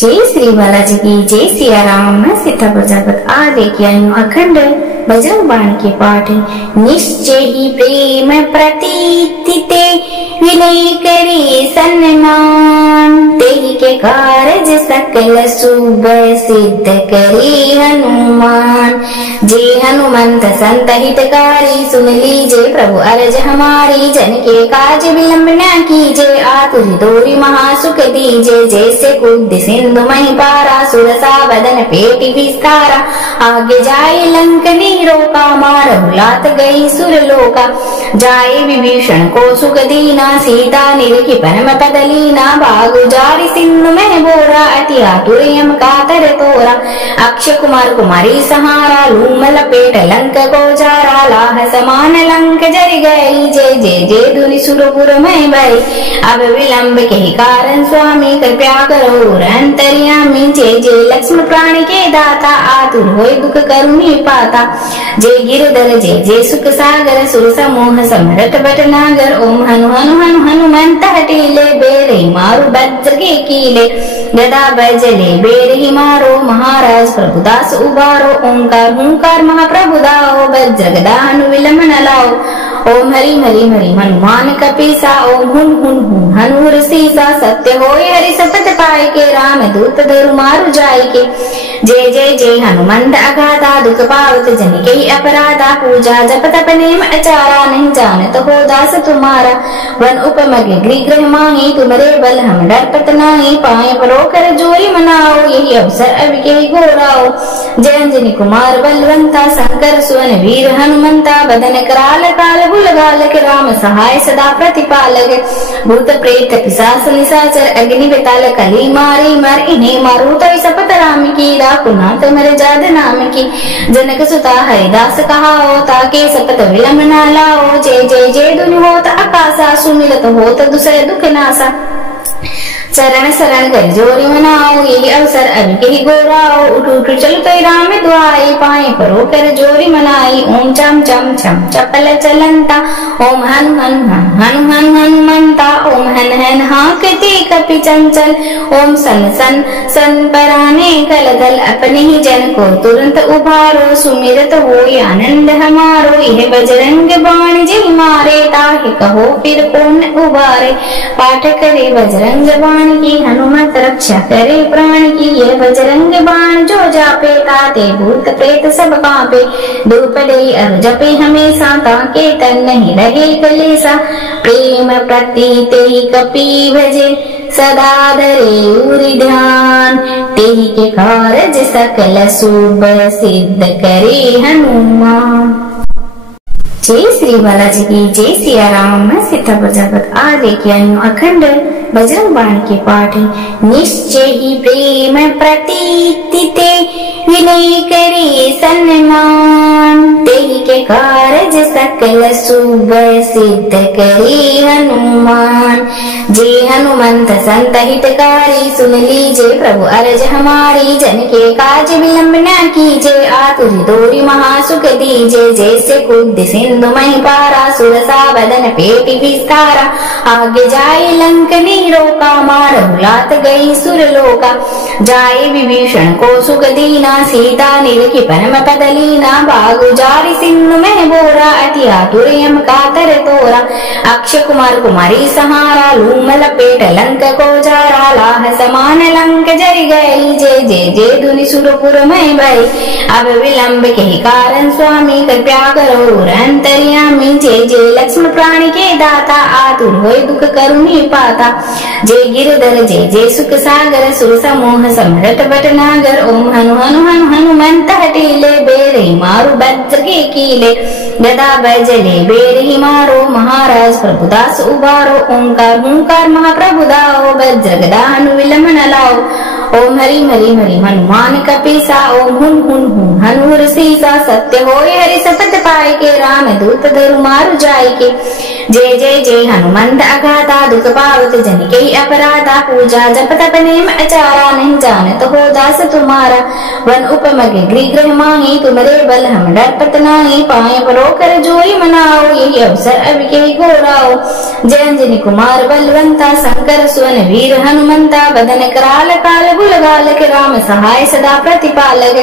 जय श्री बालाजी की जय सिया राम। मैं सीतापुर जगत आज लेके आई हूँ अखंड बजरंग बाण के पाठ। निश्चय ही प्रेम प्रतीति विनय करे सन्मान, तेहि के कारज सकल शुभ सिद्ध करे हनुमान। जे हनुमंत संत हितकारी, सुन लीजे प्रभु अरज हमारी। जन के काज विलंब न कीजे, आतुर दोरी महासुख दीजे। जैसे कूद सिंधु मही पारा, सुरसा बदन पेटी विस्तारा। आगे जाए लंक रोका, मारहु लात गई सुरलोका। जाए विभीषण को सुख दीना, सीता निरखी परम पद लीना। भागु जारी सिंधु में बोरा, अति आतुर यम कातर तोरा। अक्षय कुमार कुमारी सहारा, लूम लपेट लंक को जारा। लाह समान लंक जर गई, जय जय जय धुनि सुरपुर में भई। अब विलंब के कारण स्वामी, कृपया करो अंतर्यामी। जय जय लक्ष्मण प्राण के दाता, आतुर होय दुख करुणी पाता। जय गिरधर जय जय सुख सागर, सुर समूह समरट भटनागर। ओम हनु हनु हनु हनुमंत हटीले, बेरे मारु वज्र के कीले। गदा बजले बेर ही मारो, महाराज प्रभुदास उबारो। ओंकार हुंकार महाप्रभु दाओ, वज्र गदा हनु विलंब न लाओ। ओम हरि हरि हरि हनुमान कपीसा, ओम हुन हुन हुन हनुर सीसा। सत्य होय हरि सपथ पाए के, राम दूत धरु मारु जाय के। जय जय जय हनुमंत अगाधा, दुख पावत जन के अपराधा। पूजा जप तप नेम अचारा, नहीं जानत हो दास तुम्हारा। वन उपमग गृह मांगी, तुमरे बल हम डरपत नाही। पाए परो कर जोरी मनाओ, यही अवसर अब के गोराओ। जय अंजनी कुमार बलवंता, शंकर सुवन वीर हनुमंता। बदन कराल काल बुल गालक, राम सहाय सदा प्रतिपालक। भूत प्रेत पिशाच निशाचर, अग्नि बेताल कली मारी मर। इन्हें मारू तो शपथ राम की, राकुना तुम्हारे जाद नाम की। जनक सुता हरिदास कहाओ, ताके शपथ विलंब न लाओ। जय जय जय धुनि होत आकाशा, सुमिरत होत दूसरे दुख नासा। चरण शरण कर जोरी मनाओ, यही अवसर अब के ही गोराओ। उठ उठ चल कई राम दुआई, पाए परो कर जोरी मनाई। ओम चम चम छम चपल चलंता, ओम हन हन हन हन हन हनुमंता। ओम हन हन हांकते कपि चंचल, ओम सन सन सन पराने कल दल। अपने ही जन को तुरंत उभारो, सुमिरत होय आनंद हमारो। यह बजरंग बाण जय मारे, ताहि कहो फिर कौन उबारे। पाठ करे बजरंग बाण की, हनुमत रक्षा करे प्राण की। ये बजरंग बाण जो जापे, ताते भूत प्रेत सब कांपे। धूप दे अर जपे हमेशा, ताके तन नहीं लगे कलेसा। प्रेम प्रतीते ही कपि भजे, सदा धरे उरि ध्यान। तेहि के कारज सकल शुभ सिद्ध करे हनुमान। जय श्री बालाजी की जय सिया राम। मैं सीतापुर जगत आज लेके आई हूँ अखंड बजरंग बाण के पाठ। निश्चय ही प्रेम प्रतीति विनय करे सन्मान, तेहि के कारज सकल शुभ सिद्ध करे हनुमान। जे हनुमंत संत हितकारी, सुन लीजे प्रभु अरज हमारी। जन के काज विलंब न कीजे, आतुर दोरी महासुख दीजे। जैसे कूद सिंधु मही पारा, सुरसा बदन पेटी विस्तारा। आगे जाए लंक रोका, मारहु लात गई सुरलोका। जाए विभीषण को सुख दीना, सीता निरखी परम पद लीना। भागु जारी सिंधु में बोरा, अति आतुर यम कातर तोरा। अक्षय कुमार कुमारी सहारा, लूम लपेट लंक को जारा। लाह समान लंक जर गई, जय जय जय धुनि सुरपुर में भई। अब विलंब के कारण स्वामी, कृपया करो अंतर्यामी। जय जय लक्ष्मण प्राण के दाता, आतुर होय दुख करुणी पाता। जय गिरधर जय जय सुख सागर, सुर समूह समरट भटनागर। ओम हनु हनु हनु हनुमंत हटीले, बेरे मारु वज्र के कीले। गदा बजले बेर ही मारो, महाराज प्रभुदास उबारो। ओंकार हुंकार महाप्रभु दाओ, वज्र गदा हनु विलंब न लाओ। ओम हरि हरि हरि हनुमान कपीसा, ओम हुन हुन हुन हनुर सीसा। सत्य होय हरि सपथ पाए के, राम दूत धरु मारु जाय के। जय जय जय हनुमंत अगाधा, दुख पावत जन के अपराधा। पूजा जप तप नेम अचारा, नहीं जानत हो दास तुम्हारा। वन उपमग गृह मांगी, तुमरे बल हम डरपत नाही। पाए परो कर जोरी मनाओ, यही अवसर अब के गोराओ। जय अंजनी कुमार बलवंता, शंकर सुवन वीर हनुमंता। बदन कराल काल बुल गालक राम सहाय सदा प्रतिपालक।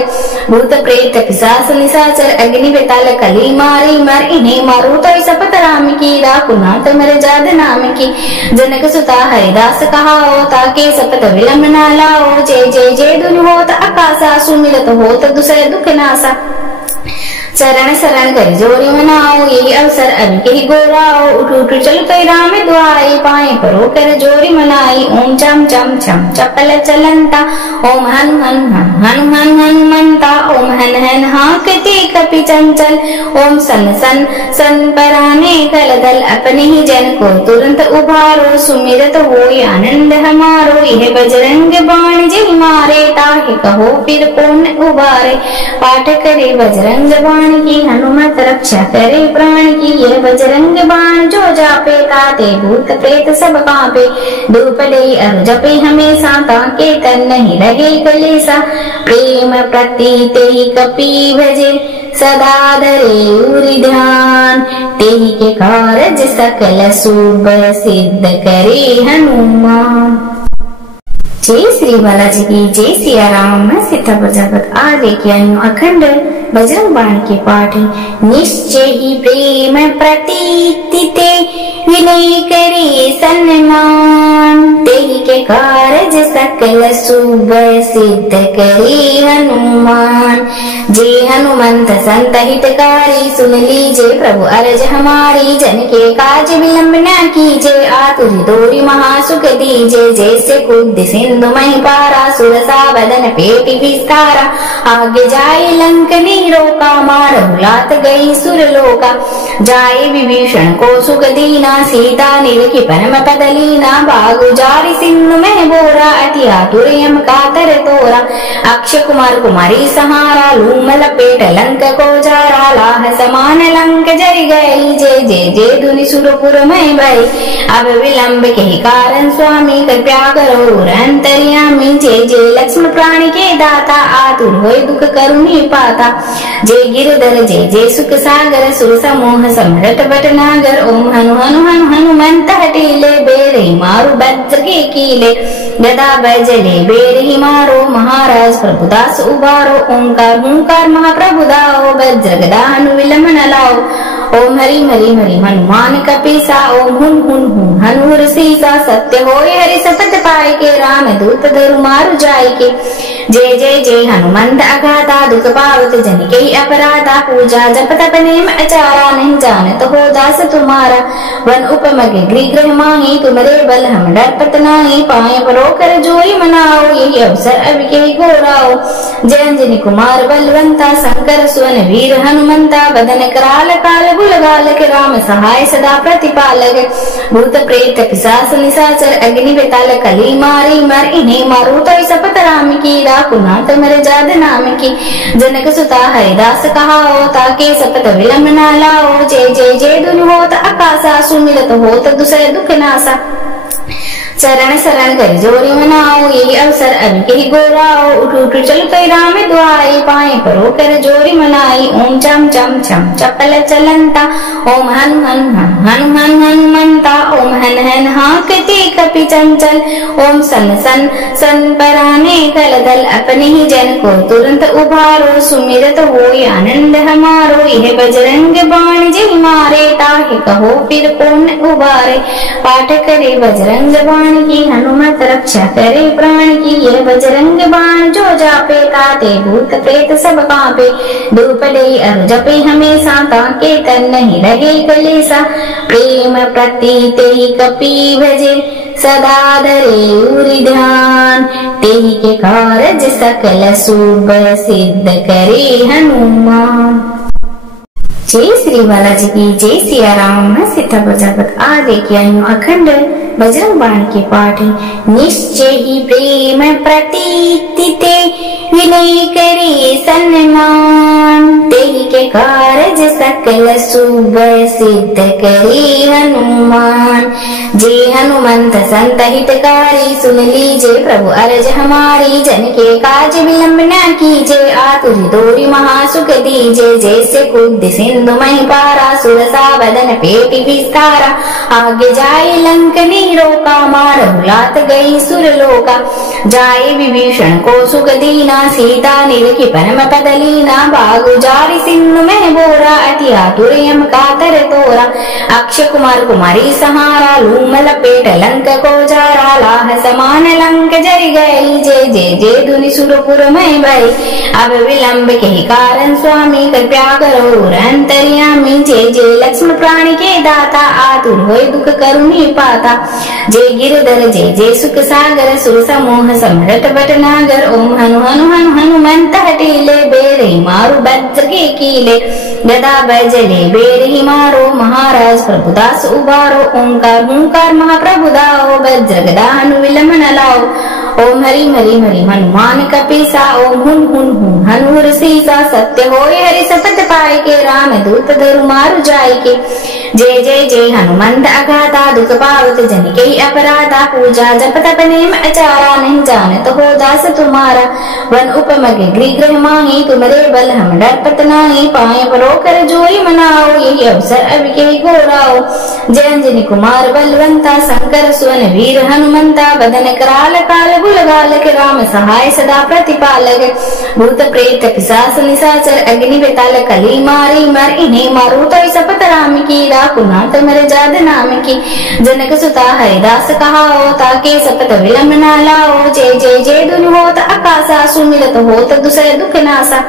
भूत प्रेत पिशाच निशाचर अग्नि बेताल कली मारी मर इन्हें मारो तो सपत राम की राकुनाथ मर जाद नाम की। जनक सुता हरिदास कहाओ ताके सपत विलंब न लाओ। जय जय जय धुन होत आकाशा सुमिरत होत दूसरे दुख नासा। चरण शरण कर जोरी मनाओ यही अवसर अभी के ही गोराओ। उठ उठ चल कई राम दुआई पाए परो कर जोरी मनाई। ओम चम चम छम चपल चलंता ओम हन हन हन हन हन हनुमंता। ओम हन हन हाकते कपि चंचल ओम सन सन सन पराने कल दल अपने ही जन को तुरंत उभारो। सुमिरत होय आनंद हमारो यह बजरंग बाण जय मारे। ताहि कहो फिर कौन उबारे। पाठ करे बजरंग बाण की हनुमत रक्षा करे प्राण की। यह बजरंग बाण जो जापे ताते भूत प्रेत सब कांपे। धूप दे अरु जपे हमेशा ताके तन नहीं रहे कलेसा। प्रेम प्रतीत ही कपि भजे सदा धरे उरि ध्यान। तेहि के कारज सकल शुभ सिद्ध करे हनुमान। जय श्री बालाजी की जय सिया राम। मैं सीतापुर जगत आज लेके आई हूँ अखंड बजरंग बाण के पाठ। निश्चय ही प्रेम प्रतीति विनय करे सन्मान। तेहि के कारज सकल शुभ सिद्ध करे हनुमान। जे हनुमंत संत हितकारी सुन लीजे प्रभु अरज हमारी। जन के काज विलंब न कीजे आतुर दोरी महासुख दीजे। जैसे कूद सिंधु मही पारा सुरसा बदन पेटी विस्तारा। आगे जाए लंक नहीं रोका मारहु लात गई सुरलोका। जाए विभीषण को सुख दीना सीता निरखी परम पद लीना। भागु जारी सिंधु में बोरा अति आतुर यम कातर तोरा। अक्षय कुमार कुमारी सहारा लूम लपेट लंक को जारा। लाह समान लंक जरि गई जय जय जय धुनि सुरपुर में भई। अब विलंब के कारण स्वामी कृपया करो अंतर्यामी। जय जय लक्ष्मण प्राणी के दाता आतुर होय दुख करुणी पाता। जय गिरधर जय जय सुख सागर सुर समूह समरट भटनागर। ओम हनु हनु हनु हनुमंत हटीले बेरे मारु वज्र के कीले। गदा बजले बेर ही मारो महाराज प्रभुदास उबारो। ओंकार हुंकार महाप्रभु दाओ वज्र गदा हनु विलंब न लाओ। ओम हरि हरि हरि हनुमान कपीसा। ओम हुन हुन हुन हनुर सीसा। सत्य होय हरि सपथ पाए के राम दूत धरु मारु जाय के। जय जय जय हनुमंत अगाधा दुख पावत जन के अपराधा। पूजा जप तप नेम अचारा नहीं जानत हो दास तुम्हारा। वन उपमग गृह गृह माही तुमरे बल हम डरपत नाही। पाए परो कर जोई मनाओ यही अवसर अब के गोराओ। जय अंजनी कुमार बलवंता शंकर सुवन वीर हनुमंता। बदन कराल काल बुल गालक राम सहाय सदा प्रतिपालक। भूत प्रेत पिशाच निशाचर अग्नि बेताल कली मारी मर इन्हें मारो तो सपत राम की। राकुनाथ मर जाद नाम की। जनक सुता हरिदास कहाओ ताके सपत विलंब न लाओ। जय जय जय धुन होत आकाशा सुमिरत होत दूसरे दुख नासा। चरण शरण कर जोरी मनाओ यही अवसर अभी के ही गोराओ। उठ उठ चल कई राम दुआई पाए परो कर जोरी मनाई। ओम चम चम छम चपल चलंता ओम हन हन हन हन हन हनुमंता। ओम हन हन हाकते कपि चंचल ओम सन सन सन पराने कल दल अपने ही जन को तुरंत उभारो। सुमिरत होय आनंद हमारो यह बजरंग बाण जय मारे। ताहि कहो फिर कौन उबारे। पाठ करे बजरंग बाण की हनुमत रक्षा करे प्राण की। यह बजरंग बाण जो जापे ताते भूत प्रेत सब कांपे। धूप दे अरु जपे हमेशा ताके तन नहीं रहे कलेसा। प्रेम प्रतीत ही कपि भजे सदा धरे उरि ध्यान। तेहि के कारज सकल शुभ सिद्ध करे हनुमान। जय श्री बालाजी की जय सिया राम। मैं सीतापुर जगत आज लेके आई हूँ अखंड बजरंग बाण के पाठ। निश्चय ही प्रेम प्रतीति विनय करे सन्मान। तेहि के कारज सकल शुभ सिद्ध करी हनुमान। जे हनुमंत संत हितकारी, सुन लीजे प्रभु अरज हमारी। जन के काज विलंब न कीजे, आतुर दोरी महासुख दीजे। जैसे कूद सिंधु मही पारा, सुरसा बदन पेटी विस्तारा। आगे जाए लंक नीरोका, मारहु लात गई सुरलोका। जाए विभीषण को सुख दीना, सीता निरखी परम पद लीना। बागु जारी सिंधु में बोरा, अति आतुर यम कातर तोरा। अक्षय कुमार कुमारी सहारा, लूम लपेट लंक को जारा। लाह समान लंक जरि गई, जय जय जय धुनि सुरपुर में भई। अब विलंब के कारण स्वामी, कृपया करो अंतर्यामी। जय जय लक्ष्मण प्राणी के दाता, आतुर होय दुख करुणी पाता। जय गिरधर जय जय सुख सागर, सुर समूह समरट भटनागर। ओम हनु हनु हनु हनुमंत हटीले, बेरे मारु वज्र के कीले। गदा बैजले बेर ही मारो, महाराज प्रभुदास उबारो। ओंकार हुंकार महाप्रभु दाओ, वज्र गदा हनु विलंब न लाओ। ओम हरि हरि हरि हनुमान कपीसा, ओम हुन हुन हुन हनुर सीसा। सत्य होय हरि सपथ पाए के, राम दूत धरु मारु जाय के। जय जय जय हनुमंत अगाधा, दुख पावत जन के अपराधा। पूजा जप तप नेम अचारा, नहीं जानत हो दास तुम्हारा। वन उपमग गृह मांगी, तुमरे बल हम डरपत नाही। पाए परो कर जोई मनाओ, यही अवसर अब के गोराओ। जय अंजनी कुमार बलवंता, शंकर सुवन वीर हनुमंता। बदन कराल काल गुलगाल के, राम सहाय सदा प्रतिपालक। भूत प्रेत पिशाच निशाचर, अग्नि बेताल कली मारी मर। इन्हें मारो तो सपत राम की, राखु नाथ मर जाद नाम की। जनक सुता हरिदास कहाओ, ताके सपत विलंब न लाओ। जय जय जय धुनि होत आकाशा, सुमिरत होत दुसर दुख नासा।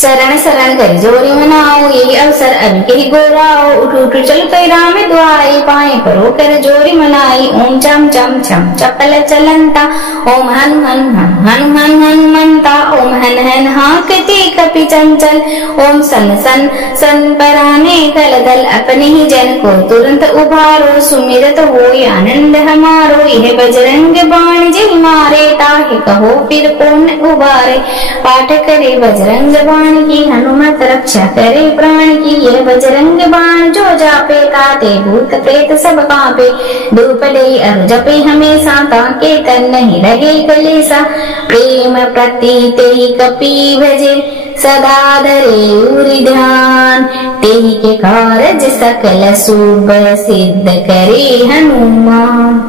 चरण शरण कर जोरी मनाओ, यही अवसर अब के गोराओ। उठ उठ चल तो राम दुआई, पाए परो कर जोरी मनाई। ओम चम चम चम चपल चलंता, ओम हनु हनु हनु हनु हनु हनुमंता। ओम हन हन हाकते कपि चंचल, ओम सन सन सन पराने कल दल। अपने ही जन को तुरंत उभारो, सुमिरत होय आनंद हमारो। यह बजरंग बाण जय मारे, ताहि कहो फिर कौन उबारे। पाठ करे बजरंग बाण की, हनुमत रक्षा करे प्राण की। ये बजरंग बाण जो जापे, ताते भूत प्रेत सब कांपे। धूप दे अरु जपे हमेशा, ताके तन नहीं रहे कलेसा। प्रेम प्रतीते ही कपि भजे, सदा धरे उरि ध्यान। तेहि के कारज सकल शुभ सिद्ध करे हनुमान।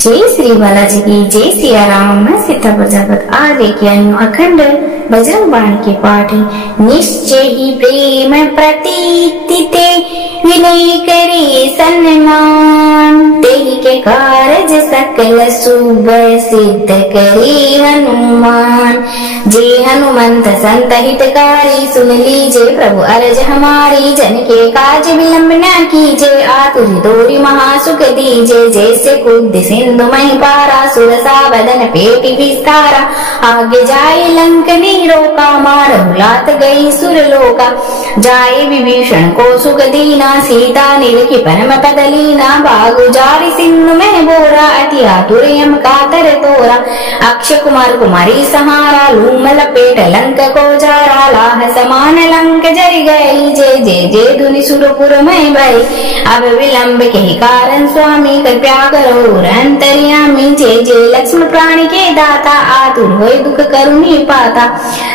जय श्री बालाजी की जय। सिया राम मैं सीता प्रजापत आ लेके आई हूँ अखंड बजरंग बाण के पाठ। निश्चय ही प्रेम प्रतीति ते, विनय करे सन्मान। तेहि के कारज सकल शुभ सिद्ध करे हनुमान। जे हनुमंत संत हितकारी, सुन लीजे प्रभु अरज हमारी। जन के काज विलंब न कीजे, आतुर दोरी महासुख दीजे। जैसे कूद सिंधु मही पारा, सुरसा बदन पेटी विस्तारा। आगे जाए लंक नीरोका, मारहु लात गई सुरलोका। जाए विभीषण को सुख दीना, सीता निरखी परम पद लीना। बागु जारी सिंधु में बोरा, अति आतुर यम कातर तोरा। अक्षय कुमार कुमारी सहारा, लूम लपेट लंक को जारा। लाह समान लंक जरि गई, जय जय जय धुनि सुरपुर में भई। अब विलंब के कारण स्वामी, कृपया करो अंतर्यामी। जय जय लक्ष्मण प्राणी के दाता, आतुर होय दुख करुणी पाता।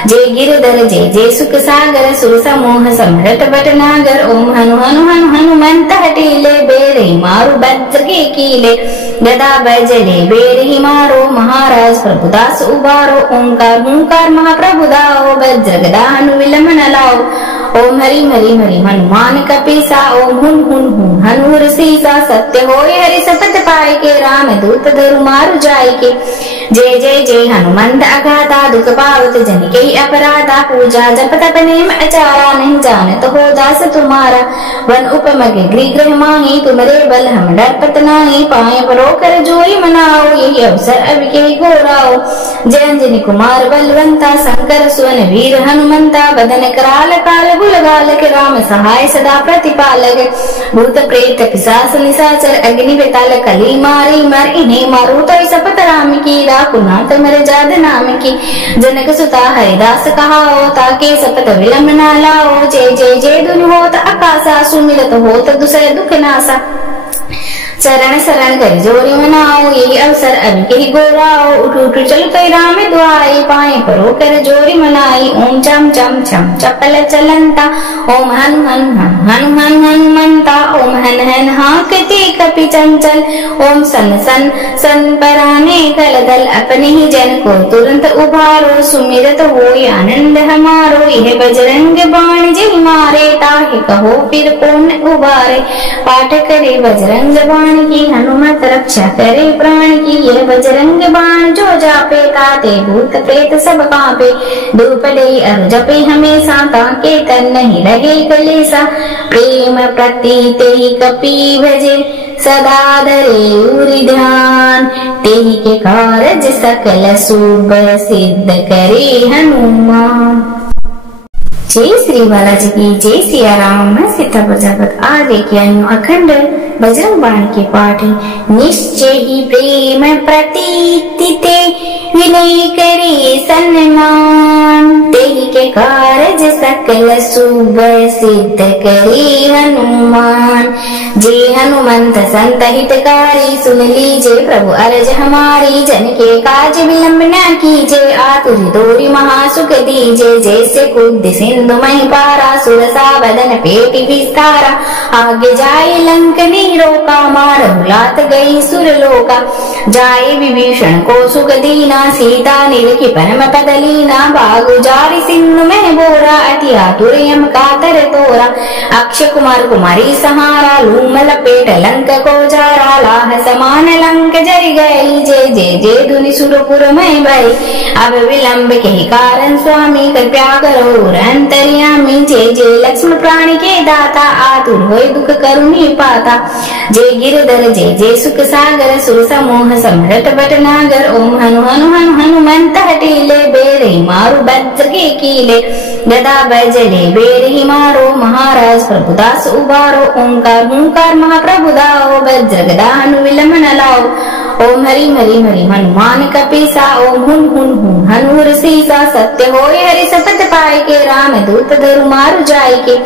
जय गिरधर जय जय सुख सागर, सुर समूह समरट भटनागर। ओम हनु हनु हनु हनुमंत हटीले, बेरे मारु वज्र के कीले। गदा बैजले बेर ही मारो, महाराज प्रभुदास उबारो। ओंकार हुंकार महाप्रभु दाओ, वज्र गदा हनु विलंब न लाओ। ओम हरि हरि हरि हनुमान कपीसा, ओम हुन हुन हुन हनुर सीसा। सत्य होय हरि सपथ पाए के, राम दूत धरु मारु जाय के। जय जय जय हनुमंत अगाधा, दुख पावत जन के अपराधा। पूजा जप तप नेम अचारा, नहीं जानत हो दास तुम्हारा। वन उपमग गृह मांगी, तुमरे बल हम डरपत नाही। पाए परो कर जोई मनाओ, यही अवसर अब के गोराओ। जय अंजनी कुमार बलवंता, शंकर सुवन वीर हनुमंता। बदन कराल काल गुलगाल के, राम सहाय सदा प्रतिपालक। भूत प्रेत पिशाच निशाचर, अग्नि बेताल कली मारी मर। इन्हें मारो तो सपत राम की, कुनात मर जाद नाम की। जनक सुता हरिदास कहाओ ताके सपत विलंब ना लाओ। जय जय जय धुनि होत आकाशा सुमिरत होत दुसर दुख नासा। चरण शरण कर जोरी मनाओ यही अवसर अभी के ही गोराओ। उठ उठ चल कई राम दुआई पाए परो कर जोरी मनाई। ओम चम चम चम चपल चलंता ओम हन हन हन हन हन हनुमंता। ओम हन हन हाकते कपि चंचल ओम सन सन सन पराने कल दल अपने ही जन को तुरंत उभारो। सुमिरत होय आनंद हमारो यह बजरंग बाण जय मारे। ताहि कहो फिर कौन उबारे। पाठ करे बजरंग बाण की हनुमत रक्षा करे प्राण की। यह बजरंग बाण जो जापे ताते भूत प्रेत सब कांपे। धूप दे अरु जपे हमेशा ताके तन नहीं रहे कलेसा। प्रेम प्रतीत ही कपि भजे सदा धरे उरि ध्यान। तेहि के कारज सकल शुभ सिद्ध करे हनुमान। जय श्री बालाजी की जय सिया राम। मैं सीतापुर जगत आ लेके आई हूँ अखंड बजरंग बाण के पाठ। निश्चय ही प्रेम प्रतीति ते विनय करे सन्मान। तेहि के कारज सकल शुभ सिद्ध करे हनुमान। जे हनुमंत संत हितकारी सुन लीजे प्रभु अरज हमारी। जन के काज विलंब न कीजे आतुर दोरी महासुख दीजे। जैसे कूद सिंधु मही पारा सुरसा बदन पेट विस्तारा। आगे जाए लंक नहीं रोका मारहु लात गई सुरलोका। जाए विभीषण को सुख दीना सीता निरखी परम पद लीना। बागु जारी सिंधु में बोरा अति आतुर यम कातर तोरा। अक्षय कुमार कुमारी सहारा लूम लपेट लंक को जारा। लाह समान लंक जरि गई जय जय जय धुनि सुरपुर में भई। अब विलंब के कारण स्वामी कृपया करो अंतर्यामी। जय जय लक्ष्मण प्राणी के दाता आतुर होय दुख करुणी पाता। जय गिरधर जय जय सुख सागर सुर समूह समरट भटनागर। ओम हनु हनु हनु हनुमंत हटीले बेरे मारु वज्र के कीले। गदा बैजले बेर ही मारो महाराज प्रभुदास उबारो। ओंकार हुंकार महाप्रभु दाओ वज्र गदा हनु विलंब न लाओ। ओम हरि हरि हरि हनुमान कपीसा। ओम हुन हुन हुन हनुर सीसा। सत्य होय हरि सपथ पाए के राम दूत धरु मारु जाय के।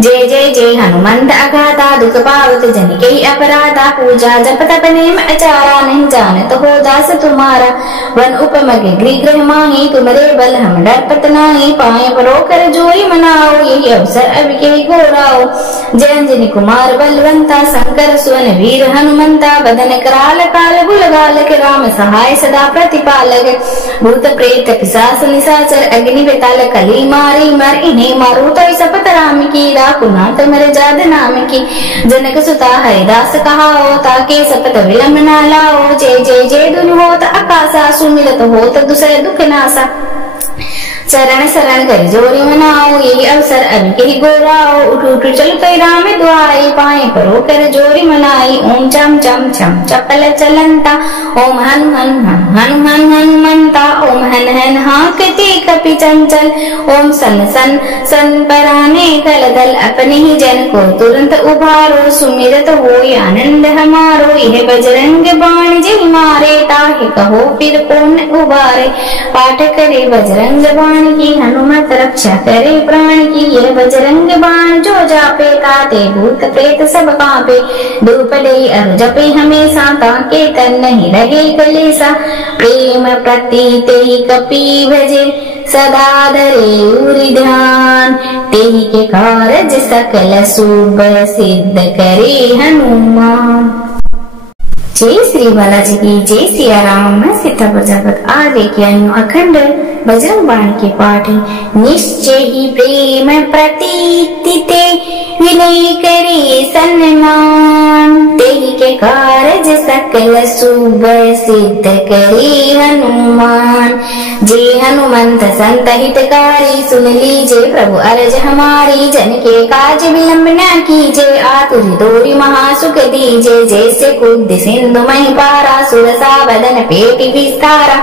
जय जय जय हनुमंत अगाधा दुख पावत जन के अपराधा। पूजा जप तप नेम अचारा नहीं जानत हो दास तुम्हारा। वन उपमग गृह गृह माही तुमरे बल हम डरपत नाही। पाए परो कर जोई मनाओ यही अवसर अब के गोराओ। जय अंजनी कुमार बलवंता शंकर सुवन वीर हनुमंता। बदन कराल काल गुलगाल के राम सहाय सदा प्रतिपालक। भूत प्रेत पिशाच निशाचर अग्नि बेताल कली मारी मर। इन्हें मारो तो सपत राम की कुनात मर जाद नाम की। जनक सुता हरिदास कहाओ ताके सपत विलंब ना लाओ। जय जय जय धुनि होत आकाशा सुमिरत होत दुसर दुख नासा। चरण शरण कर जोरी मनाओ यही अवसर अभी के ही गोराओ। उठ उठ चल कई राम दुआई पाए परो कर जोरी मनाई। ओम चम चम चम चपल चलंता ओम हन हन हन हन हन हनुमंता। ओम हन हन हाकते कपि चंचल ओम सन सन सन पराने कल दल अपने ही जन को तुरंत उभारो। सुमिरत होय आनंद हमारो यह बजरंग बाण जय मारे। ताहि कहो फिर कौन उबारे। पाठ करे बजरंग बाण की हनुमत रक्षा करे प्राण की। यह बजरंग बाण जो जापे ताते भूत प्रेत सब कांपे। धूप दे अरु जपे हमेशा ताके तन नहीं रहे कलेसा। प्रेम प्रतीत ही कपि भजे सदा धरे उरि ध्यान। तेहि के कारज सकल शुभ सिद्ध करे हनुमान। जय श्री बालाजी की जय सिया राम। मैं सीतापुर जगत आ लेके आई हूँ अखंड बजरंग बाण के पाठ। निश्चय ही प्रेम प्रतीति ते विनय करे सन्मान। तेहि के कारज सकल शुभ सिद्ध करे हनुमान। जे हनुमंत संत हितकारी, सुन लीजे प्रभु अरज हमारी। जन के काज विलंब न कीजे, आतुर दोरी महासुख दीजे। जैसे कूद सिंधु मही पारा, सुरसा बदन पेटी विस्तारा।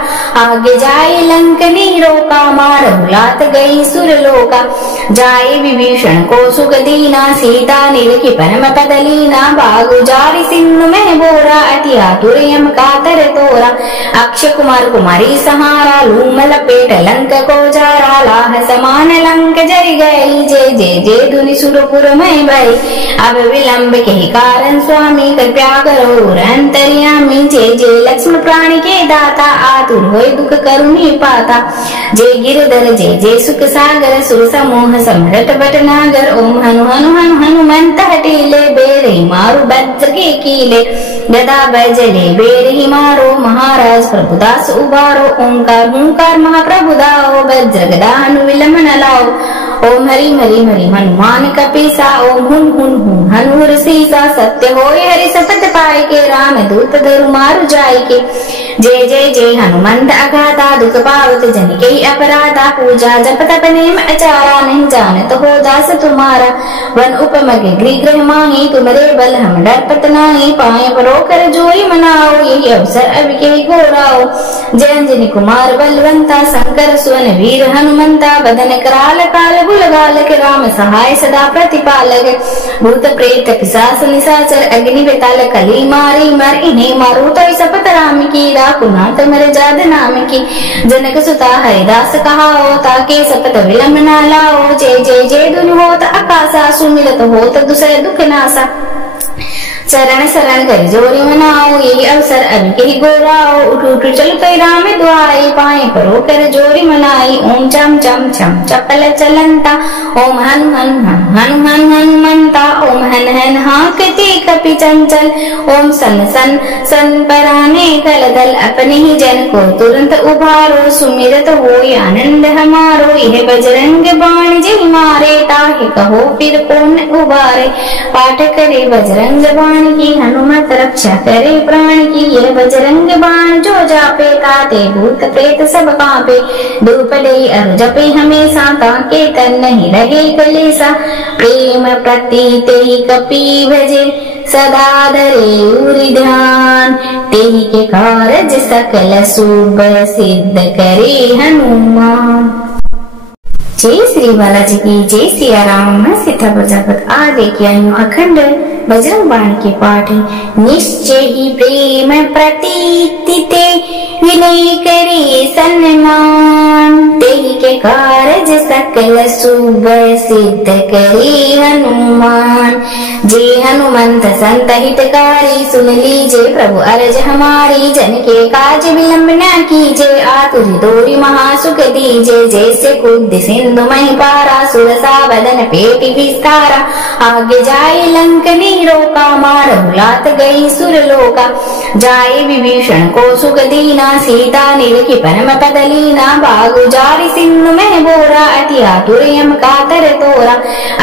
आगे जाए लंक नीरोका, मारहु लात गई सुरलोका। जाए विभीषण को सुख दीना, सीता निरखी परम पद लीना। बागु जारी सिंधु में बोरा, अति आतुर यम कातर तोरा। अक्षय कुमार कुमारी सहारा, लूम लपेट लंक को जारा। लाह समान लंक जरि गई, जे जे जे धुनि सुरपुर में भई। अब विलंब के कारण स्वामी, कृपया करो अंतर्यामी। जे जे लक्ष्मण प्राणी के दाता, आतुर होय दुख करुणी पाता। जे गिरधर जे जे सुख सागर, सुर समूह समरट भटनागर। ओम हनु हनु हनु हनुमंत हटीले, बेरे मारु वज्र के कीले। गदा बैजले बेर ही मारो, महाराज प्रभुदास उबारो। ओंकार हुंकार महाप्रभु दाओ, वज्र गदा हनु विलंब न लाओ। ओम हरि हरि हरि हनुमान कपीसा, ओम हुन हुन हुन हनुर सीसा। सत्य होय हरि सपथ पाए के, राम दूत धरु मारु जाय के। जय जय जय हनुमंत अगाधा, दुख पावत जन के अपराधा। पूजा जप तप नेम अचारा, नहीं जानत हो दास तुम्हारा। वन उपमग गृह मांगी, तुमरे बल हम डरपत नाही। पाए परो कर जोई मनाओ, यही अवसर अब के घोराओ। जय अंजनी कुमार बलवंता, शंकर सुवन वीर हनुमंता। बदन कराल काल बुल गालक, राम सहाय सदा प्रतिपालक। भूत प्रेत पिशाच निशाचर, अग्नि बेताल कली मारी मर। इन्हें मारो तो सपत राम की, राकुनाथ मर जाद नाम की। जनक सुता हरिदास कहाओ, ताके सपत विलंब न लाओ। जय जय जय धुनि होत आकाशा, सुमिरत होत दुसर दुख नासा। चरण शरण कर जोरी मनाओ, यही अवसर अब के गोराओ। उठ उठ चल कई राम दुआई, पाए परो कर जोरी मनाई। ओम चम चम चम चपल चलंता, ओम हन हन हन हन हन हनुमंता। ओम हन हन हाकते कपि चंचल, ओम सन सन सन पराने कल दल। अपने ही जन को तुरंत उभारो, सुमिरत होय आनंद हमारो। यह बजरंग बाण जय मारे, ताहि कहो फिर कौन उबारे। पाठ करे बजरंग बाण की, हनुमत रक्षा करे प्राण की। ये बजरंग बाण जो जापे, ताते भूत प्रेत सब कांपे। धूप दे अरु जपे हमेशा, ताके तन नहीं रहे कलेसा। प्रेम प्रतीते ही कपि भजे, सदा धरे उरि ध्यान। तेहि के कारज सकल शुभ, सिद्ध करे हनुमान। जय श्री बालाजी की जय। सिया राम सीता प्रजापत आदि की अखंड बजरंग बाण के पाठ। निश्चय ही प्रेम प्रतीति, विनय करे सन्मान। तेहि के कारज सकल शुभ, सिद्ध करे हनुमान। जे हनुमंत संत हितकारी, सुन लीजे प्रभु अरज हमारी। जन के काज विलंब न कीजे, आतुर दोरी महासुख दीजे। जैसे कूद सिंधु मही पारा, सुरसा बदन पेटी विस्तारा। आगे जाए लंक नीरोका, मारहु लात गई सुरलोका। जाए विभीषण को सुख दीना, सीता निरखी परम पद लीना। बागु जारी सिंधु में बोरा, अति आतुर यम कातर तोरा।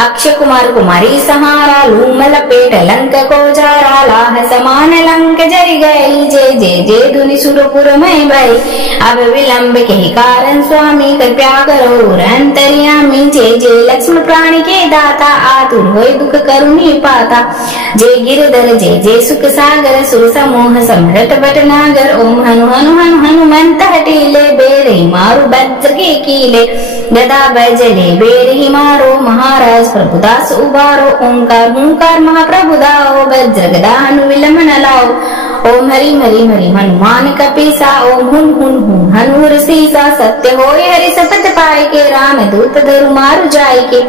अक्षय कुमार कुमारी सहारा, लूम लपेट लंक को जारा। लाह समान लंक जरि गई, जे जे जे धुनि सुरपुर में भई। अब विलंब के कारण स्वामी, कृपया करो अंतर्यामी। जे जे लक्ष्मण प्राणी के दाता, आतुर होय दुख करुणी पाता। जे गिरधर जे जे सुख सागर, सुर समूह समरट भटनागर। ओम हनु हनु हनु हनुमंत हटीले, बेरे मारु वज्र के कीले। गदा बैजले बेर ही मारो, महाराज प्रभुदास उबारो। ओंकार हुंकार महाप्रभु दाओ, वज्र गदा हनु विलंब न लाओ। ओम हरि हरि हरि हनुमान कपीसा, ओम हुन हुन हुन हनुर सीसा। सत्य होय हरि सपथ पाए के, राम दूत धरु मारु जाय के।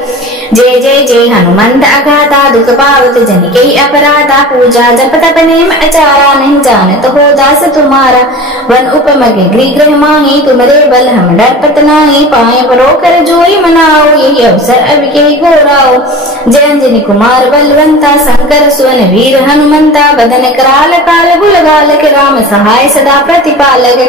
जय जय जय हनुमंत अगाधा, दुख पावत जन के अपराधा। पूजा जप तप नेम अचारा, नहीं जानत हो दास तुम्हारा। वन उपमग गृह मांगी, तुमरे बल हम डरपत नाही। पाए परो कर जोई मनाओ, यही अवसर अब के घोराओ। जय अंजनी कुमार बलवंता, शंकर सुवन वीर हनुमंता। बदन कराल काल बुल गालक, राम सहाय सदा प्रतिपालक।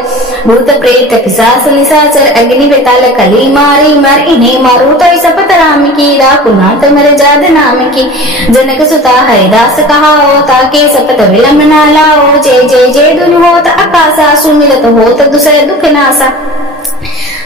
भूत प्रेत पिशाच निशाचर, अग्नि बेताल कली मारी मर। इन्हें मारो तो सपत राम की, राकुनाथ मर जाद नाम की। जनक सुता हरिदास कहाओ, ताके सपत विलंब न लाओ। जय जय जय धुनि होत आकाशा, सुमिरत होत दुसर दुख नासा।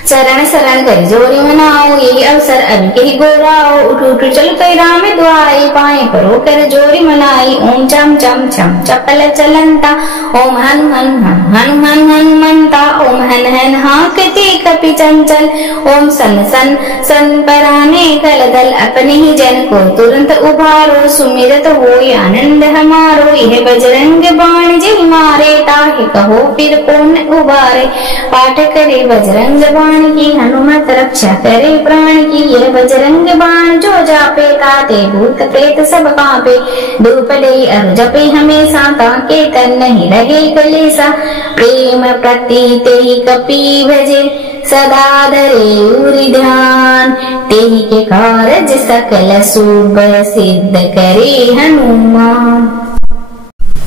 चरण शरण कर जोरी मनाओ, यही अवसर अभी के ही गोराओ। उठ उठ चल कई राम दुआई, पाए परो कर जोरी मनाई। ओम चम चम चम चपल चलंता, ओम हनु हनु हनु हनु हनुमंता। ओम हन हन हाकते कपि चंचल, ओम सन सन सन पराने कल दल। अपने ही जन को तुरंत उभारो, सुमिरत होय आनंद हमारो। यह बजरंग बाण जय मारे, ताहि कहो फिर कौन उबारे। पाठ करे बजरंग बाण की, हनुमत रक्षा करे प्राण की। यह बजरंग बाण जो जापे, ताते भूत प्रेत सब कांपे। धूप दे अरु जपे हमेशा, ताके तन नहीं लगे कलेसा। प्रेम प्रतीते ही कपि भजे, सदा धरे उरि ध्यान। तेहि के कारज सकल शुभ, सिद्ध करे हनुमान।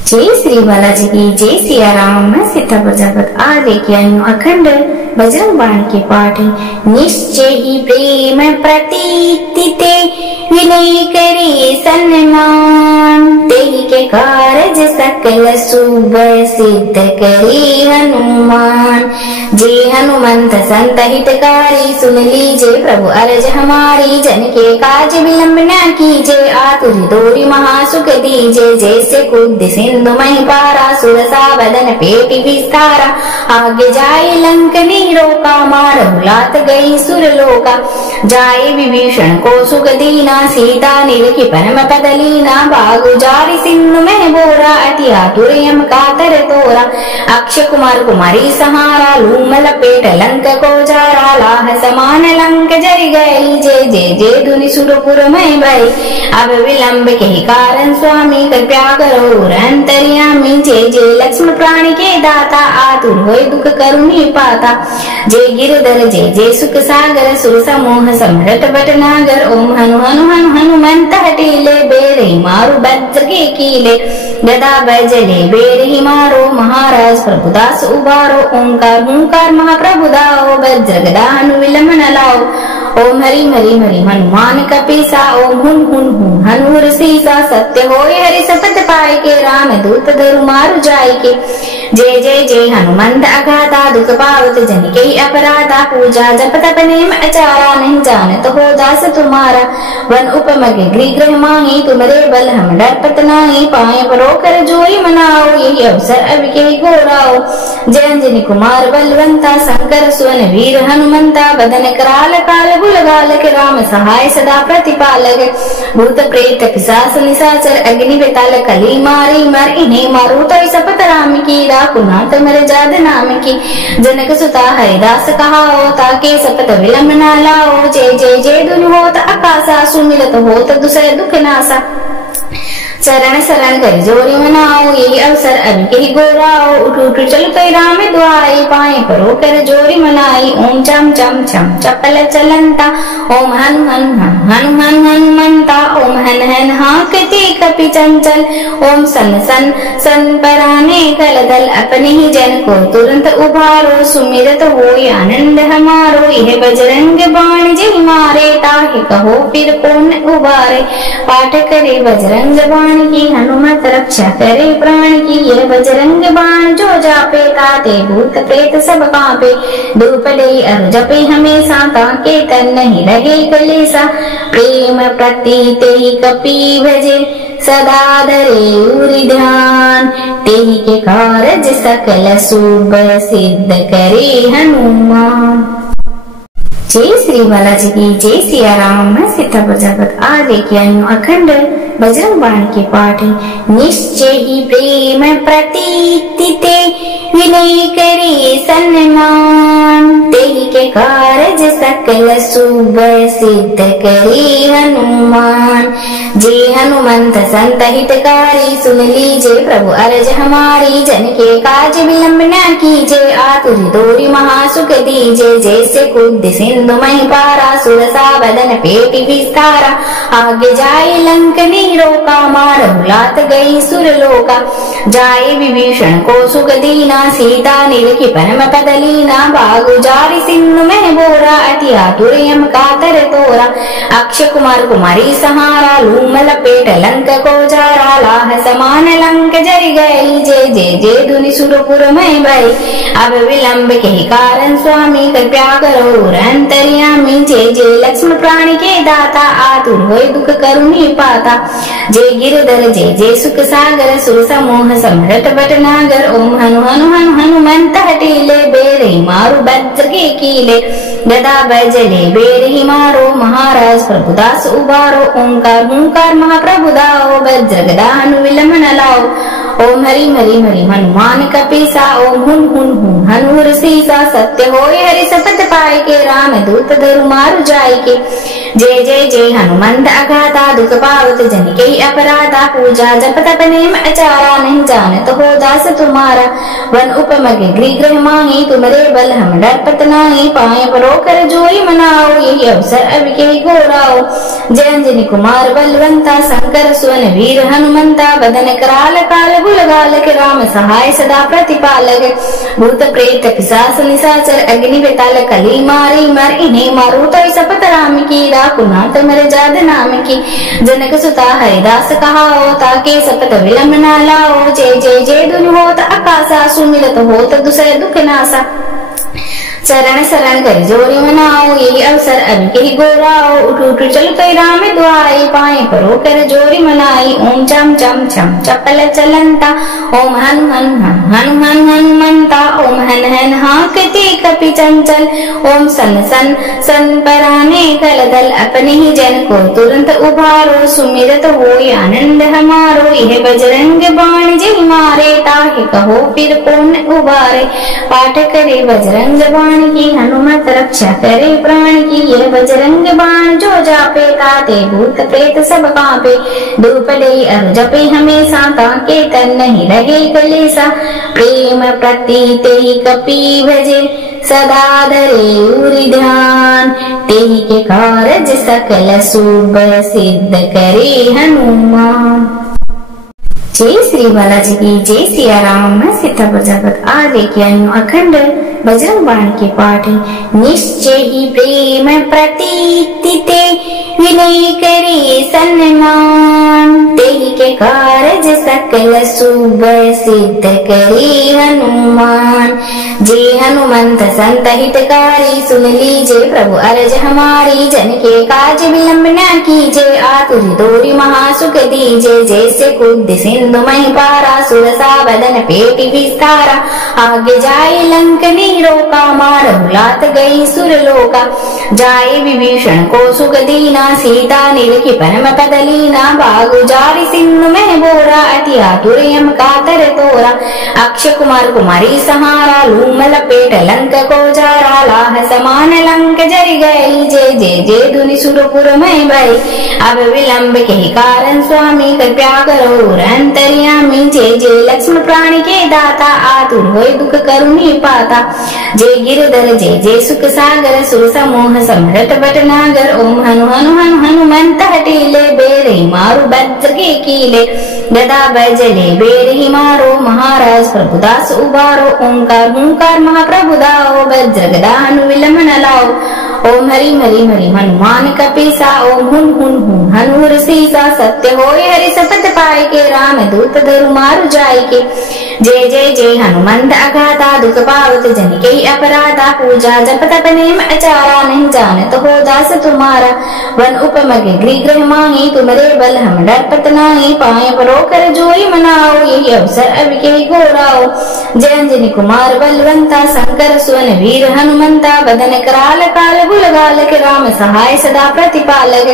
जय श्री बालाजी की जय। सिया राम मैं सीतापुर जगत आ लेके आई हूँ अखंड बजरंग बाण के पाठ। निश्चय ही प्रेम प्रतीति ते, विनय करे सन्मान। तेहि के कारज सकल शुभ, सिद्ध करे हनुमान। जे हनुमंत संत हितकारी, सुन लीजे प्रभु अरज हमारी। जन के काज विलंब न कीजे, आतुर दोरी महासुख दीजे। जैसे कूद सिंधु मही पारा, सुरसा बदन पेटी विस्तारा। आगे जाए लंक नहीं रोका, मारहु लात गई सुरलोका। जाए विभीषण को सुख दीना, सीता निरखी परम पद लीना। बागु जारी सिंधु में बोरा, अति आतुर यम कातर तोरा। अक्षय कुमार कुमारी सहारा, लूम लपेट लंक को जारा। लाह समान लंक जरि गई, जय जय जय धुनि सुरपुर में भई। अब विलंब के कारण स्वामी, कृपया करो अंतर्यामी। जय जय लक्ष्मण प्राणी के दाता, आतुर होय दुख करुणी पाता। जय गिरधर जय जय सुख सागर, सुर समूह समरट भटनागर। ओम हनु हनु हनु हनुमंत हटीले, बेरे मारु वज्र के कीले। गदा बैजले बेर ही मारो, महाराज प्रभुदास उबारो। ओंकार हुंकार महाप्रभु दाओ, वज्र गदा हनु विलंब न लाओ। ओम हरि हरि हरि हनुमान कपीसा, ओम हुन हुन हुन हनुर सीसा। सत्य होय हरि सपथ पाए के, राम दूत धरु मारु जाय के। जय जय जय हनुमंत अगाधा, दुख पावत जन के अपराधा। पूजा जप तप नेम अचारा, नहीं जानत हो दास तुम्हारा। वन उपमग गृह गृह माही, तुमरे बल हम डरपत नाही। पाए परो कर जोई मनाओ, यही अवसर अब के गोराओ। जय अंजनी कुमार बलवंता, शंकर सुवन वीर हनुमंता। बदन कराल काल गुलगाल के, राम सहाय सदा प्रतिपालक। भूत प्रेत पिशाच निशाचर, अग्नि बेताल कली मारी मर। इन्हें मारो तो सपत राम की, राकुनाथ मर जाद नाम की। जनक सुता हरिदास कहाओ, ताके सपत विलंब न लाओ। जय जय जय धुनि होत आकाशा, सुमिरत होत दुसर दुख नासा। चरण शरण कर जोरी मनाओ, यही अवसर अभी के ही गोराओ। उठ उठ चल कई राम दुआई, पाए परो कर जोरी मनाई। ओम चम चम चम चपल चलंता, ओम हनु हनु हनु हनु हनुमंता। ओम हन हन हाकते कपि चंचल, ओम सन सन सन पराने कल दल। अपने ही जन को तुरंत उभारो, सुमिरत होय आनंद हमारो। यह बजरंग बाण जय मारे, ताहि कहो फिर कौन उबारे। पाठ करे बजरंग बाण की, हनुमत रक्षा करे प्राण की। यह बजरंग बाण जो जापे, ताते भूत प्रेत सब कांपे। धूप दे अरु जपे हमेशा, ताके तन नहीं लगे कलेसा। प्रेम प्रतीते ही कपि भजे, सदा धरे उरि ध्यान। तेहि के कारज सकल शुभ, सिद्ध करे हनुमान। जय श्री बालाजी की जय। सिया राम मैं सीतापुर जगत आ लेके आई हूँ अखंड बजरंग बाण के पाठ। निश्चय ही प्रेम प्रतीति ते, विनय करे सन्मान। तेहि के कारज सकल शुभ, सिद्ध करे हनुमान। जे हनुमंत संत हितकारी, सुन लीजे प्रभु अरज हमारी। जन के काज विलंब न कीजे, आतुर दोरी महासुख दीजे। जैसे कूद सिंधु मही पारा, सुरसा बदन पेटी विस्तारा। आगे जाए लंक नहीं रोका, मारहु लात गई सुरलोका। जाए विभीषण को सुख दीना, सीता निरखी परम पद लीना। बागु जारी सिंधु में बोरा, अति आतुर यम कातर तोरा। अक्षय कुमार कुमारी सहारा, लूम लपेट लंक को जारा। लाह समान लंक जरि गई, जय जय जय धुनि सुरपुर में भई। अब विलंब के कारण स्वामी कृपया करो अंतर्यामी। जय जय लक्ष्मण प्राणी के दाता आतुर होय दुख करुणी पाता। जय गिरधर जय जय सुख सागर सुर समूह समरट भटनागर। ओम हनु हनु हनु हनुमंत हटीले बेरे मारु वज्र के कीले। गदा बैजले बेर ही मारो महाराज प्रभुदास उबारो। ओंकार हुंकार महाप्रभु दाओ वज्र गदा हनु विलंब न लाओ। ओम हरि हरि हरि हनुमान कपीसा। ओम हुन हुन हुन हनुर सीसा। सत्य होय हरि शपथ पाए के राम दूत धरु मारु जाय के। जय जय जय हनुमंत अगाधा दुख पावत जन के अपराधा। पूजा जप तप नेम अचारा नहीं जानत हो दास तुम्हारा। वन उपमग गृह माही तुमरे बल हम डरपत नाही। पाए परो कर जोई मनाओ यही अवसर अब के घोराओ। जय अंजनी कुमार बलवंता शंकर सुवन वीर हनुमंता। बदन कराल काल बुल गालक राम सहाय सदा प्रतिपालक। भूत प्रेत पिशाच निशाचर अग्नि बेताल कली मारी मर इन्हें मारो तो शपथ राम की। राकुना तुम्हारे जाद नाम की। जनक सुता हरिदास कहाओ ताके शपथ विलंब न लाओ। जय जय जय धुनि होत आकाशा सुमिरत होत दुसरे दुख नासा। चरण शरण कर जोरी मनाओ यही अवसर अब के ही गोराओ। उठ उठ चल कई राम दुआई पाए परो कर जोरी मनाई। ओम चम चम चम चपल चलंता। ओम हन हन हन हन हन हनुमंता। ओम हन हन हाकते कपि चंचल। ओम सन सन सन पराने कल दल अपने ही जन को तुरंत उभारो। सुमिरत होय आनंद हमारो यह बजरंग बाण जय मारे। ताहि कहो फिर कौन उबारे। पाठ करे बजरंग बाण की हनुमत रक्षा करे प्राण की। यह बजरंग बाण जो जापे ताते भूत प्रेत सब कांपे। धूप दे अरु जपे हमेशा ताके तन नहीं रहे कलेसा। प्रेम प्रतीते ही कपि भजे सदा धरे उरि ध्यान। तेहि के कारज सकल शुभ सिद्ध करे हनुमान। जय श्री बालाजी की जय सिया राम। मैं सीतापुर जगत आज लेके आई हूँ अखंड बजरंग बाण के पाठ। निश्चय ही प्रेम प्रतीति विनय करे सन्मान। तेहि के कारज सकल शुभ सिद्ध करे हनुमान। जय हनुमंत संत हितकारी सुन लीजिए प्रभु अरज हमारी। जन के काज विलंब न कीजिए आतुर दोरी महासुख दीजिए। जैसे कूद सिंधु मही पारा सुरसा बदन पेटी विस्तारा। आगे जाए लंक नहीं रोका मारहु लात गई सुरलोका। जाए विभीषण को सुख दीना सीता निरखी परम पद लीना। बागु जारी सिंधु में बोरा अति आतुर यम कातर तोरा। अक्षय कुमार कुमारी सहारा लूम लपेट लंक को जारा। लाह समान लंक जरि गई जय जय जय धुनि सुरपुर में भई। अब विलंब के कारण स्वामी कृपया करो अंतर्यामी। जय जय लक्ष्मण प्राणी के दाता आतुर होय दुख करुणी पाता। जय गिरधर जय जय सुख सागर सुर समूह समरट भटनागर। ओम हनु हनु हनु हनुमंत हटीले बेरे मारु वज्र के कीले। गदा बैजले बेर ही मारो महाराज प्रभुदास उबारो। ओंकार हुंकार महाप्रभु दाओ वज्र गदा हनु विलंब न लाओ। ओम हरि हरि हरि हनुमान कपीसा। ओम हुन हुन हुन हनुर सीसा। सत्य होय हरि शपथ पाए के राम दूत धरु मारु जाय के। जय जय जय हनुमंत अगाधा दुख पावत जन के अपराधा। पूजा जप तप नेम अचारा नहीं जानत हो दास तुम्हारा। वन उपमग गृह माही तुमरे बल हम डरपत नाही। पाए परो कर जोई मनाओ यही अवसर अब के घोराओ। जय अंजनी कुमार बलवंता शंकर सुवन वीर हनुमंता। बदन कराल काल बुल गालक राम सहाय सदा प्रतिपालक।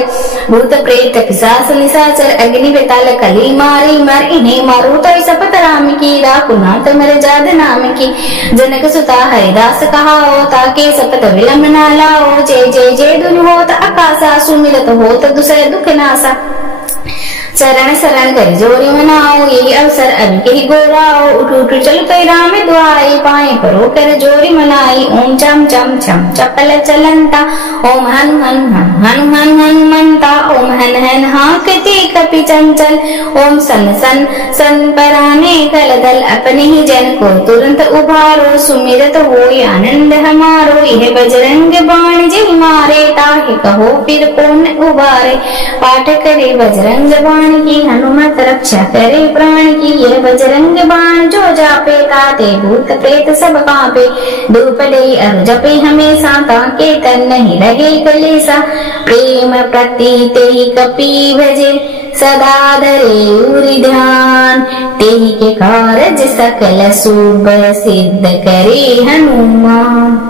भूत प्रेत पिशाच निशाचर अग्नि बेताल कली मारी मर इन्हें मारो तो शपथ राम की। राकुना तुम्हारे जाद नाम की। जनक सुता हरिदास कहाओ ताके शपथ विलंब न लाओ। जय जय जय धुनि होत आकाशा सुमिरत होत दुसरे दुख नासा। चरण शरण कर जोरी मनाओ यही अवसर अब के ही गोराओ। उठ उठ चल कई राम दुआई पाए परो कर जोरी मनाई। ओम चम चम चम चपल चलंता। ओम हन हन हन हन हन हनुमंता। ओम हन हन हाकते कपि चंचल। ओम सन सन सन पराने कल दल अपने ही जन को तुरंत उभारो। सुमिरत होय आनंद हमारो यह बजरंग बाण जय मारे। ताहि कहो फिर कौन उबारे। पाठ करे बजरंग बाण बाण की हनुमत रक्षा करे प्राण की। यह बजरंग बाण जो जापे ताते भूत प्रेत सब कांपे। धूप दे अरु जपे हमेशा ताके तन नहीं लगे कलेसा। प्रेम प्रतीते ही कपि भजे सदा धरे उरि ध्यान। तेहि के कारज सकल शुभ सिद्ध करे हनुमान।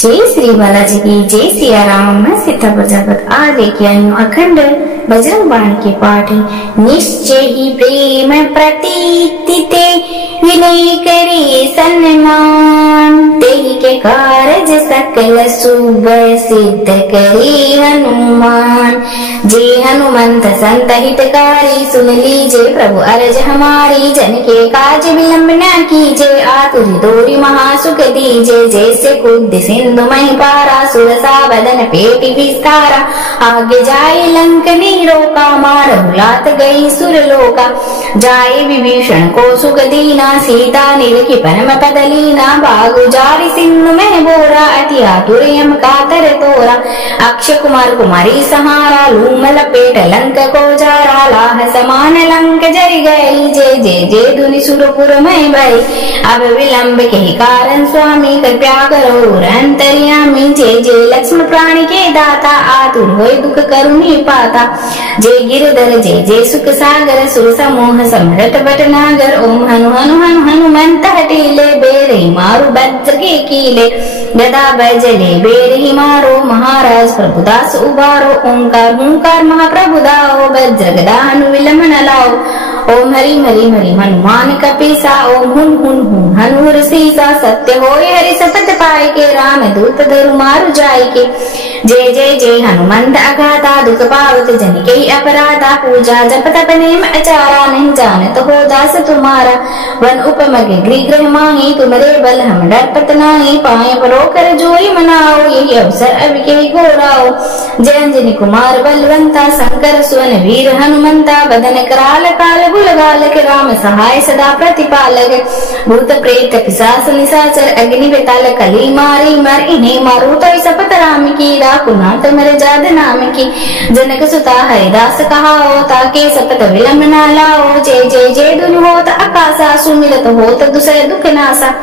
जय श्री बालाजी की जय सिया राम। मैं सीता प्रजापत आज लेके आई हूँ अखंड बजरंग बाण के पाठ। निश्चय ही प्रेम प्रतीति ते विनय करे सन्मान। तेहि के कारज सकल शुभ सिद्ध करे हनुमान। जे हनुमंत संत हितकारी सुन लीजे प्रभु अरज हमारी। जन के काज विलंब न कीजे आतुर दोरी महासुख दीजे। जैसे कूद सिंधु मही पारा सुरसा बदन पेटी विस्तारा। आगे जाए लंक नहीं रोका मारहु लात गई सुरलोका। जाए विभीषण को सुख दीना सीता निरखी परम पद लीना। बागु जारी सिंधु में बोरा अति आतुर यम कातर तोरा। अक्षय कुमार कुमारी सहारा लूम लपेट लंक को जारा। लाह समान लंक जरि गई जय जय जय धुनि सुरपुर में भई। अब विलंब के कारण स्वामी कृपा करो अंतर्यामी। जय जय लक्ष्मण प्राणी के दाता आतुर होय दुख करुणी पाता। जय गिरधर जय जय सुख सागर सुर समूह समरट भटनागर। ओम हनु हनु हनु हनुमंत हटीले बेरे मारु वज्र के कीले। गदा बैजले बेर ही मारो महाराज प्रभुदास उबारो। ओंकार हुंकार महाप्रभु दाओ वज्र गदा हनु विलंब न लाओ। ओम हरि हरि हरि हनुमान कपीसा। ओम हुन हुन हुन हनुर सीसा। सत्य होय हरि सपथ पाए के राम दूत धरु मारु जाय के। जय जय जय हनुमंत अगाधा दुख पावत जन के अपराधा। पूजा जप तप नेम अचारा नहीं जानत हो दास तुम्हारा। वन उपमग गृह गृह मांगी तुमरे बल हम डरपत नाही। पाए परो कर जोई मनाओ यही अवसर अब के गोराओ। जय अंजनी कुमार बलवंता शंकर सुवन वीर हनुमंता। बदन कराल काल गुल गालक राम सहाय सदा प्रतिपालक। भूत प्रेत पिशाच निशाचर अग्नि बेताल कली मारी मर। इन्हें मारो तो सपत राम की राकुना तुम्हारे जाद नाम की। जनक सुता हरिदास कहाओ ताके सपत विलंब न लाओ। जय जय जय धुनि होत आकाशा सुमिरत होत दुसरे दुख नासा।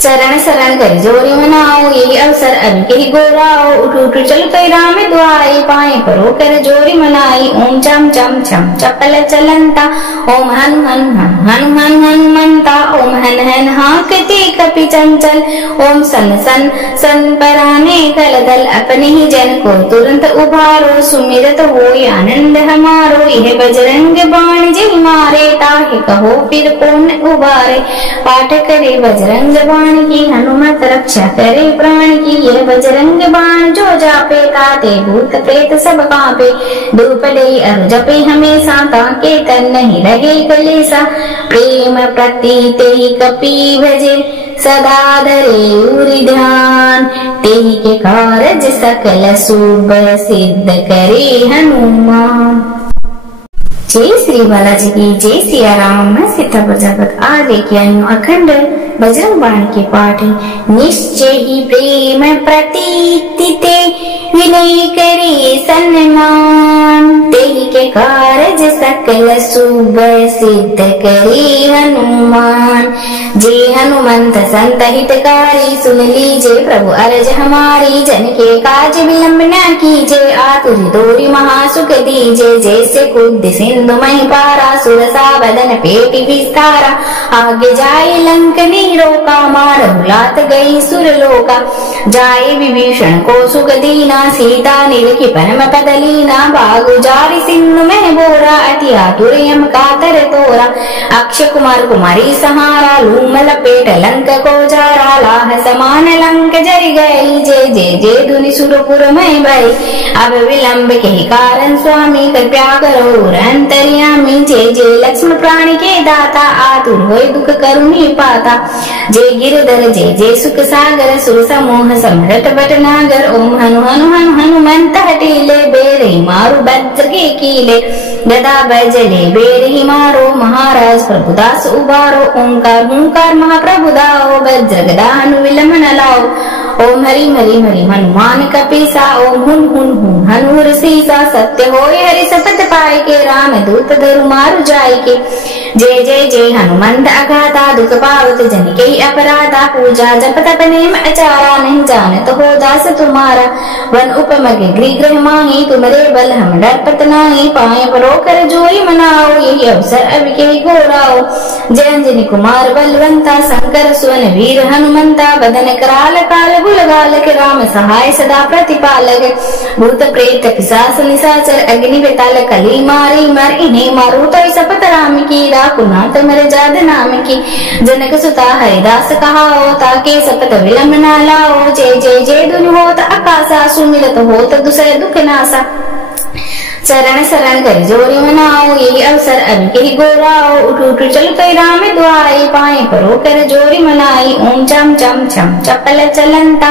चरण शरण कर जोरी मनाओ यही अवसर अब के ही गोराओ। उठ उठ चल कई राम दुआई पाए परो कर जोरी मनाई। ओम चम चम छम चपल चलंता। ओम हन हन हन हन हन हनुमंता। ओम हन हन हाकते कपि चंचल। ओम सन सन सन पराने कल दल अपने ही जन को तुरंत उभारो। सुमिरत होय आनंद हमारो यह बजरंग बाण जय मारे। ताहि कहो फिर कौन उबारे। पाठ करे बजरंग बाण की हनुमत रक्षा करे प्राण की। यह बजरंग बाण जो जापे ताते भूत प्रेत सब कांपे। धूप दे अरु जपे हमेशा ताके तन नहीं लगे कलेसा। प्रेम प्रतीते ही कपि भजे सदा धरे उरि ध्यान। तेहि के कारज सकल शुभ सिद्ध करे हनुमान। जय श्री बालाजी की जय सिया राम। मैं सीता प्रजापत आज लेके आई हूँ अखंड बजरंग बाण के पाठ। निश्चय ही प्रेम प्रतीति ते विनय करे सन्मान। तेहि के कारज सकल शुभ सिद्ध करे हनुमान। जे हनुमंत संत हितकारी सुन लीजे प्रभु अरज हमारी। जन के काज विलंब न कीजे आतुर दोरी महासुख दीजे। जैसे कूद सिंधु मही पारा सुरसा बदन पेटी विस्तारा। आगे जाए लंक नहीं रोका मारहु लात गई सुरलोका। जाए विभीषण को सुख दीना सीता निरखी परम पद लीना। बागु जारी सिंधु में बोरा अति आतुर यम कातर तोरा। अक्षय कुमार कुमारी सहारा लूम लपेट लंक को जारा। लाह समान लंक जरि गई जय जय जय धुनि सुरपुर में भई। अब विलंब के कारण स्वामी कृपा करो अंतर्यामी। जय जय लक्ष्मण प्राणी के दाता आतुर होय दुख करुणी पाता। जय गिरधर जय जय सुख सागर सुर समूह समरट भटनागर। ओम हनु हनु हनु हनुमंत हटीले बेरे मारु वज्र के कीले। गदा बैजले बेर ही मारो महाराज प्रभुदास उबारो। ओंकार हुंकार महाप्रभु दाओ वज्र गदा हनु विलंब न लाओ। ओम हरि मरि मरि हनुमान कपीसा, ओम हुन हुन हुन हनुर सीसा। सत्य होय हरि सपथ पाए के, राम दूत धरु मारु जाय के। जय जय जय हनुमंत अगाधा, दुख पावत जन के अपराधा। पूजा जप तप नेम आचारा, नहीं जानत हो दास तुम्हारा। वन उपमग गृह माही, तुमरे बल हम डरपत नाही। पाए परोकर जोई मनाओ, यही अवसर अब के घोराओ। जय अंजनी कुमार बलवंता, शंकर सुवन वीर हनुमंता। बदन कराल काल गुलगाल के, राम सहाय सदा प्रतिपालक। भूत प्रेत पिशाच निशाचर, अग्नि बेताल कली मारी। मर इन्हें मारू तो सपत राम की, राकुनाथ मर जाद नाम की। जनक सुता हरिदास कहाओ, ताके सपत विलंब न लाओ। जय जय जय धुनि होत आकाशा, सुमिरत होत दुसर दुख नासा। शरण शरण कर जोरी मनाओ, यही अवसर अब के गोराओ। उठ उठ चल तो राम दुआई, पाए परो कर जोरी मनाई। ओम चम चम चम चपल चलंता,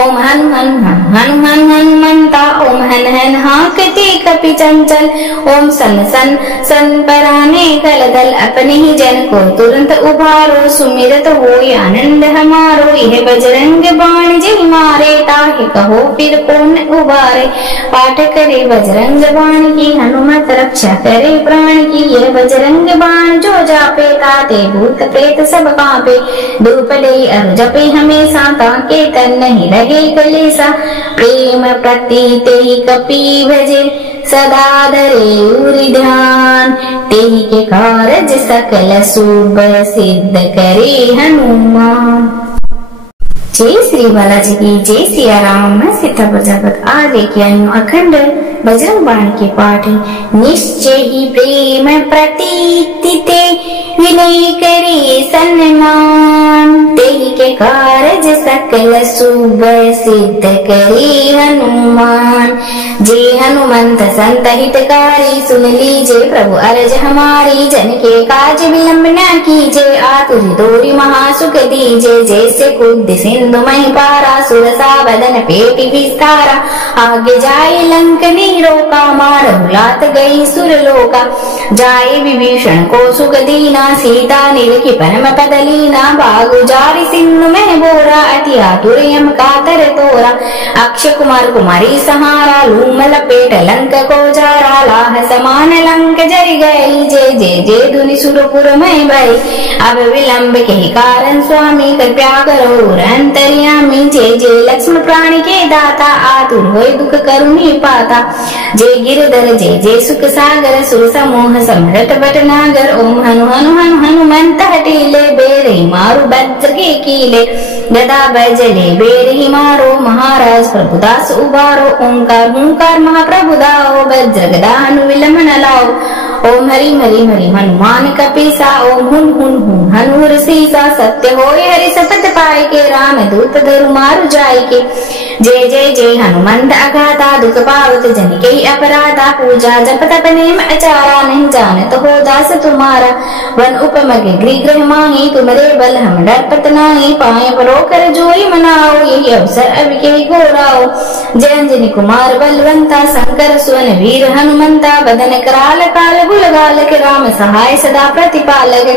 ओम हन हन हन हन हन हनुमंता। ओम हन हन हाकते कपि चंचल, ओम सन सन सन पराने कल दल। अपने ही जन को तुरंत उभारो, सुमिरत होय आनंद हमारो। यह बजरंग बाण जय मारे, ताहि कहो फिर कौन उबारे। पाठ करे बजरंग बाण की, हनुमत रक्षा करे प्राण की। यह बजरंग बाण जो जापे, ताते भूत प्रेत सब कांपे। धूप दे अरु जपे हमेशा, ताके तन नहीं लगे कलेसा। प्रेम प्रतीत ही कपि भजे, सदा धरे उरि ध्यान। तेहि के कारज सकल शुभ, सिद्ध करे हनुमान। जय श्री बालाजी की जय। सिया राम सीतापुर जगत आदि ज्ञान अखंड बजरंग बाण के पाठ। निश्चय ही प्रेम प्रतीति ते, विनय करे सन्मान। तेहि के कारज सकल शुभ, सिद्ध करे हनुमान। जय हनुमंत संत हितकारी, सुन लीजिए प्रभु अरज हमारी। जन के काज विलंब न कीजिए, आतुर दोरी महासुख दीजिए। जैसे कूद सिंधु मही पारा, सुरसा बदन पेटी विस्तारा। आगे जाए लंक नहीं रोका, मारहु लात गई सुरलोका। जाए विभीषण को सुख दीना, सीता निरखी परम पद लीना। बागु जारी सिंधु में बोरा, अति आतुर यम कातर तोरा। अक्षय कुमार कुमारी सहारा, लूम लपेट लंक को जारा। लाह समान लंक जरि गई, जय जय जय धुनि सुरपुर में भई। अब विलंब के कारण स्वामी, कृपया करो अंतर्यामी। जय जय लक्ष्मण प्राण के दाता, आतुर होय दुख करुणी पाता। जय गिरधर जय जय सुख सागर, सुर समूह समरट भटनागर। ओम हनु हनु हनु हनुमंत हटीले, बेरे मारु वज्र के कीले। गदा बैजले बेर ही मारो, महाराज प्रभुदास उबारो। ओंकार हुंकार महाप्रभु दाओ, वज्र गदा हनु विलंब न लाओ। ओम हरि मरि मरि हनुमान कपीसा, ओम हुन हुन हुन हनुर सीसा। सत्य होय हरि सपथ पाए के, राम दूत धरु मारु जाय के। जय जय जय हनुमंत अगाधा, दुख पावत जन के अपराधा। पूजा जप तप नेम आचारा, नहीं जानत हो दास तुम्हारा। वन उपमग गृह माही, तुमरे बल हम डरपत नाही। पाए परोकर जोई मनाओ, यही अवसर अब के घोराओ। जय अंजनी कुमार बलवंता, शंकर सुवन वीर हनुमंता। बदन कराल काल गुलगाल के, राम सहाय सदा प्रतिपालक।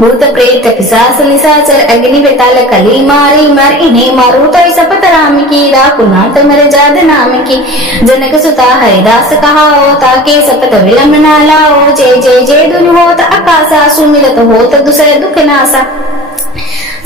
भूत प्रेत पिशाच निशाचर, अग्नि बेताल कली मारी। मर इन्हें मारू तो सपत राम की, राकुनाथ मर जाद नाम की। जनक सुता हरिदास कहाओ, ताके सपत विलंब न लाओ। जय जय जय धुनि होत आकाशा, सुमिरत होत दुसर दुख नासा।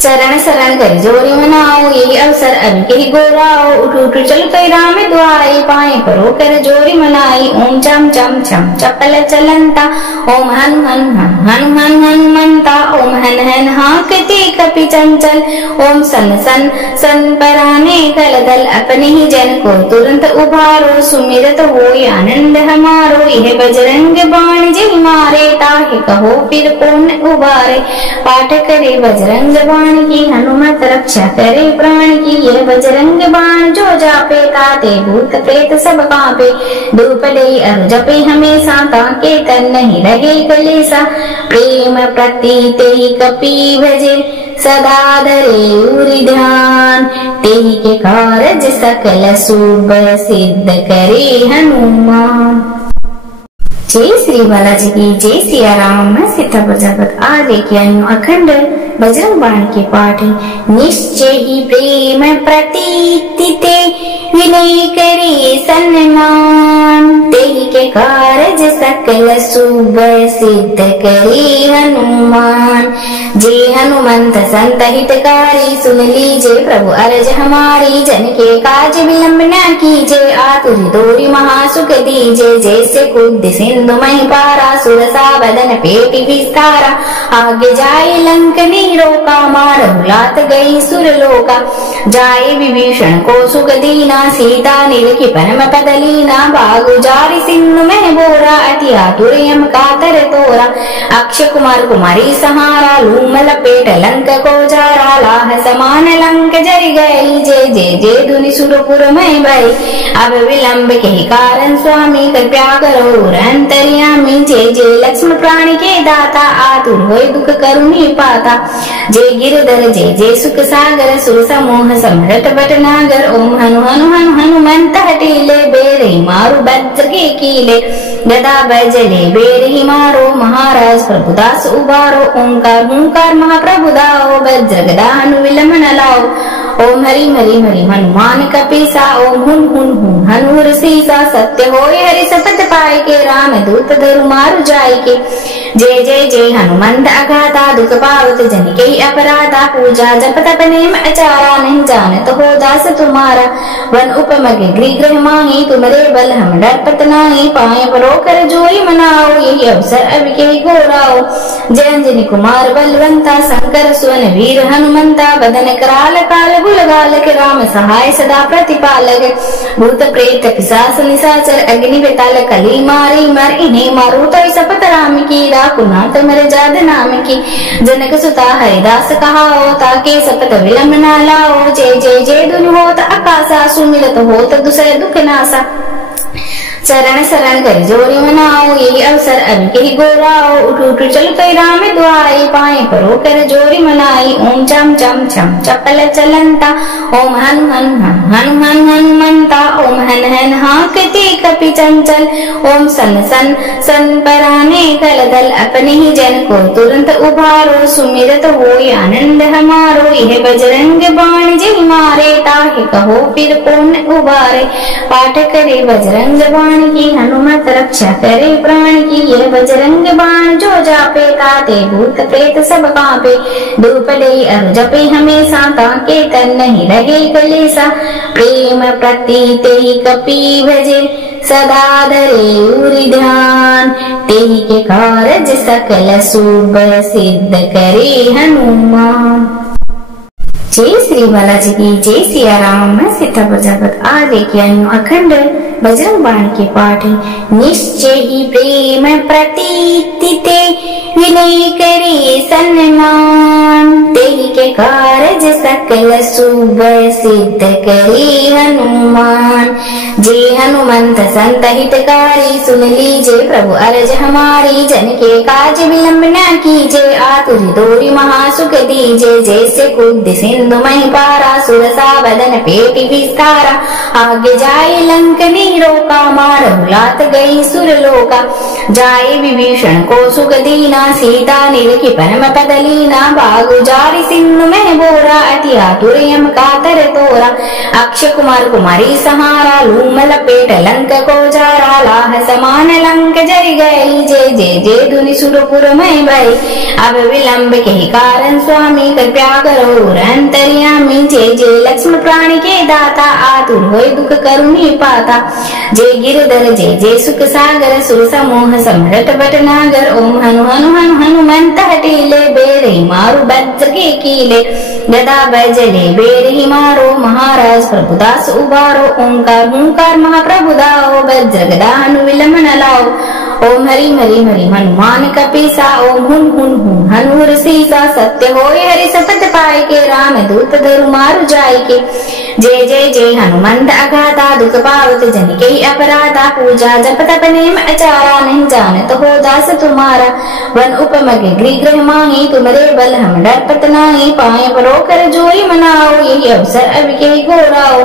शरण शरण कर जोरी मनाओ, यही अवसर अब के गोराओ। उठ उठ चल तो राम दुआई, पाए परो कर जोरी मनाई। ओम चम चम चम चपल चलंता, ओम हन हन हन हन हन हनुमंता। ओम हन हन हाकते कपि चंचल, ओम सन सन सन पराने कल दल। अपने ही जन को तुरंत उभारो, सुमिरत होय आनंद हमारो। यह बजरंग बाण जय मारे, ताहि कहो फिर कौन उबारे। पाठ करे बजरंग बाण की, हनुमत रक्षा करे प्राण की। यह बजरंग बाण जो जापे, ताते भूत प्रेत सब कांपे। धूप दे अरु जपे हमेशा, ताके तन नहीं लगे कलेसा। प्रेम प्रतीत ही कपि भजे, सदा धरे उरि ध्यान। तेहि के कारज सकल शुभ, सिद्ध करे हनुमान। जय श्री बालाजी की जय सिया राम। मैं सीतापुर जनपद आ लेके आई हूँ अखंड बजरंग बाण के पाठ। निश्चय ही प्रेम प्रतीति ते विनय करे सन्मान, तेहि के कारज सकल शुभ सिद्ध करे हनुमान। जे हनुमंत संत हितकारी, सुन लीजे प्रभु अरज हमारी। जन के काज विलंब न कीजे, आतुर दोरी महासुख दीजे। जैसे कूद सिंधु मही पारा, सुरसा बदन पेटी विस्तारा। आगे जाए लंक नहीं रोका, मारहु लात गई सुरलोका। जाए विभीषण को सुख दीना, सीता निरखी परम पद लीना। बागु जारी सिंधु में बोरा, अति आतुर यम कातर तोरा। अक्षय कुमार कुमारी सहारा, लूम लपेट लंक को जारा। लाह समान लंक जरि गई, जय जय जय धुनि सुरपुर में भई। अब विलंब के कारण स्वामी, कृपया करो अंतर्यामी। जय जय लक्ष्मण प्राणी के दाता, आतुर होय दुख करुणी पाता। जय गिरधर जय जय सुख सागर, सुर समूह समरट भटनागर। ओम हनु हनु हनु हनुमंत हटीले, बेरे मारु वज्र के कीले। गदा बजले बेर ही मारो, महाराज प्रभुदास उबारो। ओंकार हुंकार महाप्रभु दाओ, वज्र गदा हनु विलंब न लाओ। ओम हरि हरि हरि हनुमान कपीसा, ओम हुन हुन हुन हनुर सीसा। सत्य होय हरि शपथ पाए के, राम दूत धरु मारु जाय के। जय जय जय हनुमंत अगाधा, दुख पावत जन के अपराधा। पूजा जप तप नेम अचारा, नहीं जानत हो दास तुम्हारा। वन उपमग गृह मांगी, तुमरे बल हम डरपत नाही। पाए परो कर जोई मनाओ, यही अवसर अब के घोराओ। जय अंजनी कुमार बलवंता, शंकर सुवन वीर हनुमंता। बदन कराल काल बुल गालक, राम सहाय सदा प्रतिपालक। भूत प्रेत पिशाच निशाचर, अग्नि बेताल कली मारी मर। इन्हें मारो तो शपथ राम की, राकुनाथ मर जाद नाम की। जनक सुता हरिदास कहाओ, ताके शपथ विलंब न लाओ। जय जय जय धुनि होत आकाशा, सुमिरत होत दुसर दुख नासा। चरण शरण कर जोरी मनाओ, यही अवसर अब के गोराओ। उठ उठ चल पे राम दुआई, पाए परो कर जोरी मनाई। ओम चम चम छम चपल चलंता, ओम हन हन हन हन हन हनुमंता। ओम हन हन हाकते कपि चंचल, ओम सन सन सन पराने कल दल। अपने ही जन को तुरंत उभारो, सुमिरत होय आनंद हमारो। यह बजरंग बाण जय मारे, ताहि कहो फिर कौन उबारे। पाठ करे बजरंग बाण की, हनुमत रक्षा करे प्राण की। ये बजरंग बाण जो जापे, ताते भूत प्रेत सब कांपे। धूप दे अरु जपे हमेशा, ताके तन नहीं रहे कलेसा। प्रेम प्रतीत ही कपि भजे, सदा धरे उरि ध्यान। तेहि के कारज सकल शुभ सिद्ध करे हनुमान। जय श्री बालाजी की जय सिया राम। मैं सीतापुर जनपद आ लेके आई हूँ अखंड बजरंग बाण के पाठ। निश्चय ही प्रेम प्रतीति ते विनय करे सन्मान, तेहि के कारज सकल शुभ सिद्ध करे हनुमान। जे हनुमंत संत हितकारी, सुन लीजे प्रभु अरज हमारी। जन के काज विलंब न कीजे, आतुर दोरी महासुख दीजे। जैसे कूद सिंधु मही पारा, सुरसा बदन पेटी विस्तारा। आगे जाए लंक नहीं रोका, मारहु लात गई सुरलोका। जाए विभीषण को सुख दीना, सीता निरखी परम पद लीना। बागु जारी सिंधु में बोरा, अति आतुर यम कातर तोरा। अक्षय कुमार कुमारी सहारा, लूम लपेट लंक को जारा। लाह समान लंक जरि गई, जय जय जय धुनि सुरपुर में भई। अब विलंब के कारण स्वामी, कृपया करो अंतर्यामी। जय जय लक्ष्मण प्राणी के दाता, आतुर होय दुख करुणी पाता। जय गिरधर जय जय सुख सागर, सुर समूह समरट भटनागर। ओम हनु हनु हनु हनुमंत हटीले, बेरे मारु वज्र के कीले। गदा बजले बेर ही मारो, महाराज प्रभुदास उबारो। ओंकार हुंकार महाप्रभु दाओ, वज्र गदा हनु विलंब न लाओ। ओम हरि हरि हरि हनुमान कपीसा, ओम हुन हुन हुन हनुर सीसा। सत्य होय हरि शपथ पाए के, राम दूत धरु मारु जाय के। जय जय जय हनुमंत अगाधा दुख पावत जन के अपराधा पूजा जप तप नेम अचारा नहीं जानत हो दास तुम्हारा वन उपम गृह माही तुम्हारे बल हम डरपत नाही पाए परो कर जोई मनाओ यही अवसर अब के गोराओ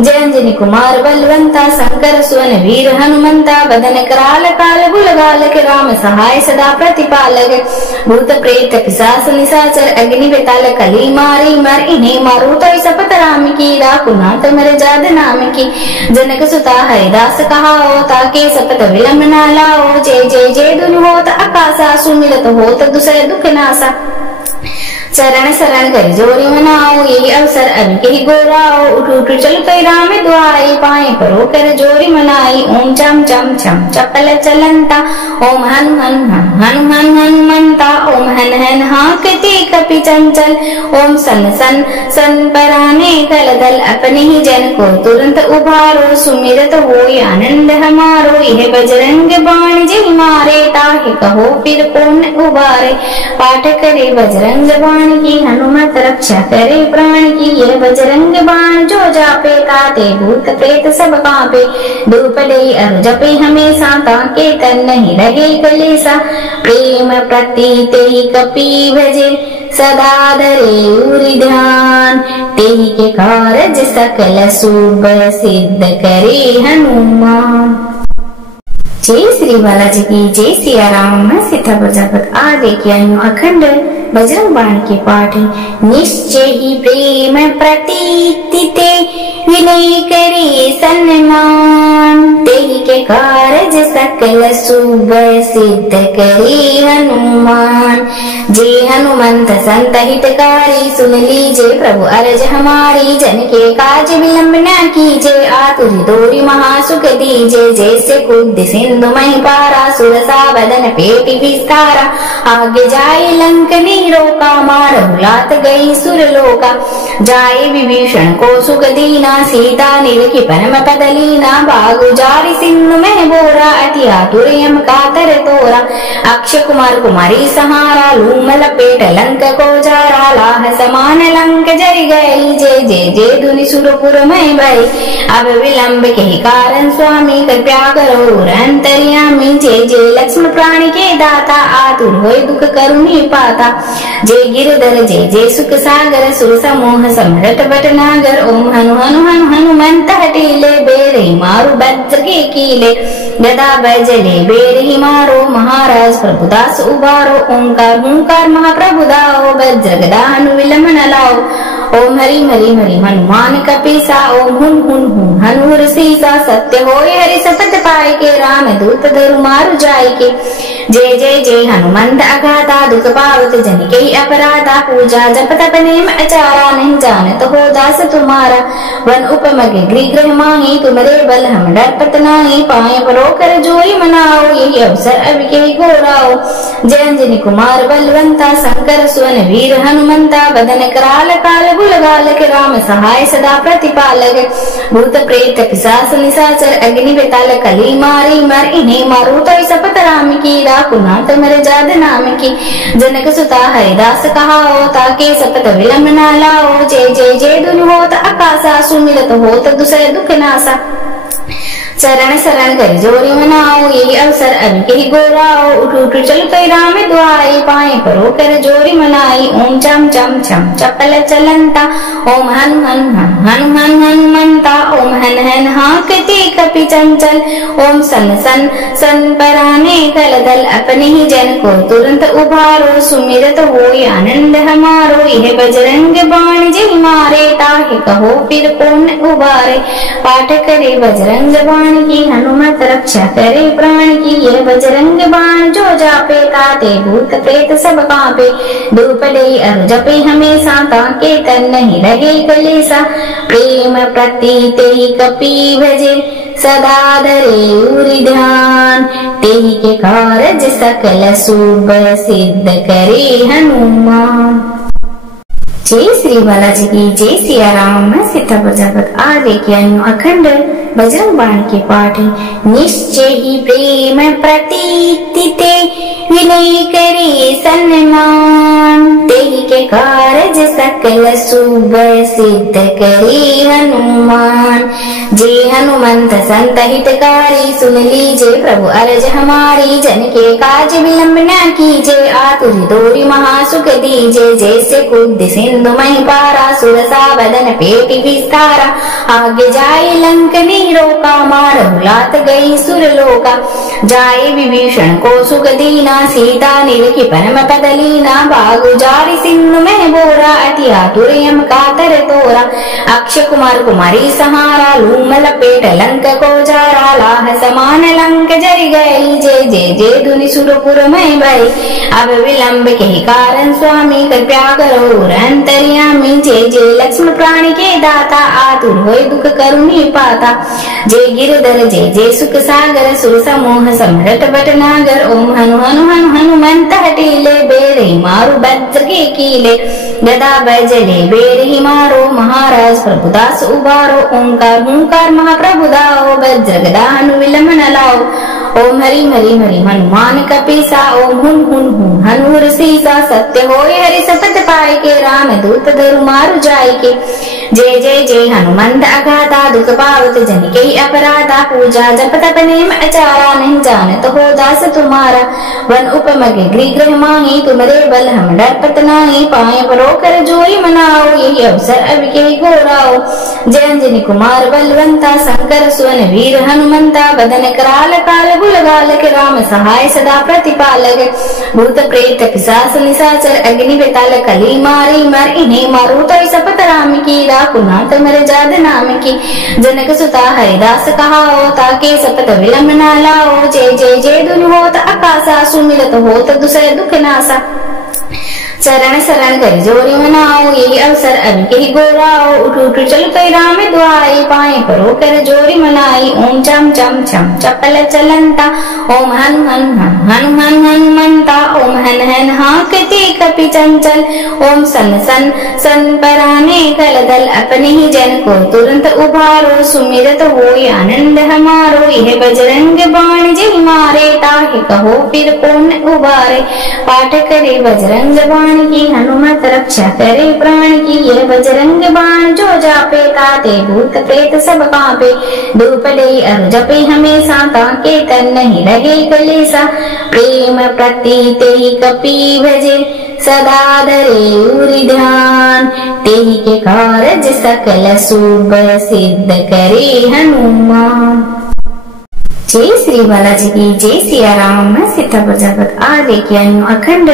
जय अंजनी कुमार बलवंता शंकर सुवन वीर हनुमंता बदन कराल काल गुलगाल के राम सहाय सदा प्रतिपालक भूत प्रेत पिशाच निशाचर अग्नि बेताल कली मारी मर इन्हें मारू तो सपत राम की राकुनाथ मर जाद नाम की जनक सुता हरिदास कहाओ ताके सपत विलंब न लाओ जय जय जय दुनि होत आकाशा सुमिरत होत दुसर दुख नासा चरण शरण कर जोरी मनाओ यही अवसर अब के गोराओ उठ उठ चल कई राम दुआई पाए परो कर जोरी मनाई ओम चम चम चम चपल चलंता ओम हन हन हन हन हनुमंता ओम हन हन हाकते कपि चंचल ओम सन सन सन पराने कल दल अपने ही जन को तुरंत उभारो सुमिरत होई आनंद हमारो यह बजरंग बाण जय मारे ताहि कहो फिर कौन उबारे पाठ करे बजरंग बाण की हनुमत रक्षा करे प्राण की यह बजरंग बाण जो जापे ताते भूत प्रेत सब कांपे धूप दे अरु जपे हमेशा ताके तन नहीं लगे कलेसा प्रेम प्रतीते ही कपि भजे सदा धरे उरि ध्यान तेहि के कारज सकल शुभ सिद्ध करे हनुमान। जय श्री बालाजी की जय सिया राम। मैं सीता प्रजापत आ लेके आई हूँ अखंड बजरंग बाण के पाठ। निश्चय ही प्रेम प्रतीति ते विनय करे सन्मान तेहि के कारज सकल शुभ सिद्ध करे हनुमान। जे हनुमंत संत हितकारी सुन लीजे प्रभु अरज हमारी जन के काज विलंब न कीजे आतुर दोरी महासुख दीजे जैसे कूद सिंधु मही पारा सुरसा बदन पेटी विस्तारा आगे जाए लंक नहीं रोका मार लात गई सुरलोका जाए विभीषण को सुख दीना सीता निरखी परम पदलीना बागु जारी सिंधु में बोरा अति आतुर यम कातर तोरा अक्षय कुमार कुमारी सहारा लूम लपेट लंक को जारा लाह समान लंक जरि गई जय जय जय धुनि सुरपुर में भई अब विलंब के कारण स्वामी कृपया करो अंतर्यामी जय जय लक्ष्मण प्राणी के दाता आतुर होय दुख करुणी पाता जय गिरधर जय जय सुख सागर सुर समूह समरट भटनागर ओम हनु हनु हनु हनुमंत हटीले बेरे मारु वज्र के कीले गदा बजले बेर ही मारो महाराज प्रभुदास उबारो ओंकार हुंकार महाप्रभु दाओ वज्र गदा हनु विलंब न लाओ ओम हरि हरि हरि हनुमान कपीसा ओम हुन हुन हुन हनुर सीसा सत्य होय हरि सपथ पाए के राम दूत धरु मारु जाय के जय जय जय हनुमंत अगाधा दुख पावत जन के अपराधा पूजा जप तप नेम अचारा नहीं जानत हो दास तुम्हारा वन उपम गृह माही तुम्हारे बल हम डरपत नाही पाए परो कर जोई मनाओ यही अवसर अब के गोराओ जय अंजनी कुमार बलवंता शंकर सुवन वीर हनुमंता बदन कराल काल गुलगाल के राम सहाय सदा प्रतिपालक भूत प्रेत पिशाच निशाचर अग्नि बेताल कली मारी मर इन्हें मारू तो सपत राम की राकुनाथ मर जाद नाम की जनक सुता हरिदास कहाओ ताके सपत विलंब न लाओ जय जय जय धुनि होत आकाशा सुमिरत होत दुसर दुख नासा चरण शरण कर जोरी मनाओ यही अवसर अब के गोराओ उठ उठ चल कई राम दुआई पाए परो कर जोरी मनाई ओम चम चम चम चपल चलंता ओम हन हन हन हन हनुमंता ओम हन हन हाकते कपि चंचल ओम सन सन सन पराने कल दल अपने ही जन को तुरंत उभारो सुमिरत होई आनंद हमारो यह बजरंग बाण जय मारे ताहि कहो फिर कौन उबारे पाठ करे बजरंग बाण की हनुमत रक्षा करे प्राण की यह बजरंग बाण जो जापे ताते भूत प्रेत सब कांपे धूप दे अरु जपे हमेशा ताके तन नहीं लगे कलेसा प्रेम प्रतीते ही कपि भजे सदा धरे उरि ध्यान तेहि के कारज सकल शुभ सिद्ध करे हनुमान। जय श्री बालाजी की जय सिया राम। मैं सीता प्रजापत आ लेके आई हूँ अखंड बजरंग बाण के पाठ निश्चय ही प्रेम प्रतीति ते विनय करे सन्मान तेहि के कारज सकल शुभ सिद्ध करे हनुमान। जे हनुमंत संत हितकारी सुन लीजे प्रभु अरज हमारी जन के काज विलंब न कीजे आतुर दोरी महासुख दीजे जैसे कुद सिंधु मही पारा सुरसा बदन पेटी विस्तारा आगे जाए लंक नहीं रोका मारहु लात गई सुरलोका जाए विभीषण को सुख दीना सीता निरखी परम पद लीना बागु जारी सिंधु में बोरा अति आतुर यम कातर तोरा अक्षय कुमार कुमारी सहारा लूम लपेट लंक को जारा लाह समान लंक जरि गई जय जय जय धुनि सुरपुर में भई अब विलंब के कारण स्वामी कृपया करो अंतर्यामी जय जय लक्ष्मण प्राणी के दाता आतुर होय दुख करुणी पाता जय गिरधर जय जय सुख सागर सुर समूह सम्राट भटनागर ओम हनु हनु हनु हनुमंत हटीले बेरे मारु वज्र के कीले गदा बैजले बेर ही मारो महाराज प्रभुदास उबारो ओंकार हुंकार महाप्रभु दाओ वज्र गदा हनु विलंब न लाओ ओम हरि हरि हरि हनुमान कपीसा ओम हुन हुन हुन हनुर सीसा सत्य होय हरि सपथ पाए के राम दूत धरु मारु जाय के जय जय जय हनुमंत अगाधा दुख पावत जन के अपराधा पूजा जप तप नेम अचारा नहीं जानत हो दास तुम्हारा वन उपमग गृह मांगी तुमरे बल हम डरपत नाही पाए परो कर जोई मनाओ यही अवसर अब के घोराओ जय अंजनी कुमार बलवंता शंकर सुवन वीर हनुमंता बदन कराल काल गुलगाल के राम सहाय सदा प्रतिपालक भूत प्रेत पिशाच निशाचर अग्नि बेताल कली मारी मर इन्हें मारू तो सपत राम की कुनाथ मर जाद नाम की जनक सुता हरिदास कहाओ ताके सपत विलंब न लाओ जय जय जय धुनि होत आकाशा सुमिरत होत दुसरे दुख नासा चरण शरण कर जोरी मनाओ यही अवसर अब के ही गोराओ उठ उठ चल कई राम दुआई पाए परो कर जोरी मनाई ओम चम चम चम चपल चलंता ओम हन हन हन हन हन हनुमंता ओम हन हन हाकते कपि चंचल ओम सन सन सन पराने कलदल अपने ही जन को तुरंत उभारो सुमिरत होय आनंद हमारो यह बजरंग बाण जय मारे ताहि कहो फिर कौन उबारे पाठ करे बजरंग बाण की हनुमत रक्षा करे प्राण की यह बजरंग बाण जो जापे ताते भूत प्रेत सब कांपे धूप दे अरु जपे हमेशा ताके तन नहीं रहे कलेसा प्रेम प्रतीते ही कपि भजे सदा धरे उरि ध्यान तेहि के कारज सकल शुभ सिद्ध करे हनुमान। जय श्री बालाजी की जय सिया राम सीतापुर जगत आगे के अखंड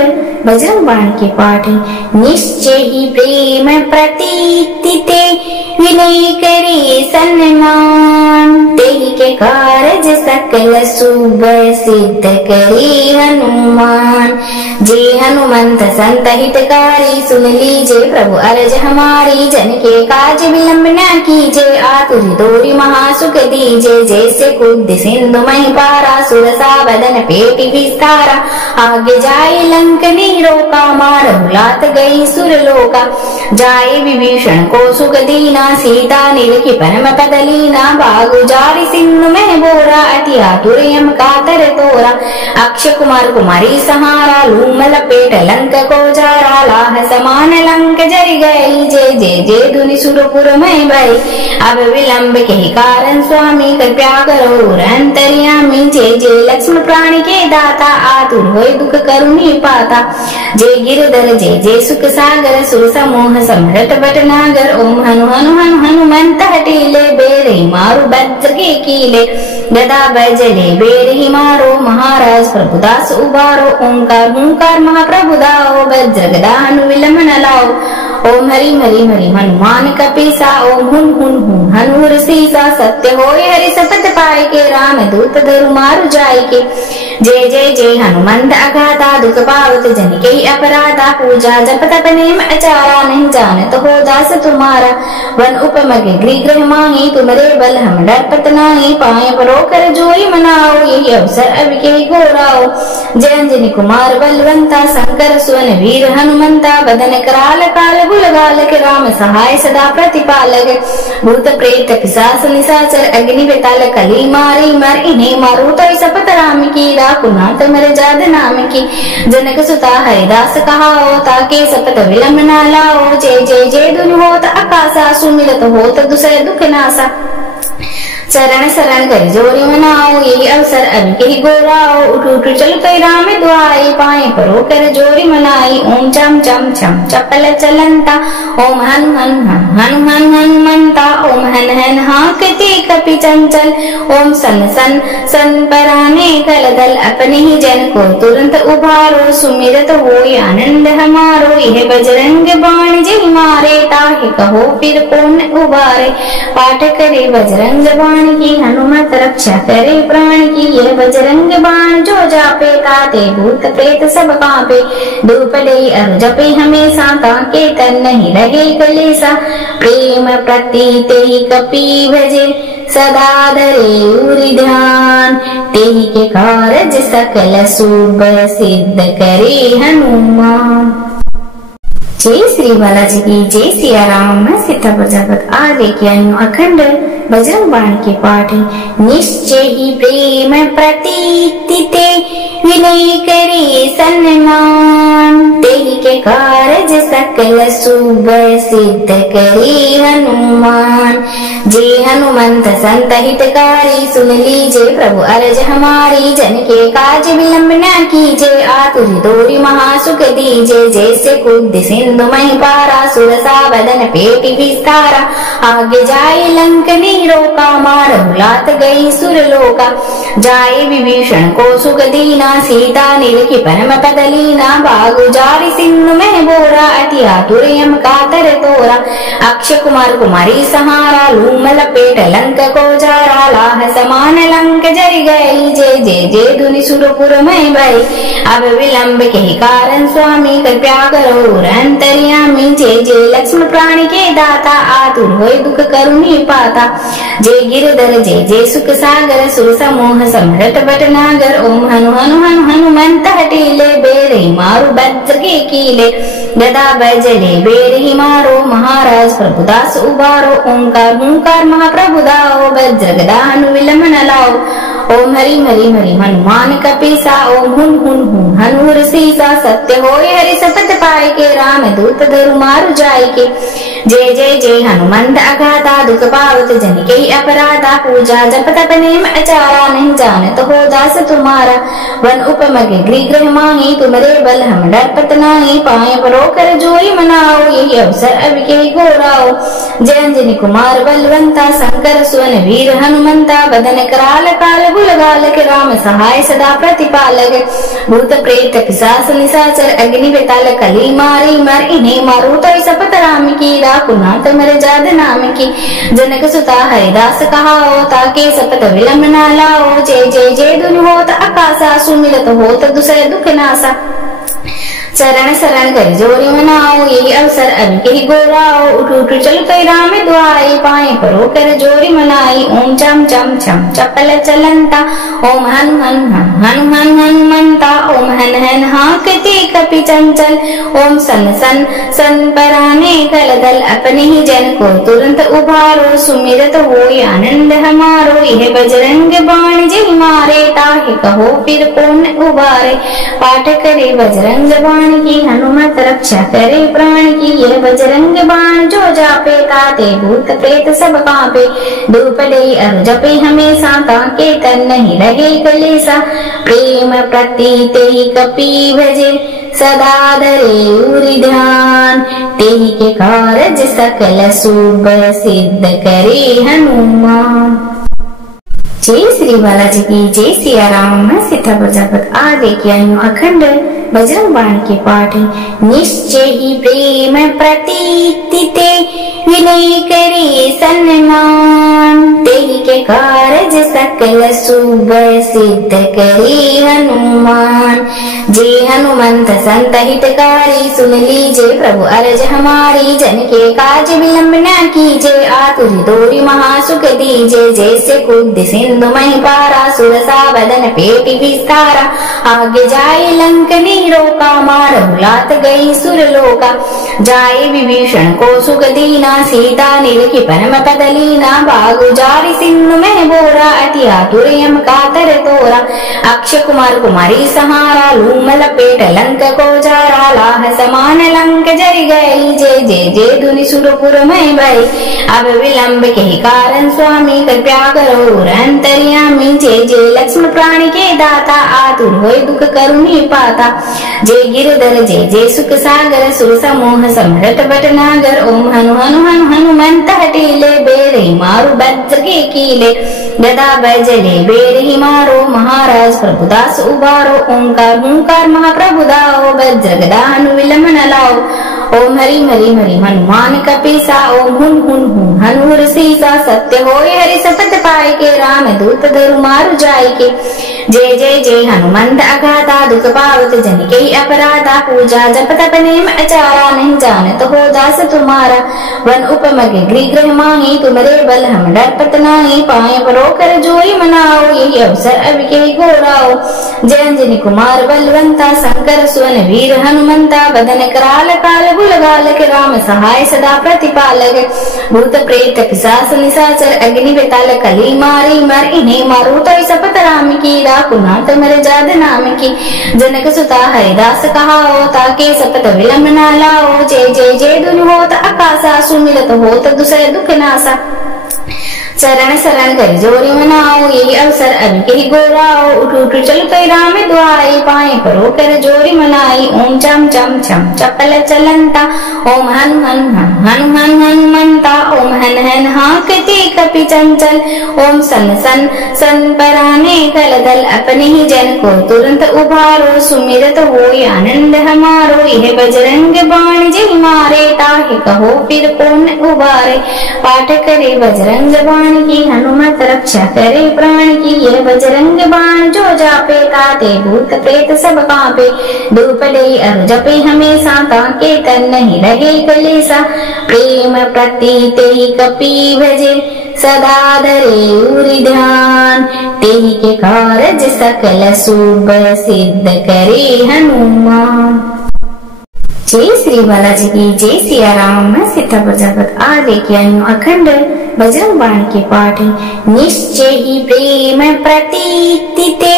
बजरंग बाण के पाठ निश्चय ही प्रेम प्रतीति ते विनय करे सन्मान तेहि के कारज सकल शुभ सिद्ध करे हनुमान। जे हनुमंत संत हितकारी सुन लीजे प्रभु अरज हमारी जन के काज विलंब न कीजे आतुर दोरी महासुख दीजे जैसे कुद सिंधु मही पारा सुरसा बदन पेटी विस्तारा आगे जाए लंक नहीं रोका मारहु लात गई सुरलोका जाए विभीषण को सुख दीना सीता निरखी परम पद लीना बागु जारी सिंधु में बोरा अति आतुर यम कातर तोरा अक्षय कुमार कुमारी सहारा लूम लपेट लंक को जारा लाह समान लंक जरि गई जय जय जय धुनि सुरपुर में भई अब विलंब के कारण स्वामी कृपया करो अंतर्यामी जय जय लक्ष्मण प्राणी के दाता आतुर होय दुख करुणी पाता जय गिरधर जय जय सुख सागर सुर समूह सम्राट भटनागर ओम हनु हनु हनु हनुमंत हटीले बेरे मारु वज्र के कीले गदा बैजले बेर ही मारो महाराज प्रभुदास उबारो ओंकार हुंकार महाप्रभु दाओ वज्र गदा हनु विलंब न लाओ ओम हरि हरि हरि हनुमान कपीसा ओम हुन हुन हुन हनुर सीसा सत्य होय हरि सपथ पाए के राम दूत धरु मारु जाय के जय जय जय हनुमंत अगाधा दुख पावत जन के अपराधा पूजा जप तप नेम अचारा नहीं जानत हो दास तुम्हारा वन उपमग गृह मांगी तुमरे बल हम डरपत नाही पाए परो कर जोई मनाओ यही अवसर अब के घोराओ जय अंजनी कुमार बलवंता शंकर सुवन वीर हनुमंता बदन कराल काल गुलगालक राम सहाय सदा प्रतिपालक। भूत प्रेत पिशाच निशाचर अग्नि बेताल कली मारी मर इन्हें मारो तो सपत राम की राकुनाथ मर जाद नाम की। जनक सुता हरिदास कहाओ ताके सपत विलंब न लाओ। जय जय जय धुन होत आकाशा सुमिरत होत दूसरे दुख नासा। चरण शरण कर जोरी मनाओ यही अवसर अभी के ही गोराओ। उठ उठ चल कई राम दुआई पाए परो कर जोरी मनाई। ओम चम चम चम चपल चलंता ओम हन हन हन हन हनुमंता। ओम हन हन हाकते कपि चंचल ओम सन सन सन पराने कल दल। अपने ही जन को तुरंत उभारो सुमिरत होय आनंद हमारो। यह बजरंग बाण जय मारे ताहि कहो फिर कौन उबारे। पाठ करे बजरंग बाण की हनुमत रक्षा करे प्राण की। यह बजरंग बाण जो जापे ताते भूत प्रेत सब कांपे। धूप दे अरु जपे हमेशा ताके तन नहीं लगे कलेसा। प्रेम प्रतीते ही कपि भजे सदा धरे उरि ध्यान। तेहि के कारज सकल शुभ सिद्ध करे हनुमान। जय श्री बालाजी की जय। सिया राम मैं सीता प्रजापत आ लेके आई हूँ अखंड बजरंग बाण के पाठ। निश्चय ही प्रेम प्रतीति ते विनय करे सन्मान। तेहि के कारज सकल शुभ सिद्ध करे हनुमान। जे हनुमंत संत हितकारी सुन लीजे प्रभु अरज हमारी। जन के काज विलंब न कीजे आतुर दोरी महासुख दीजे। जैसे कूद सिंधु मही पारा सुरसा बदन पेटी विस्तारा। आगे जाए लंक रोका मारहु लात गई सुरलोका। जाए विभीषण को सुख दीना सीता निरखी परम पद लीना। बागु जारी सिंधु में बोरा अति आतुर यम कातर तोरा। अक्षय कुमार कुमारी सहारा लूम लपेट लंक को जारा। लाह समान लंक जरि गई जय जय जय धुनि सुरपुर में भई। अब विलंब के कारण स्वामी कृपया करो अंतर्यामी। जय जय लक्ष्मण प्राणी के दाता आतुर होय दुख करुणी पाता। जय गिरधर जय जय सुख सागर सुर समूह समरट भटनागर। ओम हनु हनु हनु हनुमंत हटीले बेरे मारु वज्र के कीले। गदा बजले बेर ही मारो महाराज प्रभुदास उबारो। ओंकार हुंकार महाप्रभु दाओ वज्र गदा हनु विलंब न लाओ। ओम हरि हरि हरि हनुमान कपीसा। ओम हुन हुन हुन हनुर सीसा। सत्य होय हरि सपथ पाए के राम दूत धरु मारु जाय के। जय जय जय हनुमंत अगाधा दुख पावत जन के अपराधा। पूजा जप तप नेम अचारा नहीं जानत हो दास तुम्हारा। वन उपमग गृह मांगी तुमरे बल हम डरपत नाही। पाए परो कर जोई मनाओ यही अवसर अब के गोराओ। जय अंजनी कुमार बलवंता शंकर सुवन वीर हनुमंता। बदन कराल काल गुलगालक राम सहाय सदा प्रतिपालक। भूत प्रेत पिशाच निशाचर अग्नि बेताल कली मारी मर इन्हें मारो तो सपत राम की राकुनाथ मर जाद नाम की। जनक सुता हरिदास कहाओ ताके सपत विलंब न लाओ। जय जय जय धुन होत आकाशा सुमिरत होत दूसरे दुख नासा। चरण शरण कर जोरी मनाओ यही अवसर अभी के ही गोराओ। उठ उठ चल कई राम दुआई पाए परो कर जोरी मनाई। ओम चम चम चम चपल चलंता ओम हन हन हन हन हनुमंता। ओम हन हन हाकते कपि चंचल ओम सन सन सन पराने कल दल। अपने ही जन को तुरंत उभारो सुमिरत होय आनंद हमारो। यह बजरंग बाण जय मारे ताहि कहो फिर कौन उबारे। पाठ करे बजरंग बाण की हनुमत रक्षा करे प्राण की। यह बजरंग बाण जो जापे ताते भूत प्रेत सब कांपे। धूप दे अरु जपे हमेशा ताके तन नहीं लगे कलेसा। प्रेम प्रतीते ही कपि भजे सदा धरे उरि ध्यान। तेहि के कारज सकल शुभ सिद्ध करे हनुमान। जय श्री बालाजी की जय। सिया राम मैं सीता प्रजापत आ लेके आई हूँ अखंड बजरंग बाण के पाठ। निश्चय ही प्रेम प्रतीति ते विनय करे सन्मान। तेहि के कारज सकल शुभ सिद्ध करे हनुमान। जे हनुमंत संत हितकारी, सुन लीजे प्रभु अरज हमारी। जन के काज विलंब न कीजे, आतुर दोरी महासुख दीजे। जैसे कूद सिंधु मही पारा, सुरसा बदन पेट विस्तारा। आगे जाए लंक नहीं रोका, मारहु लात गई सुरलोका। जाए विभीषण को सुख दीना, सीता निरखी परम पद लीना। भागु जारि सिंधु में बोरा, अति आतुर यम कातर तोरा। अक्षय कुमार कुमारी सहारा, लूम लपेट लंक को जारा। लाह समान लंक जरि गई, जय जय जय धुनि सुरपुर में भई। अब विलंब के कारण स्वामी, कृपया करो अंतर्यामी। जय जय लक्ष्मण प्राण के दाता, आतुर होय दुख करुणी पाता। जय गिरधर जय जय सुख सागर, सुर समूह समरट भटनागर। ओम हनु हनु हनु हनुमंत हटीले, बेरे मारु वज्र के कीले। गदा बैजले बेर ही मारो, महाराज प्रभुदास उबारो। ओंकार हुंकार महाप्रभु दाओ, वज्र गदा हनु विलंब न लाओ। ओम हरि हरि हरि हनुमान कपीसा, ओम हुन हुन हुन हनुर सीसा। सत्य होय हरि शपथ पाए के, राम दूत धरु मारु जाय के। जय जय जय हनुमंत अगाधा, दुख पावत जन के अपराधा। पूजा जप तप नेम अचारा, नहीं जानत हो दास तुम्हारा। वन उपमग गृह मांगी, तुमरे बल हम डरपत नाही। पाए परोकर जोई मनाओ, यही अवसर अब के घोराओ। जय अंजनी कुमार बलवंता, शंकर सुवन वीर हनुमंता। बदन कराल काल बुल गालक, राम सहाय सदा प्रतिपालक। भूत प्रेत पिशाच निशाचर, अग्नि बेताल कली मारी। मर इन्हें मारू तो शपथ राम की, कुनाथ मर जाद नाम की। जनक सुता हरिदास कहाओ, ताके शपथ विलंब न लाओ। जय जय जय धुनि होत आकाशा, सुमिरत होत दुसर दुख नासा। शरण शरण कर जोरी मनाओ, यही अवसर अब के गोराओ। उठ उठ चल तो राम दुआई, पाए परो कर जोरी मनाई। ओम चम चम छम चपल चलंता, ओम हन हन हन हन हन हनुमंता। ओम हन हन हाकते कपि चंचल, ओम सन सन सन पराने कल दल। अपने ही जन को तुरंत उभारो, सुमिरत होय आनंद हमारो। यह बजरंग बाण जय मारे, ताहि कहो फिर कौन उबारे। पाठ करे बजरंग बाण की, हनुमत रक्षा करे प्राण की। यह बजरंग बाण जो जापे, ताते भूत प्रेत सब कांपे। धूप दे अरु जपे हमेशा, ताके तन नहीं रहे कलेसा। प्रेम प्रतीत ही कपि भजे, सदा धरे उरि ध्यान। तेहि के कारज सकल शुभ सिद्ध करे हनुमान। जय श्री बालाजी की जय। सिया राम मैं सीतापुर जगत आगे किया अखंड बजरंग बाण के पाठ। निश्चय ही प्रेम प्रतीति ते,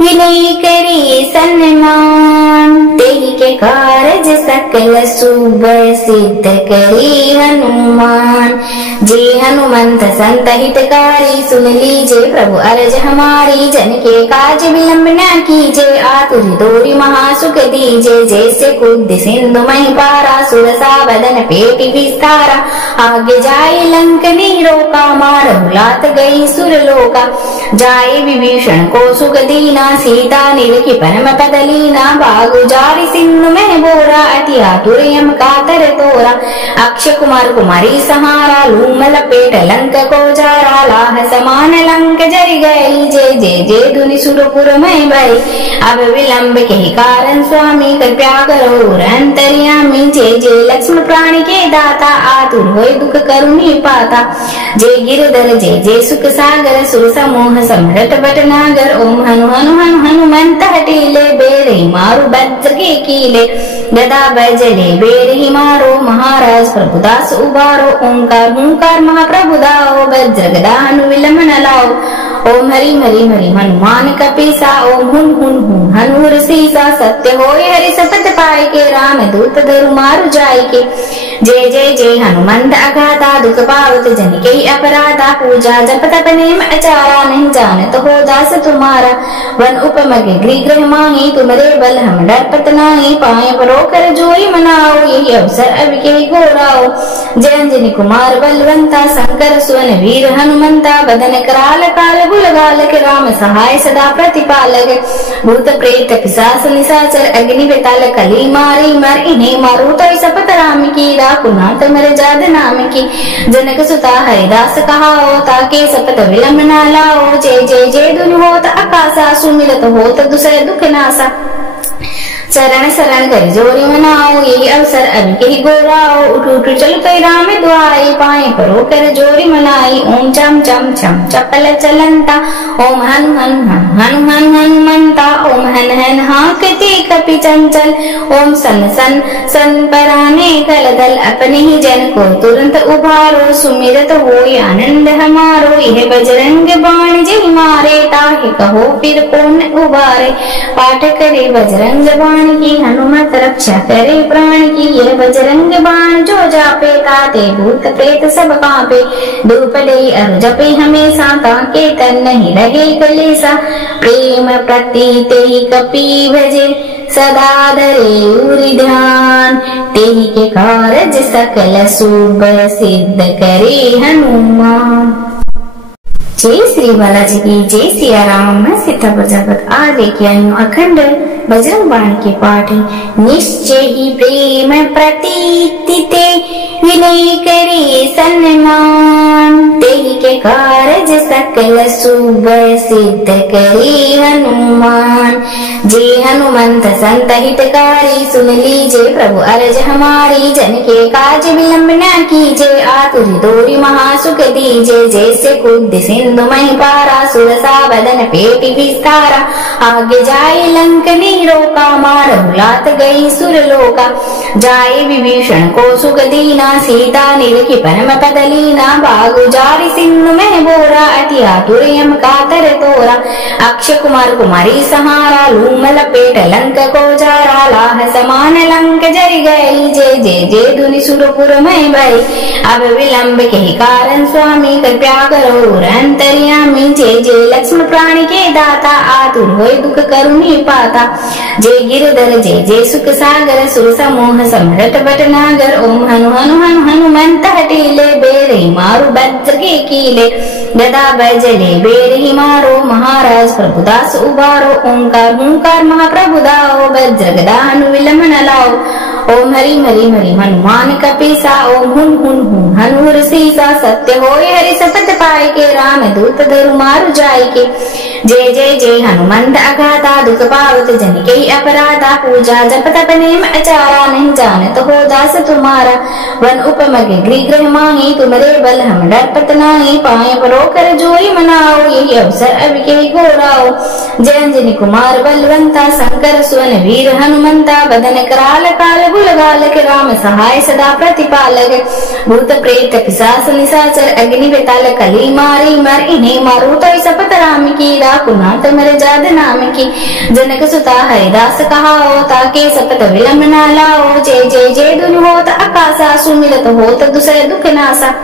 विनय करे सन्मान। तेहि के कारज सकल शुभ सिद्ध करे हनुमान। जे हनुमंत संत हितकारी, सुन लीजे प्रभु अरज हमारी। जन के काज विलंब न कीजे, आतुर दोरी महासुख दीजे। जैसे कूद सिंधु मही पारा, सुरसा बदन पेट विस्तारा। आगे जाए लंक नहीं रोका, मारहु लात गई सुरलोका। जाए विभीषण को सुख दीना, सीता निरखी परम पद लीना। भागु जारि सिंधु में बोरा, अति आतुर यम कातर तोरा। अक्षय कुमार कुमारी सहारा, लूम लपेट लंक को जारा। लाह समान लंक जरि गई, जय जय जय धुनि सुरपुर में भई। अब विलंब के कारण स्वामी, कृपया करो अंतर्यामी। जय जय लक्ष्मण प्राण के दाता, आतुर होय दुख करुणी पाता। जय गिरधर जय जय सुख सागर, सुर समूह समरट भटनागर। ओम हनु हनु हनु हनुमंत हटीले, बेरे मारु वज्र के कीले। गदा बैजले बेर ही मारो, महाराज प्रभुदास उबारो। ओंकार हुंकार महाप्रभु दाओ, वज्र गदा हनु विलंब न लाओ। ओम हरि हरि हरि हनुमान कपीसा, ओम हुन हुन हुन हनुर सीसा। सत्य होय हरि शपथ पाए के, राम दूत धरु मारु जाय के। जय जय जय हनुमंत अगाधा, दुख पावत जन के अपराधा। पूजा जप तप नेम अचारा, नहीं जानत हो दास तुम्हारा। वन उपमग गृह मांगी, तुमरे बल हम डरपत नाही। पाए परोकर जोई मनाओ, यही अवसर अब के घोराओ। जय अंजनी कुमार बलवंता, शंकर सुवन वीर हनुमंता। बदन कराल काल बुल गालक, राम सहाय सदा प्रतिपालक। भूत प्रेत पिशाच निशाचर, अग्नि बेताल कली मारी। मर इन्हें मारू तो शपथ राम की, राकुनाथ मर जाद नाम की। जनक सुता हरिदास कहाओ, ताके सपत विलंब न लाओ। जय जय जय धुनि होत आकाशा, सुमिरत होत दूसरे दुख नासा। चरण शरण कर जोरी मनाओ, यही अवसर अभी के ही गोराओ। उठ उठ चल कई राम दुआई, पाए परो कर जोरी मनाई। ओम चम चम छम चपल चलंता, ओम हन हन हन हन हन हनुमंता। ओम हन हन हाकते कपि चंचल, ओम सन सन सन पराने कल दल। अपने ही जन को तुरंत उभारो, सुमिरत होय आनंद हमारो। यह बजरंग बाण जय मारे, ताहि कहो फिर कौन उबारे। पाठ करे बजरंग बाण की, हनुमत रक्षा करे प्राण की। यह बजरंग बाण जो जापे, ताते भूत प्रेत सब कांपे। धूप दे अर जपे हमेशा, ताके तन नहीं रहे कलेसा। प्रेम प्रतीते ही कपि भजे, सदा धरे उरि ध्यान। तेहि के कारज सकल शुभ, सिद्ध करे हनुमान। जय श्री बालाजी की जय। सिया राम मैं सीता प्रजापत आ लेके आई हूँ अखंड बजरंग बाण के पाठ। निश्चय ही प्रेम प्रतीति ते, विनय करे सन्मान। तेहि के कारज सकल शुभ, सिद्ध करे हनुमान। जे हनुमंत संत हितकारी, सुन लीजे प्रभु अरज हमारी। जन के काज विलंब न कीजे, आतुर दोरी महासुख दीजे। जैसे कूद सिंधु मही पारा, सुरसा बदन पेटी विस्तारा। आगे जाए लंक रोका, मारहु लात गई सुरलोका। जाए विभीषण को सुख दीना, सीता निरखी परम पद लीना। बागु जारी सिंधु में बोरा, अति आतुर यम कातर तोरा। अक्षय कुमार कुमारी सहारा, लूम लपेट लंक को जारा। लाह समान लंक जरि गई, जय जय जय धुनि सुरपुर में भई। अब विलंब के कारण स्वामी, कृपया करो अंतर्यामी। जय जय लक्ष्मण प्राण के दाता, आतुर होय दुख करुणी पाता। जय गिरधर जय जय सुख सागर, सुर समूह समरट भटनागर। ओम हनु हनु हनु हनुमंत हटीले, बेरे मारु वज्र के कीले। गदा बजले बेर ही मारो, महाराज प्रभुदास उबारो। ओंकार हुंकार महाप्रभु दाओ, वज्र गदा हनु विलंब न लाओ। ओम हरि हरि हरि हनुमान कपीसा, ओम हुन हुन हुन हनुर सीसा। सत्य होय हरि सपथ पाए के, राम दूत धरु मारु जाय के। जय जय जय हनुमंत अगाधा, दुख पावत जन के अपराधा। पूजा जप तप नेम अचारा, नहीं जानत हो दास तुम्हारा। वन उपमग गृह माही, तुमरे बल हम डरपत नाही। पाए परो कर जोरी मनाओ, यही अवसर अब के घोराओ। जय अंजनी कुमार बलवंता, शंकर सुवन वीर हनुमंता। बदन कराल काल बुल गालक, राम सहाय सदा प्रतिपालक। भूत प्रेत पिशाच निशाचर, अग्नि बेताल कली मारी मर। इन्हें मारो तो सपत राम की, राकुनाथ मर जाद नाम की। जनक सुता हरिदास कहाओ, ताके सपत विलंब न लाओ। जय जय जय धुनि होत आकाशा, सुमिरत होत दूसरे दुख नासा।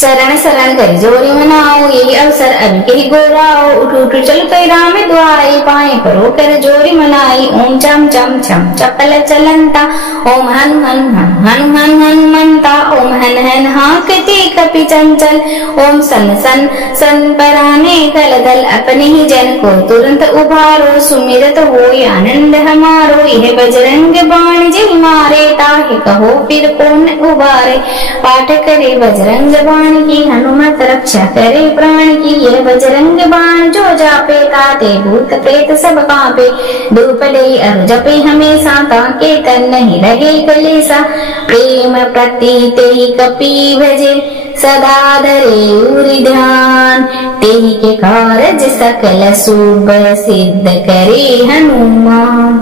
चरण शरण कर जोरी मनाओ, यही अवसर अभी के ही गोराओ। उठ उठ चल कई राम दुआई, पाए परो कर जोरी मनाई। ओम चम चम छम चपल चलंता, ओम हन हन हन हन हन हनुमंता। ओम हन हन हाकते कपि चंचल, ओम सन सन सन पराने कल दल। अपने ही जन को तुरंत उभारो, सुमिरत होय आनंद हमारो। यह बजरंग बाण जय मारे, ताहि कहो फिर कौन उबारे। पाठ करे बजरंग बाण की, हनुमत रक्षा करे प्राण की। यह बजरंग बाण जो जापे, ताते भूत प्रेत सब कांपे। धूप दे अर जपे हमेशा, ताके तन नहीं रहे कलेसा। प्रेम प्रतीते ही कपि भजे, सदा धरे उरि ध्यान। तेहि के कारज सकल शुभ, सिद्ध करे हनुमान।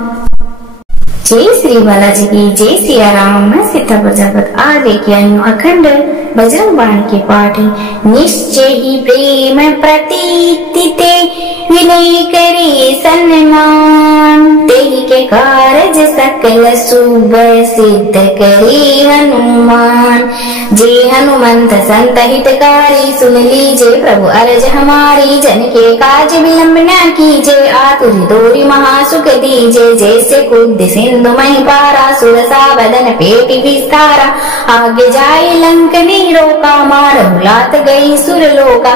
जय श्री बालाजी की जय। सिया राम मैं सीता प्रजापत आ लेके आई हूँ अखंड बजरंग बाण के पाठ। निश्चय ही प्रेम प्रतीति ते, विनय करे सन्मान। तेहि के कारज सकल शुभ, सिद्ध करे हनुमान। जे हनुमंत संत हितकारी, सुन लीजे प्रभु अरज हमारी। जन के काज विलंब न कीजे, आतुर दोरी महासुख दीजे। जैसे कूद सिंधु मही पारा, सुरसा बदन पेटी विस्तारा। आगे जाए लंक रोका, मारहु लात गई सुरलोका।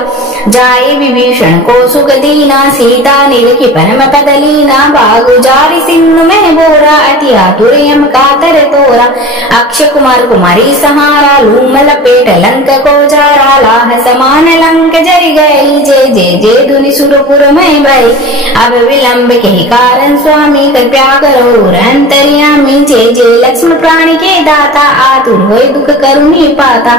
जाए विभीषण को सुख दीना, सीता नीलकी परम पदलीना बागु जारी सिंधु में बोरा अति आतुरयम कातर तोरा अक्षय कुमार कुमारी सहारा लूम लपेट लंक को जारा लाह समान लंक जरी गई जय जय जय धुनि सुरपुर में भई अब विलंब के कारण स्वामी कृपया करो अंतर्यामी जय जय लक्ष्मण प्राणी के दाता आतुर होय दुख करुणी पाता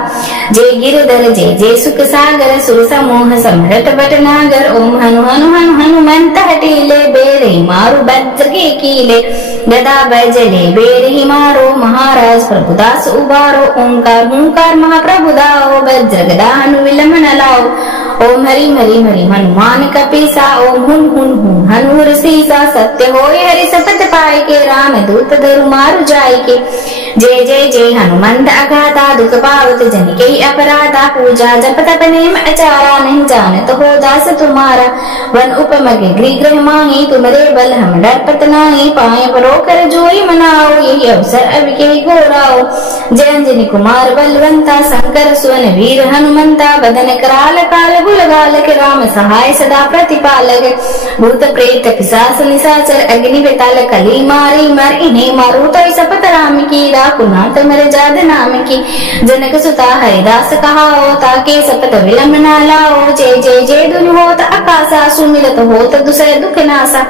जय गिरधर जय जय सुख सागर सुर समूह समरट भटनागर ओम हनु हनु हनु हनुमंत हटीले बेरे मारु वज्र के कीले गदा बैजले बेर ही मारो महाराज प्रभुदास उबारो ओंकार हुंकार महाप्रभुदाओ वज्र गदा हनु विलमन लाओ ओम हरि हरि हरि हनुमान कपीसा ओम हुन हुन हुन हनुर सीसा सत्य होय हरि सपथ पाए के राम दूत धरु मारु जाय के जय जय जय हनुमंत अगाधा दुख पावत जन के अपराधा पूजा जप तप नेम अचारा नहीं जानत हो दास तुम्हारा वन उपमग गृह मांगी तुमरे बल हम डरपत नाही पाए परो कर जोई मनाओ यही अवसर अब के गोराओ जय अंजनी कुमार बलवंता शंकर सुवन वीर हनुमंता बदन कराल काल गुलगाल के राम सहाय सदा प्रतिपालक भूत प्रेत पिशाच निशाचर अग्नि बेताल कली मारी मर इन्हें मारू तो सपत राम की कुनाथ मर जाद नाम की जनक सुता हरिदास कहाओ ताके सपत विलंब ना लाओ जय जय जय धुनि होत आकाशा सुमिरत होत दुसरे दुख नासा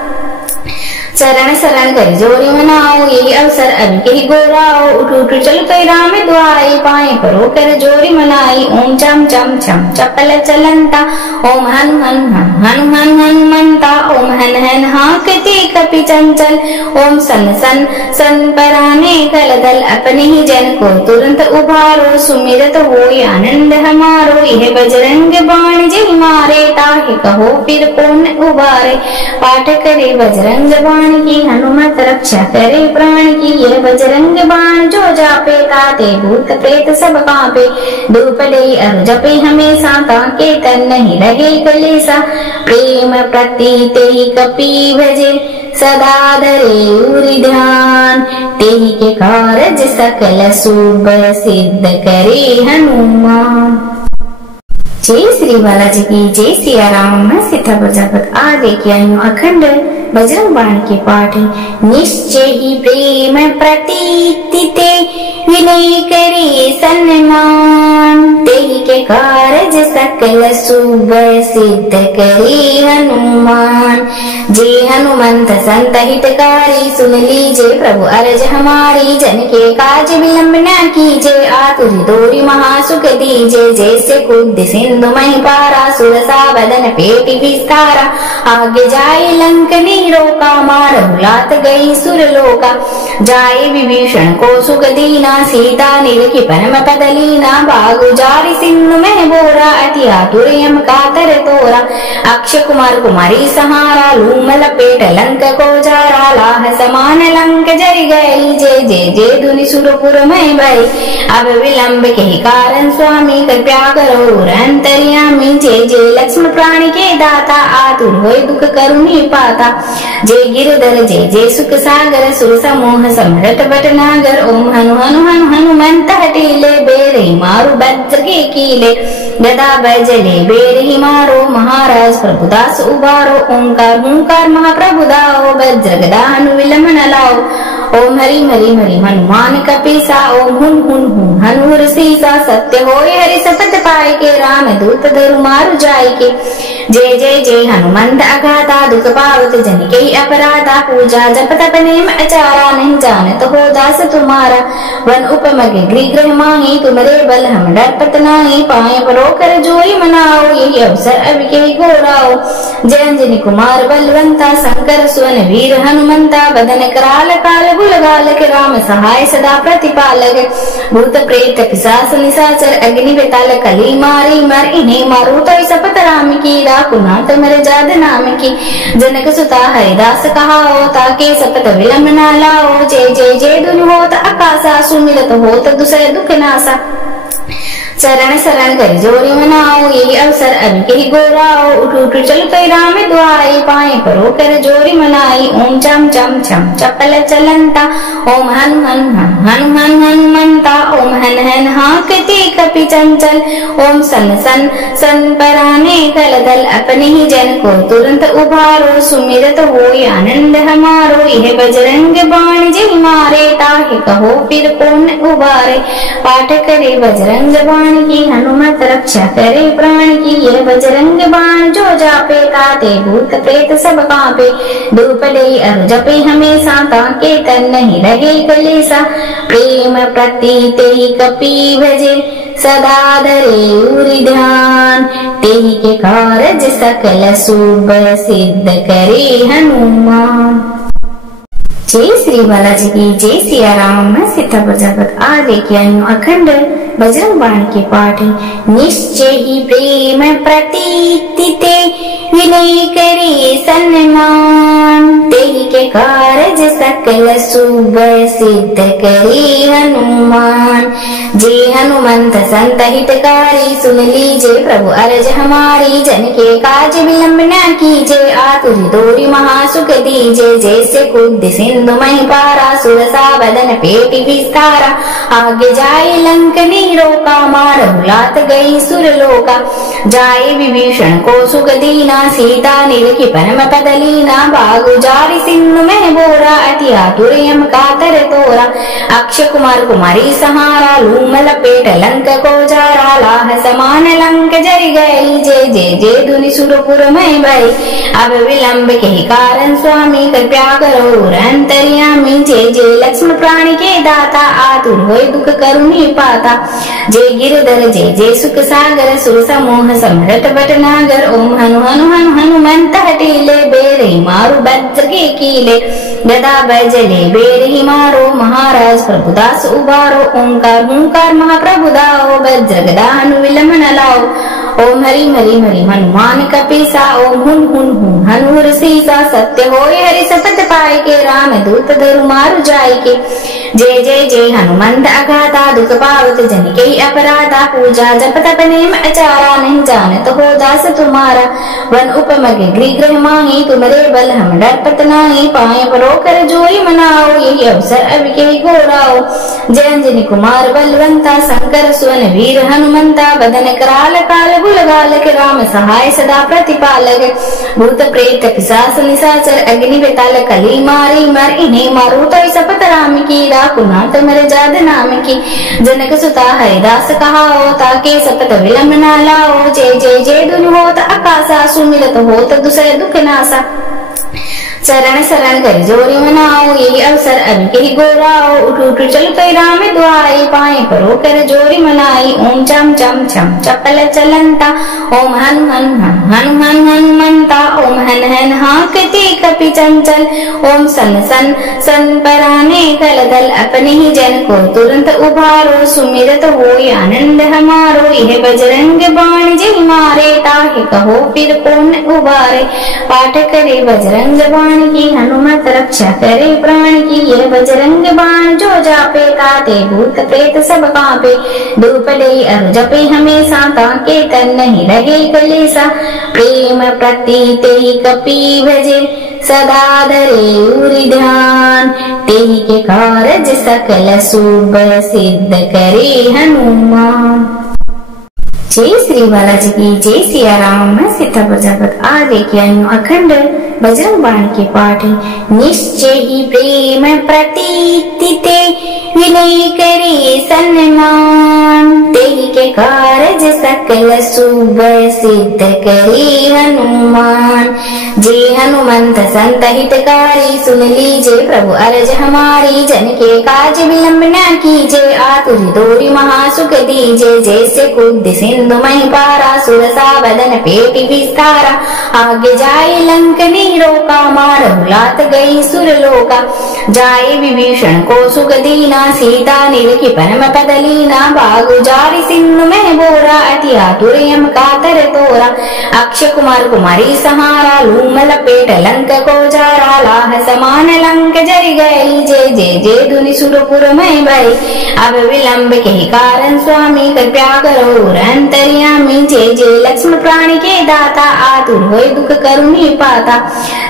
चरण शरण कर जोरी मनाओ यही अवसर अभी के ही गोराओ उठ उठ चल कई राम दुआई पाए परो कर जोरी मनाई ओम चम चम चम चपल चलंता ओम हन हन हन हन हन हनुमंता ओम हन हन हाकते कपि चंचल ओम सन सन सन पराने कल दल अपने ही जन को तुरंत उभारो सुमिरत हो आनंद हमारो यह बजरंग बाण जय मारे ताहि कहो फिर कौन उबारे पाठ करे बजरंग बाण की हनुमत रक्षा करे प्राण की यह बजरंग बाण जो जापे ताते भूत प्रेत सब कांपे धूप दे अरु जपे हमेशा ताके तन नहीं लगे कलेसा प्रेम प्रतीते ही कपि भजे सदा धरे उरि ध्यान तेहि के कारज सकल शुभ सिद्ध करे हनुमान। जय श्री बालाजी की जय सिया राम सीता प्रजापत आदि किया अखंड बजरंग बाण के पाठ निश्चय ही प्रेम प्रतीति विनय करे सन्मान तेहि के कारज सकल शुभ सिद्ध करे हनुमान। जय हनुमंत संत हितकारी सुन लीजे प्रभु अरज हमारी जन के काज विलंब न कीजे आतुर दोरी महासुख दीजे जैसे कुद सिंधु मही पारा सुरसा बदन पेटी विस्तारा आगे जाए लंक रोका मारहु लात गई सुरलोका जाए विभीषण को सुख दीना सीता नीलकी परम पदलीना बागु जारी सिंधु में बोरा अति आतुरयम कातर तोरा अक्षय कुमार कुमारी सहारा लूम लपेट लंक को जारा लाह समान लंक जरी गई जय जय जय धुनि सुरपुर में भई अब विलंब के कारण स्वामी कृपया करो अंतर्यामी जय जय लक्ष्मण प्राणी के दाता आतुर होय दुख करुणी पाता जय गिरधर जय जय सुख सागर सुर समूह समरट भटनागर ओम हनु हनु हनु हनुमंत हटीले बेरे मारु वज्र के कीले गदा बैजले बेर ही मारो महाराज प्रभुदास उबारो ओंकार हुंकार महाप्रभुदाओ वज्र गदा हनु विलमन लाओ ओम हरि हरि हरि हनुमान कपीसा ओम हुन हुन हुन हनुर सीसा सत्य होय हरि सपथ पाए के राम दूत धरु मारु जाय के जय जय जय हनुमंत अगाधा दुख पावत जन के अपराधा पूजा जप तप नेम अचारा नहीं जानत हो दास तुम्हारा वन उपमग गृह मांगी तुमरे बल हम डरपत नाही पाए परो कर जोई मनाओ यही अवसर अब के गोराओ जय अंजनी कुमार बलवंता शंकर सुवन वीर हनुमंता बदन कराल काल गुलगाल के राम सहाय सदा प्रतिपालक भूत प्रेत पिशाच निशाचर अग्नि बेताल कली मारी मर इन्हें मारू तो सपत राम की कुनाथ मर जाद नाम की जनक सुता हरिदास कहाओ ताके सपत विलंब ना लाओ जय जय जय धुनि होत आकाशा सुमिरत होत दुसरे दुख नासा चरण शरण कर जोरी मनाओ, यही अवसर अभी के ही गोराओ। उठ उठ चलो कई राम दुआई, पाए परो कर जोरी मनाई। ओम चम चम छम चपल चलंता, ओम हन हन हन हन हन हनुमंता। ओम हन हन हाकते कपि चंचल, ओम सन सन सन पराने कल दल। अपने ही जन को तुरंत उभारो, सुमिरत होय आनंद हमारो। यह बजरंग बाण जय मारे, ताहि कहो फिर कौन उबारे। पाठ करे बजरंग बाण की, हनुमत रक्षा करे प्राण की। यह बजरंग बाण जो जापे, ताते भूत प्रेत सब कांपे। धूप दे अरु जपे हमेशा, ताके तन नहीं लगे कलेसा। प्रेम प्रतीते ही कपि भजे, सदा धरे उरि ध्यान। तेहि के कारज सकल शुभ, सिद्ध करे हनुमान। जय श्री बालाजी की जय। सिया राम मैं सीतापुर जगत आ लेके आई हूँ अखंड बजरंग बाण के पाठ। निश्चय ही प्रेम प्रतीति ते, विनय करे सन्मान। तेहि के कारज सकल शुभ, सिद्ध करे हनुमान। जे हनुमंत संत हितकारी, सुन लीजे प्रभु अरज हमारी। जन के काज विलंब न कीजे, आतुर दोरी महासुख दीजे। जैसे कूद सिंधु मही पारा, सुरसा बदन पेट विस्तारा। आगे जाए लंक नहीं रोका, मारहु लात गई सुरलोका। जाए विभीषण को सुख दीना, सीता निरखी परम पद लीना। भागु जारि सिंधु में बोरा, अति आतुर यम कातर तोरा। अक्षय कुमार कुमारी सहारा, लूम लपेट लंक को जारा। लाह समान लंक जरि गई, जय जय जय धुनि सुरपुर में भई। अब विलंब के कारण स्वामी, कृपया करो अंतर्यामी। जय जय लक्ष्मण प्राणी के दाता, आतुर होय दुख करुणी पाता। जय गिरधर जय जय सुख सागर, सुर समूह समरट भटनागर। ओम हनु हनु हनु हनुमंत हटीले, बेरे मारु वज्र के कीले। गदा बैजले बेर ही मारो, महाराज प्रभुदास उबारो। ओंकार हुंकार महाप्रभु दाओ, वज्र गदा हनु विलंब न लाओ। ओम हरि हरि हरि हनुमान कपीसा, ओम हुन हुन हुन हनुर सीसा। सत्य होय हरि सपथ पाए के, राम दूत धरु मारु जाय के। जय जय जय हनुमंत अगाधा, दुख पावत जन के अपराधा। पूजा जप तप नेम अचारा, नहीं जानत हो दास तुम्हारा। वन उपमग गृह गृह माही, तुमरे बल हम डरपत नाही। पाए परो कर जोई मनाओ, यही अवसर अब के घोराओ। जय अंजनी कुमार बलवंता, शंकर सुवन वीर हनुमंता। बदन कराल काल गुलगालक, राम सहाय सदा प्रतिपालक। भूत प्रेत पिशाच निशाचर, अग्नि बेताल कली मारी मर। इन्हें मारो तो सपत राम की, राकुनाथ मर जाद नाम की। जनक सुता हरिदास कहाओ, ताके सपत विलंब न लाओ। जय जय जय धुनि होत आकाशा, सुमिरत होत दुसर दुख नासा। चरण शरण कर जोरी मनाओ, यही अवसर अभी के ही गोराओ। उठ उठ चलो कई राम दुआई, पाए परो कर जोरी मनाई। ओम चम चम छम चपल चलंता, ओम हन हन हन हन हन हनुमंता। ओम हन हन हाकते कपि चंचल, ओम सन सन सन पराने कल दल। अपने ही जन को तुरंत उभारो, सुमिरत होय आनंद हमारो। यह बजरंग बाण जय मारे, ताहि कहो फिर कौन उबारे। पाठ करे बजरंग बाण की, हनुमत रक्षा करे प्राण की। यह बजरंग बाण जो जापे, ताते भूत प्रेत सब कांपे। धूप दे अरु जपे हमेशा, ताके तन नहीं लगे कलेसा। प्रेम प्रतीते ही कपि भजे, सदा धरे उरि ध्यान। तेहि के कारज सकल शुभ, सिद्ध करे हनुमान। जय श्री बालाजी की जय। सिया राम मैं सीतापुर जगत आ लेके आई हूँ अखंड बजरंग बाण के पाठ। निश्चय ही प्रेम प्रतीति ते, विनय करे सन्मान। तेहि के कारज सकल शुभ, सिद्ध करे हनुमान। जे हनुमंत संत हितकारी, सुन लीजे प्रभु अरज हमारी। जन के काज विलंब न कीजे, आतुर दोरी महासुख दीजे। जैसे कूद सिंधु मही पारा, सुरसा बदन पेट विस्तारा। आगे जाए लंक नहीं रोका, मारहु लात गई सुरलोका। जाए विभीषण को सुख दीना, सीता नीलकी परम पदलीना बागु जारी सिंधु में बोरा अति आतुरयम कातर तोरा अक्षय कुमार कुमारी सहारा लूम लपेट लंक को जारा लाह समान लंक जरि गई जय जय जय धुनि सुरपुर में भई अब विलंब के कारण स्वामी कृपया करो अंतर्यामी जय जय लक्ष्मण प्राणी के दाता आतुर होय दुख करुणी पाता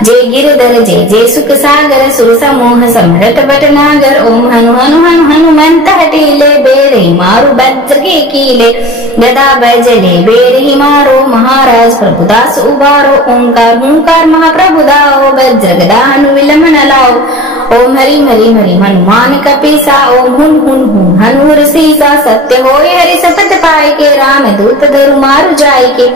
जय गिरधर जय जय सुख सागर सुर समूह समरट भटनागर ओम हनु हनु हनु हनुमंत हटीले बेरे मारु वज्र के कीले गदा बैजले बेर ही मारो महाराज प्रभुदास उबारो ओंकार हुंकार महाप्रभुदाओ वज्र गदा हनु विलमन लाओ ओम हरि हरि हरि हनुमान कपीसा ओम हुन हुन हुन हनुर सीसा सत्य होय हरि सपथ पाए के राम दूत धरु मारु जाय के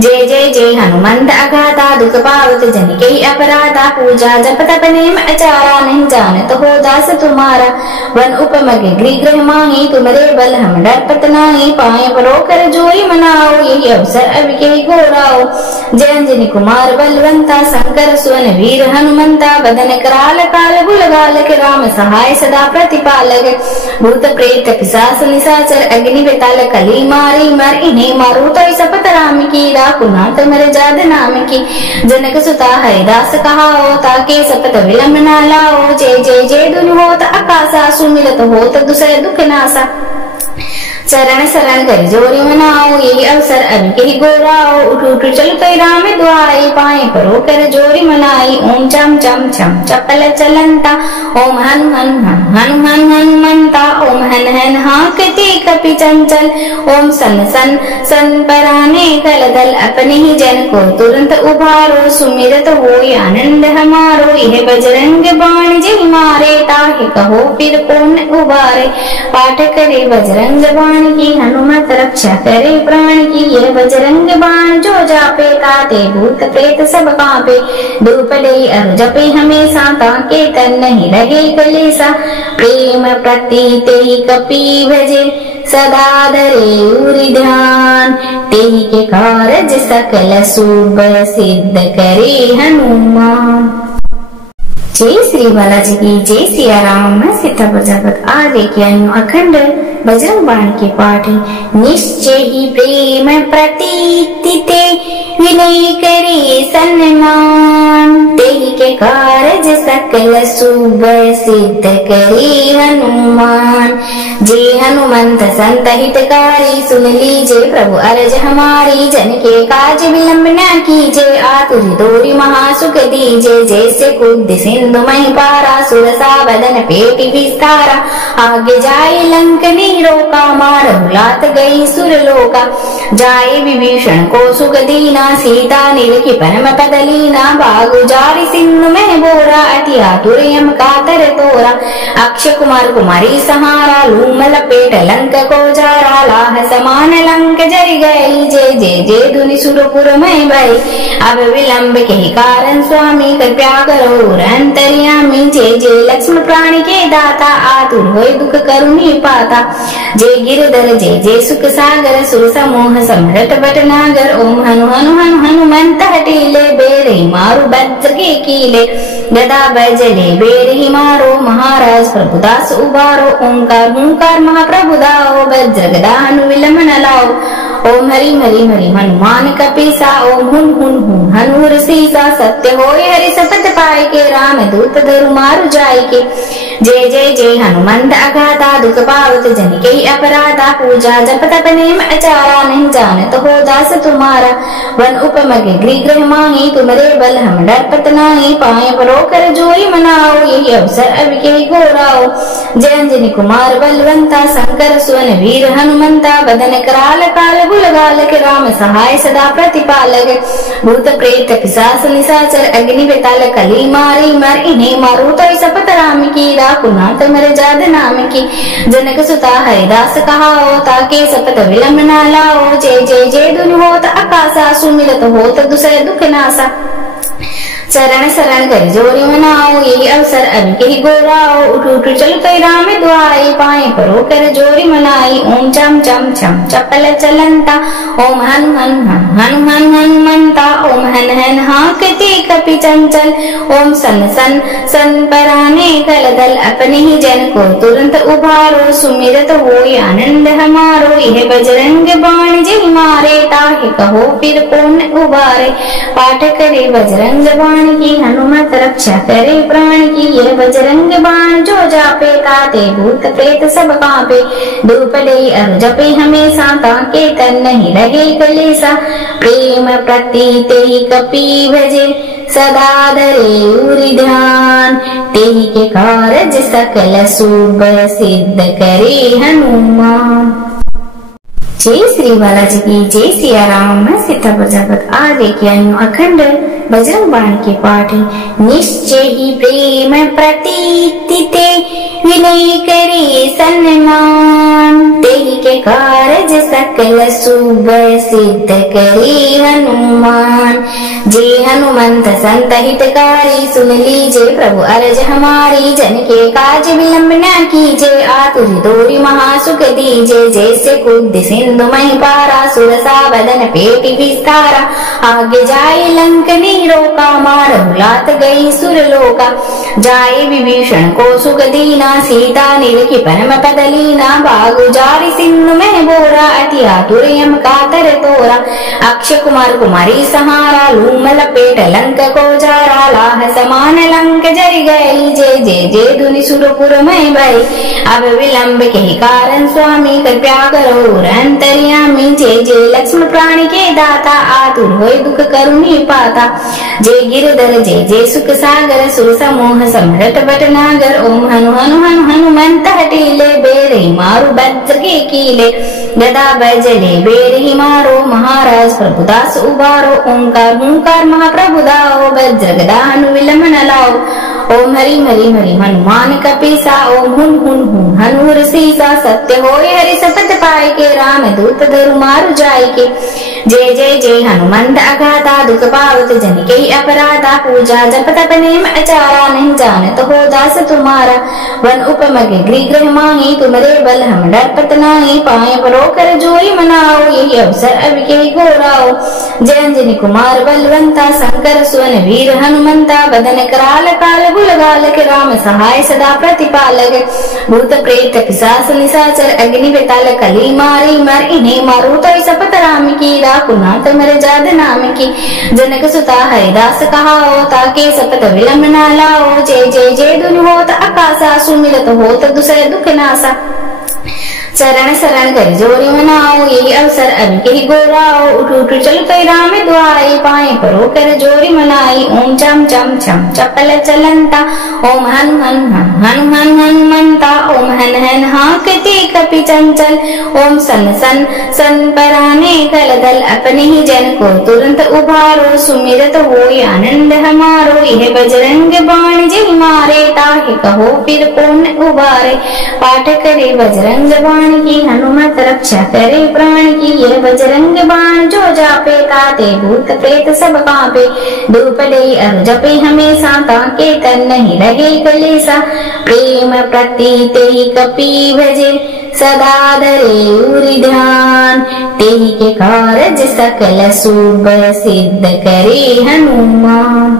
जय जय जय हनुमंत अगाधा दुख पावत जन के अपराधा पूजा जप तप नेम अचारा नहीं जानत हो दास तुम्हारा वन उपमग गृह माही तुमरे बल हम डरपत नाही पाए परो कर जोई मनाओ यही अवसर अब के गोराओ जय अंजनी कुमार बलवंता शंकर सुवन वीर हनुमंता बदन कराल काल गुलगाल के राम सहाय सदा प्रतिपालक भूत प्रेत पिशाच निशाचर अग्नि बेताल कली मारी मर इन्हें मारू तो सपत राम की कुनाथ मर जाद नाम की जनक सुता हरिदास कहाओ ताके सपत विलंब न लाओ जय जय जय धुनि होत आकाशा सुमिरत होत दूसरे दुख नासा चरण शरण कर जोरी मनाओ यही अवसर अभी के ही गोराओ उठ उठ चल कई राम दुआई पाए परो कर जोरी मनाई ओम चम चम चम चपल चलंता ओम हन हन हन हन हन हनुमंता ओम हन हन हाकते कपि चंचल ओम सन सन सन पराने कल दल अपने ही जन को तुरंत उभारो सुमिरत होय आनंद हमारो यह बजरंग बाण जय मारे ताहि कहो फिर कौन उबारे पाठ करे बजरंग बाण की हनुमत रक्षा करे प्राण की ये बजरंग बाण जो जापे ताते भूत प्रेत सब कांपे धूप दे अरु जपे हमेशा ताके तन नहीं लगे कलेसा प्रेम प्रतीते ही कपि भजे सदा धरे उरि ध्यान तेहि के कारज सकल शुभ सिद्ध करे हनुमान। जय श्री बालाजी की जय सिया राम। मैं सीता प्रजापत आज लेके आई हूँ अखंड बजरंग बाण के पाठ निश्चय ही प्रेम प्रतीति ते विनय करे सन्मान तेहि के कारज सकल शुभ सिद्ध करे हनुमान। जय हनुमंत संत हितकारी सुन लीजिए प्रभु अरज हमारी जन के काज विलंब न कीजिए आतुरी दोरी महासुख दीजिए जैसे कूद सिंधु मही पारा सुरसा बदन पेटी विस्तारा आगे जाए लंक रोका मार लात गई सुरलोका जाए विभीषण को सुख दीना सीता नीलकी परम पदलीना बागु जारी सिंधु में बोरा अति आतुरयम कातर तोरा अक्षय कुमार कुमारी सहारा लूम लपेट लंक को जारा लाह समान लंक जरि गई जय जय जय धुनि सुरपुर में भई अब विलंब के कारण स्वामी कृपया करो अंतर्यामी जय जय लक्ष्मण प्राणी के दाता आतुर होय दुख करुणी पाता जय गिरधर जय जय सुख सागर सुर समूह समरट भटनागर ओम हनु हनु हनु हनुमंत हटीले बेरे मारु वज्र के कीले गदा बैजले बेर ही मारो महाराज प्रभुदास उबारो ओंकार हुंकार महाप्रभुदाओ वज्र गदा हनु विलमन लाओ ओम हरि हरि हरि हनुमान कपीसा ओम हुन हुन हुन हनुर सीसा सत्य होय हरि सपथ पाए के राम दूत धरु मारु जाय के जय जय जय हनुमंत अगाधा दुख पावत जन के अपराधा पूजा जप तप नेम अचारा नहीं जानत हो दास तुम्हारा वन उपमग गृह माही तुमरे बल हम डरपत नाही पाए परो कर जोई मनाओ यही अवसर अब के गोराओ जय अंजनी कुमार बलवंता शंकर सुवन वीर हनुमंता बदन कराल काल गुलगाल के राम सहाय सदा प्रतिपालक भूत प्रेत पिशाच निशाचर अग्नि बेताल कली मारी मर इन्हें मारू तो सपत राम की कुनाथ मर जाद नाम की जनक सुता हरिदास कहाओ ताके सपत विलंब न लाओ जय जय जय धुनि होत आकाशा सुमिरत होत दूसरे दुख नासा चरण शरण कर जोरी मनाओ यही अवसर अभी के ही गोराओ उठ उठ चल कई राम दुआई पाए परो कर जोरी मनाई ओम चम चम चम चपल चलंता ओम हन हन हन हन हन हनुमंता ओम हन हन हाँकते कपि चंचल। ओम सन सन सन पराने कल दल अपने ही जन को तुरंत उभारो। सुमिरत होय आनंद हमारो यह बजरंग बाण जय मारे। ताहि कहो फिर कौन उबारे। पाठ करे बजरंग बाण की हनुमत रक्षा करे प्राण की। यह बजरंग बाण जो जापे ताते भूत प्रेत सब कांपे। धूप दे अरु जपे हमेशा ताके तन नहीं लगे कलेसा। प्रेम प्रतीते ही कपि भजे सदा धरे उरि ध्यान। तेहि के कारज सकल शुभ सिद्ध करे हनुमान। जय श्री बालाजी की जय। सिया राम मैं सीतापुर जगत आ लेके आई हूँ अखंड बजरंग बाण के पाठ। निश्चय ही प्रेम प्रतीति ते विनय करे सन्मान। तेहि के कारज सकल शुभ सिद्ध करे हनुमान। जे हनुमंत संत हितकारी सुन लीजे प्रभु अरज हमारी। जन के काज विलंब न कीजे आतुर दोरी महासुख दीजे। जैसे कूद सिंधु मही पारा सुरसा बदन पेटी विस्तारा। आगे जाए लंक नहीं रोका मारहु लात गई सुरलोका। जाए विभीषण को सुख दीना सीता निरखी परम पद लीना। भागु जारी सिंधु में बोरा अति आतुर यम कातर तोरा। अक्षय कुमार कुमारी सहारा लूम लपेट लंक को जारा। लाह समान लंक जरि गई जय जय जय धुनि सुरपुर में भई। अब विलंब के कारण स्वामी कृपया करो अंतर्यामी। जय जय लक्ष्मण प्राणी के दाता आतुर होय दुख करुणी पाता। जय गिरधर जय जय सुख सागर सुर समूह समरट भटनागर। ओम हनु हनु हनु हनुमंत हटीले बेरे मारु वज्र के कीले। गदा बजले बेर ही मारो महाराज प्रभुदास उबारो। ओंकार हुंकार महाप्रभु दाओ वज्र गदा हनु विलंब न लाओ। ओम हरि हरि हरि हनुमान कपीसा। ओम हुन हुन हुन हनुर सीसा। सत्य होय हरि सपथ पाए के राम दूत धरु मारु जाय के। जय जय जय हनुमंत अगाधा दुख पावत जन के अपराधा। पूजा जप तप नेम अचारा नहीं जानत हो दास तुम्हारा। वन उपमग गृह गृह माही तुमरे बल हम डरपत नाही। पाए परो कर जोई मनाओ यही अवसर अब के गोराओ। जय अंजनी कुमार बलवंता शंकर सुवन वीर हनुमंता। बदन कराल काल गुलगाल के राम सहाय सदा प्रतिपालक। भूत प्रेत पिशाच निशाचर अग्नि बेताल कली मारी मर। इन्हें मारो तो सपत राम की राकुनाथ मर जाद नाम की। जनक सुता हरिदास कहाओ ताके सपत विलंब न लाओ। जय जय जय धुनि होत आकाशा सुमिरत होत दुसर दुख नासा। चरण शरण कर जोरी मनाओ यही अवसर अब के गोराओ। उठ उठ चल कई राम दुआई पाए परो कर जोरी मनाई। ओम चम चम चम चपल चलंता। ओम हनु हनु हनु हनु हनु हनुमंता। ओम हन हन हाँकते कपि चंचल। ओम सन सन सन पराने कल दल अपने ही जन को तुरंत उभारो। सुमिरत होय आनंद हमारो यह बजरंग बाण जय मारे। ताहि कहो फिर कौन उबारे। पाठ करे बजरंग बाण की हनुमत रक्षा करे प्राण की। यह बजरंग बाण जो जापे ताते भूत प्रेत सब कांपे। धूप दे अरु जपे हमेशा ताके तन नहीं लगे कलेसा। प्रेम प्रतीते ही कपि भजे सदा धरे उरि ध्यान। तेहि के कारज सकल शुभ सिद्ध करे हनुमान।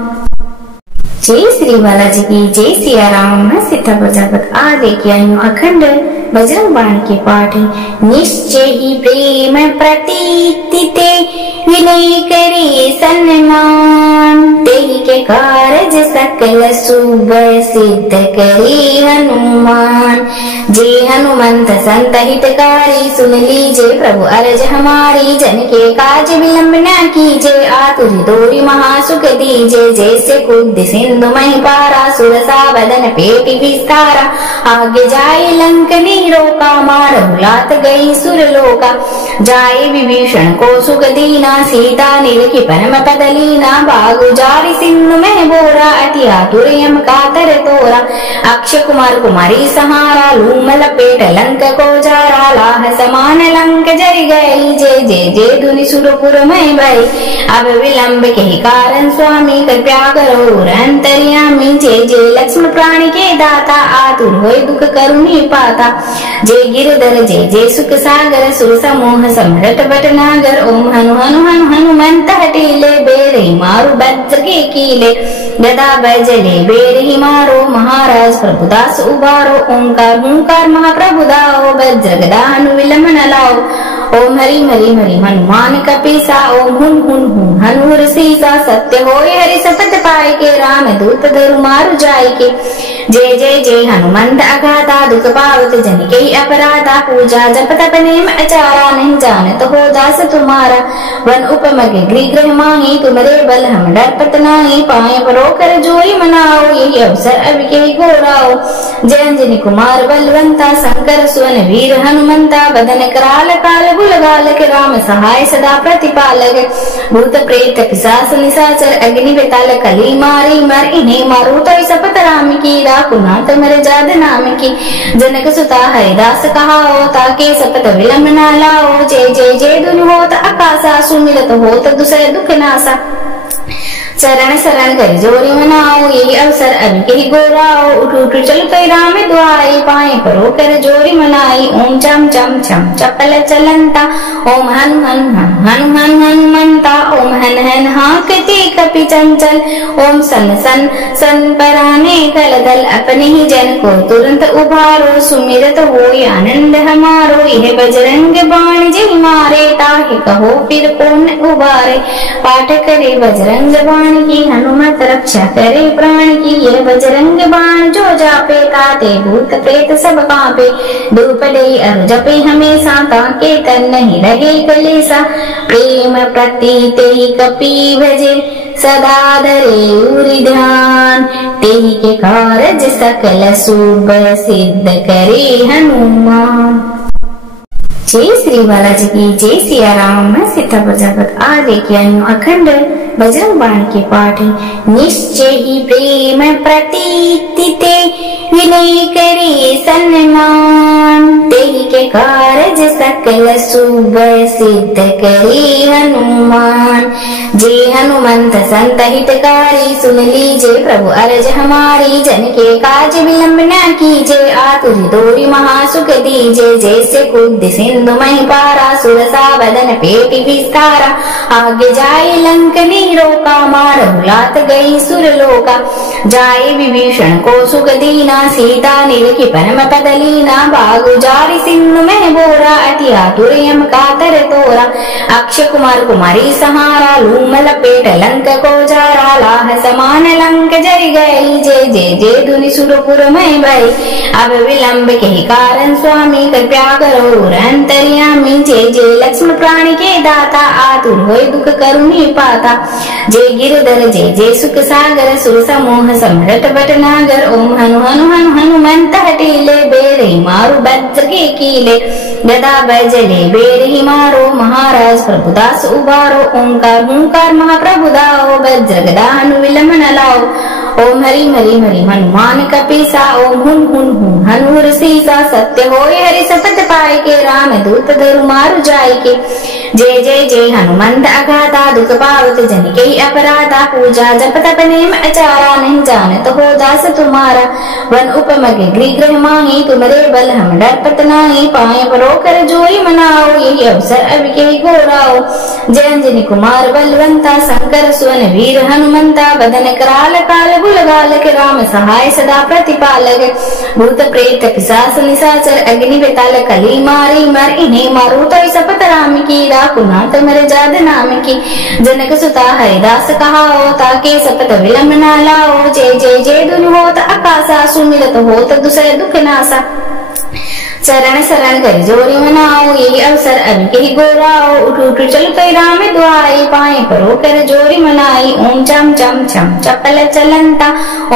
जय श्री बालाजी की जय। सिया राम मैं सीतापुर जगत आ लेके आई हूँ अखंड बजरंग बाण के पाठ। निश्चय ही प्रेम प्रतीति ते विनय करे सन्मान। तेहि के कारज सकल शुभ सिद्ध करे हनुमान। जे हनुमंत संत हितकारी सुन लीजे प्रभु अरज हमारी। जन के काज विलंब न कीजे आतुर दोरी महासुख दीजे। जैसे कूद सिंधु मही पारा सुरसा बदन पेटी विस्तारा। आगे जाए लंक नहीं रोका मारहु लात गई सुरलोका। जाए विभीषण को सुख दीना सीता निरखी परम पद लीना। भागु जारी सिंधु में बोरा अति आतुर यम कातर तोरा। अक्षय कुमार कुमारी सहारा लूम लपेट लंक को जारा। लाह समान लंक जरि गई जय जय जय धुनि सुरपुर में भई। अब विलंब के कारण स्वामी कृपया करो अंतर्यामी। जय जय लक्ष्मण प्राणी के दाता आतुर होय दुख करुणी पाता। जय गिरधर जय जय सुख सागर सुर समूह समरट भटनागर। ओम हनु हनु हनु हनुमंत हटीले बेरे मारो वज्र के कीले। गदा बजले बेर ही मारो महाराज प्रभुदास उबारो। ओंकार हुंकार महाप्रभु दाओ वज्र गदा हनु विलम न लाओ। ओम हरि हरि हरि हनुमान कपीसा। ओम हुन हुन हुन हनुर सीसा। सत्य होय हरि सपथ पाए के राम दूत धरु मारु जाय के। जय जय जय हनुमंत अगाधा दुख पावत जन के अपराधा। पूजा जप तप नेम अचारा नहीं जानत हो दास तुम्हारा। वन उपमग गृह माही तुमरे बल हम डरपत नाही। पाए परो कर जोई मनाओ यही अवसर अब के गोराओ। जय अंजनी कुमार बलवंता शंकर सुवन वीर हनुमंता। बदन कराल काल गुलगाल के राम सहाय सदा प्रतिपालक। भूत प्रेत पिशाच निशाचर अग्नि बेताल कली मारी मर इन्हें मारो तो सपत राम की। राकुनाथ मर जाद नाम की। जनक सुता हरिदास कहाओ ताके सपत विलम न लाओ। जय जय जय धुन होत आकाशा सुमिरत होत दूसरे दुख नासा। चरण शरण कर जोरी मनाओ यही अवसर अब के गोराओ। उठ उठ चल कई राम दुआई पाए परो कर जोरी मनाई। ओम चम चम चम चपल चलंता। ओम हन हन हन हन हनुमंता। ओम हन हन हाकते कपि चंचल। ओम सन सन सन पराने कल दल अपने ही जन को तुरंत उभारो। सुमिरत होय आनंद हमारो यह बजरंग बाण जय मारे। ताहि कहो फिर कौन उबारे। पाठ करे बजरंग बाण की हनुमत रक्षा करे प्राण की। यह बजरंग बाण जो जापे ताते भूत प्रेत सब कांपे। धूप दे अर जपे हमेशा ताके तन नहीं लगे कलेसा। प्रेम प्रतीते कपि भजे सदा धरे उरि ध्यान। तेहि के कारज सकल शुभ सिद्ध करे हनुमान। जय श्री बालाजी की जय। सिया राम मैं सीता प्रजापत आ लेके आई हूँ अखंड बजरंग बाण के पाठ। निश्चय ही प्रेम प्रतीति ते विनय करे सन्मान। तेहि के कारज सकल शुभ सिद्ध करे हनुमान। जे हनुमंत संत हितकारी सुन लीजे प्रभु अरज हमारी। जन के काज विलंब न कीजे आतुर दोरी महासुख दीजे। जैसे कूद सिंधु मही पारा सुरसा बदन पेटी विस्तारा। आगे जाए लंक नहीं रोका मारहु लात गई सुरलोका। जाए विभीषण को सुख दीना सीता निरखी परम पद लीना। बागु जारी सिंधु में बोरा अति आतुर यम कातर तोरा। अक्षय कुमार कुमारी सहारा लूम लपेट लंक को जारा। लाह समान लंक जरि गई जय जय जय धुनि सुरपुर में भई। अब विलंब के कारण स्वामी कृपया करो अंतर्यामी। जय जय लक्ष्मण प्राण के दाता आतुर होय दुख करुणी पाता। जय गिरधर जय जय सुख सागर सुर समूह सम्राट भटनागर। ओम हनु हनु हनु हनुमंत हटीले बेर ही मारो वज्र के कीले। गदा बजले बेर ही मारो महाराज प्रभुदास उबारो। ओंकार हुंकार महाप्रभु दाओ वज्र गदा हनु विलम न लाओ। ओम हरि हरि हरि हनुमान कपीसा। ओम हुन हुन हुन हनुर सीसा। सत्य होय हरि सपथ पाए के राम दूत धरु मारु जाय के। जय जय जय हनुमंत अगाधा दुख पावत जन के अपराधा। पूजा जप तप नेम अचारा नहीं जानत हो दास तुम्हारा। वन उपमग गृह माही तुमरे बल हम डरपत नाही। पाए परो कर जोई मनाओ यही अवसर अब के गोराओ। जय अंजनी कुमार बलवंता शंकर सुवन वीर हनुमंता। बदन कराल काल गुलगाल के राम सहाय सदा प्रतिपालक। भूत प्रेत पिशाच निशाचर अग्नि बेताल कली मारी मर इन्हें मारो तो सपत राम की। राकुनाथ मर जाद नाम की। जनक सुता हरिदास कहाओ ताके सपत विलम न लाओ। जय जय जय धुन होत आकाशा सुमिरत होत दूसरे दुख नासा। चरण शरण कर जोरी मनाओ यही अवसर अब के गोराओ। उठ उठ चल कई राम दुआई पाए परो कर जोरी मनाई। ओम चम चम चम चपल चलंता।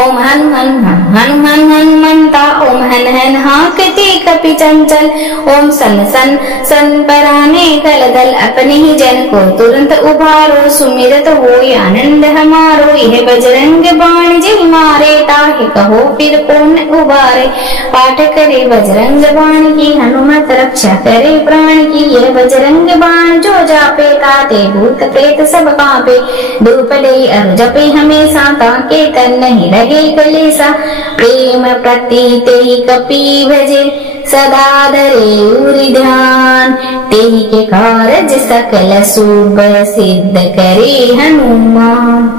ओम हन हन हन हन हनुमंता। ओम हन हन हाकते कपि चंचल। ओम सन सन सन पराने कल दल अपने ही जन को तुरंत उभारो। सुमिरत होय आनंद हमारो यह बजरंग बाण जय मारे। ताहि कहो फिर कौन उबारे। पाठ करे बजरंग बाण बाण की हनुमत रक्षा करे प्राण की। यह बजरंग बाण जो जापे ताते भूत प्रेत सब कांपे। धूप दे अरु जपे हमेशा ताके तन नहीं रहे कलेसा। प्रेम प्रतीत ही कपि भजे सदा धरे उरि ध्यान। तेहि के कारज सकल शुभ सिद्ध करे हनुमान।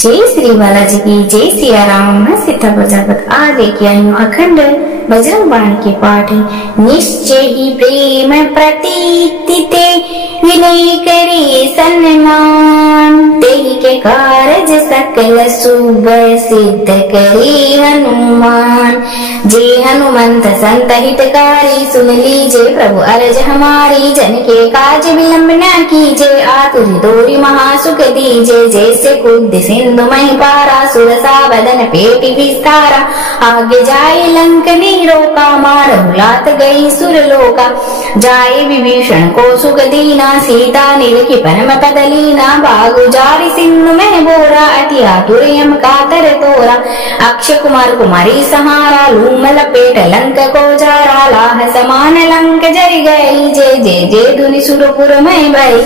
जय श्री बालाजी की जय। सिया राम सीतापुर जगत आदि किया अखंड बजरंग बाण के पाठ। निश्चय ही प्रेम प्रतीति ते विनय करे सन्मान। तेहि के कारज सकल शुभ सिद्ध करे हनुमान। जे हनुमंत संत हितकारी सुन लीजे प्रभु अरज हमारी। जन के काज विलंब न कीजे आतुर दोरी महासुख दीजे। जैसे कूद सिंधु मही पारा सुरसा बदन पेट विस्तारा। आगे जाए लंक रोका मारहु लात गई सुरलोका। जाए विभीषण को सुख दीना सीता निरखी परम पद लीना। बागु जारी सिंधु में बोरा अति आतुर यम कातर तोरा। अक्षय कुमार कुमारी सहारा लूम लपेट लंक को जारा। लाह समान लंक जरि गई जय जय जय धुनि सुरपुर में भई।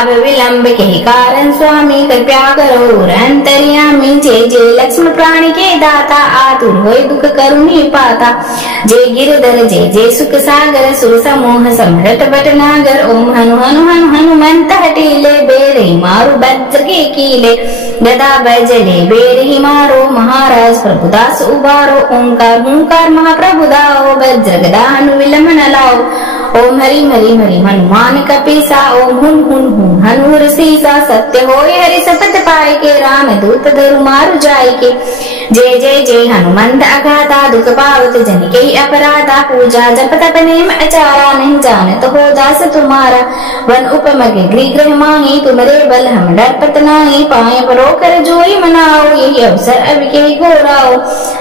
अब विलंब के कारण स्वामी कृपया करो अंतर्यामी। जय जय लक्ष्मण प्राण के दाता आतुर होय दुख करुणी पाता। जय गिरधर जय जय सुख सागर सुर समूह समरट भटनागर। ओम हनु हनु हनु हनुमंत हटीले बेरे मारु वज्र के कीले। गदा बैजले बेर ही मारो महाराज प्रभुदास उबारो। ओंकार हुंकार महाप्रभुदाओ वज्र गदा हनु विलंब न लाओ। ओम हरि हरि हरि हनुमान कपीसा। ओम हुन हुन हुन हनुर सीसा। सत्य होय हरि सपथ पाए के राम दूत धरु मारु जाय के। जय जय जय हनुमंत अगाधा दुख पावत जन के अपराधा। पूजा जप तप नेम अचारा नहीं जानत हो दास तुम्हारा। वन उपमग गृह गृह माही तुमरे बल हम डरपत नाही। पाए परो कर जोई मनाओ यही अवसर अब के गोराओ।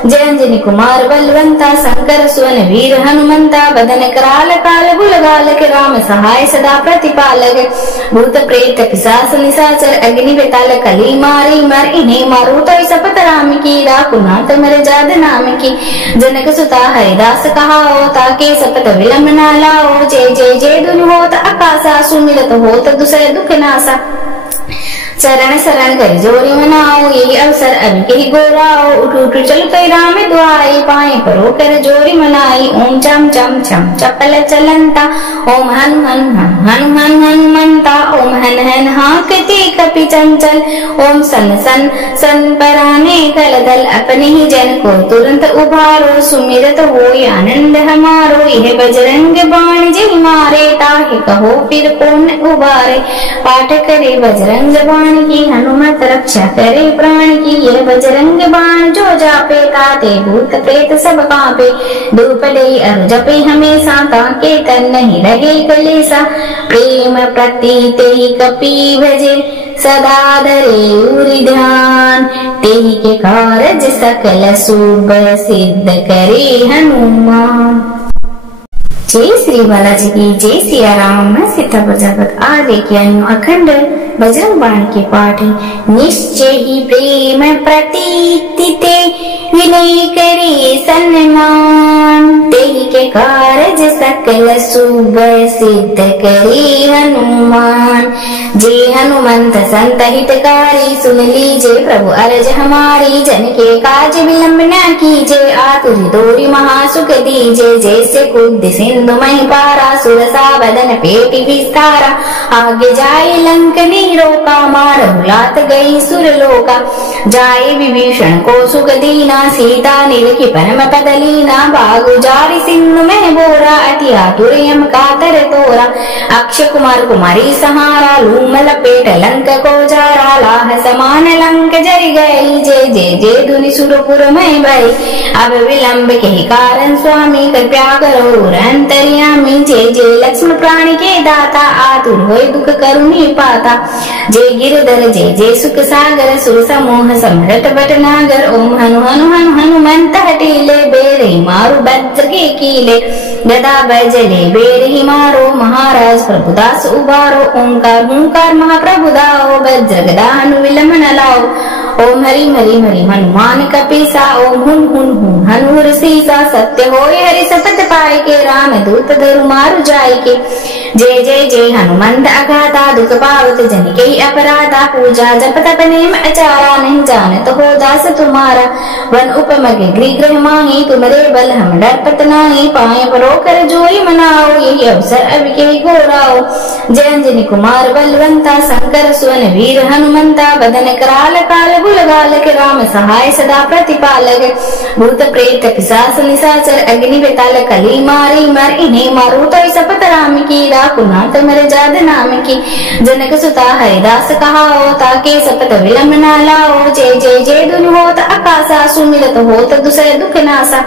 जय अंजनी कुमार बलवंता शंकर सुवन वीर हनुमंता। बदन कराल काल गुलगालक राम सहाय सदा प्रतिपालक। भूत प्रेत पिशाच निशाचर अग्नि बेताल कली मारी मर। इन्हें मारो तो सपत राम की कुनाथ मर जाद नाम की। जनक सुता हरिदास कहाओ ताके सपत विलंब न लाओ। जय जय जय धुनि होत आकाशा सुमिरत होत दुसर दुख नासा। शरण शरण कर जोरी मनाओ यही अवसर अब के गोराओ। उठ उठ चल कई राम दुआई पाए परो कर जोरी मनाई। ओम चम चम चम चपल चलंता। ओम हन हन हन हन हन हनुमंता। ओम हन हन हाकते कपि चंचल। ओम सन सन सन पराने कल दल अपने ही जन को तुरंत उभारो। सुमिरत होय आनंद हमारो यह बजरंग बाण जय मारे। ताहि कहो फिर कौन उबारे। पाठ करे बजरंग बाण की हनुमत रक्षा करे प्राण की। यह बजरंग बाण जो जापे ताते भूत प्रेत सब कांपे। धूप दे अरु जपे हमेशा ताके तन नहीं रहे कलेसा। प्रेम प्रतीत ही कपि भजे सदा धरे उरि ध्यान। तेहि के कारज सकल शुभ सिद्ध करे हनुमान। जय श्री बालाजी की जय। सिया राम सीतापुर जगत आदि किया अखंड बजरंग बाण के पाठ। निश्चय ही प्रेम प्रतीति ते विनय करे सन्मान। तेहि के कारज सकल शुभ सिद्ध करे हनुमान। जे हनुमंत संत हितकारी सुन लीजे प्रभु अरज हमारी। जन के काज विलंब न कीजे आतुर दोरी महासुख दीजे। जैसे कूद सिंधु मही पारा सुरसा बदन पेट विस्तारा। आगे जाए लंक रोका मारहु लात गई सुरलोका। जाए विभीषण को सुख दीना सीता निरखी परम पद लीना। बागु जारी सिंधु में बोरा अति आतुर यम कातर तोरा। अक्षय कुमार कुमारी सहारा लूम लपेट लंक को जारा। लाह समान लंक जरि गई जय जय जय धुनि सुरपुर में भई। अब विलंब के कारण स्वामी कृपया करो अंतर्यामी। जय जय लक्ष्मण प्राण के दाता आतुर होय दुख करुणी पाता। जय गिरधर जय जय सुख सागर सुर समूह समरट भटनागर। ओम हनु हनु हनु हनुमंत हटीले बेरे मारु वज्र के कीले। गदा बैजले बेर ही मारो महाराज प्रभुदास उबारो। ओंकार हुंकार महाप्रभुदाओ वज्र गदा हनु विलंब न लाओ। ओम हरि हरि हरि हनुमान कपीसा। ओम हुन हुन हुन हनुर सीसा। सत्य होय हरि सपथ पाए के, राम दूत धरु मारु जाय के। जय जय जय हनुमंत अगाधा, दुख पावत जन के अपराधा। पूजा जप तप नेम अचारा, नहीं जानत हो दास तुम्हारा। वन उपमग गृह माही, तुमरे बल हम डरपत नाही। पाए परो कर जोई मनाओ, यही अवसर अब के घोराओ। जय अंजनी कुमार बलवंता, शंकर सुवन वीर हनुमंता। बदन कराल काल बुल गालक, राम सहाय सदा प्रतिपालक। भूत प्रेत पिशाच निशाचर, अग्नि बेताल कली मारी मर। इन्हें मारू तो सपत राम की, राकुनाथ मर जाद नाम की। जनक सुता हरिदास कहाओ, ताके सपत विलंब न लाओ। जय जय जय धुनि होत आकाशा, सुमिरत होत दुसर दुख नासा।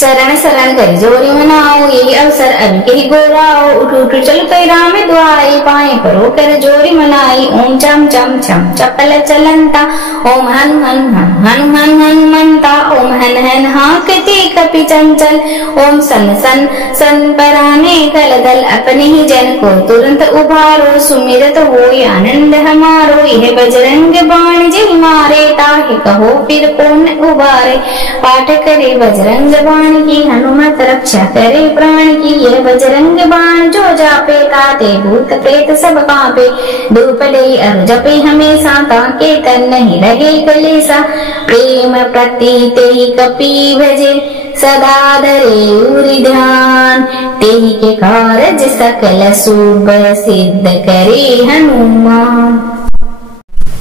चरण शरण कर जोरी मनाओ, यही अवसर अब के गोराओ। उठ उठ चल कई राम दुआई, पाए परो कर जोरी मनाई। ओम चम चम चम चपल चलंता, ओम हन हन हन हन हनुमंता। ओम हन हन हाकते कपि चंचल, ओम सन सन सन पराने कल दल। अपने ही जन को तुरंत उभारो, सुमिरत होय आनंद हमारो। यह बजरंग बाण जय मारे, ताहि कहो फिर कौन उबारे। पाठ करे बजरंग बाण की, हनुमत रक्षा करे प्राण की। यह बजरंग बाण जो जापे, ताते भूत प्रेत सब कांपे। धूप दे अरु जपे हमेशा, ताके तन नहीं रहे कलेसा। प्रेम प्रतीते ही कपि भजे, सदा धरे उरि ध्यान। तेहि के कारज सकल शुभ, सिद्ध करे हनुमान।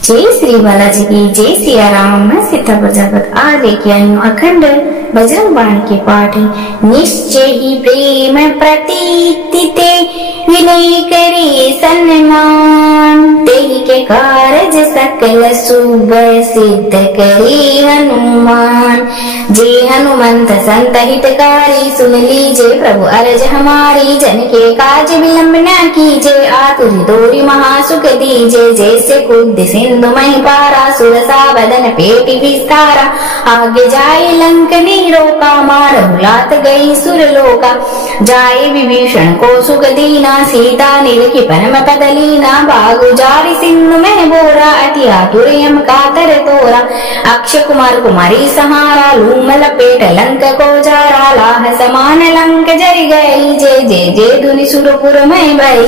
जय श्री बालाजी की जय। सिया राम मैं सीतापुर जगत आ लेके आई हूँ अखंड बजरंग बाण के पाठ। निश्चय ही प्रेम प्रतीति ते, विनय करे सन्मान। तेहि के कारज सकल शुभ, सिद्ध करे हनुमान। जय हनुमंत संत हितकारी, सुन लीजे प्रभु अरज हमारी। जन के काज विलंब न कीजे, आतुर दोरी महासुख दीजे। जैसे कूद सिंधु मही पारा, सुरसा बदन पेट विस्तारा। आगे जाए लंक नहीं रोका, मारहु लात गई सुरलोका। जाए विभीषण को सुख दीना, सीता निरखी परम पद लीना। भागु जारि सिंधु में बोरा, अति आतुर यम कातर तोरा। अक्षय कुमार कुमारी सहारा, लूम लपेट लंक को जारा। लाह समान लंक जरि गई, जय जय जय धुनि सुरपुर में भई।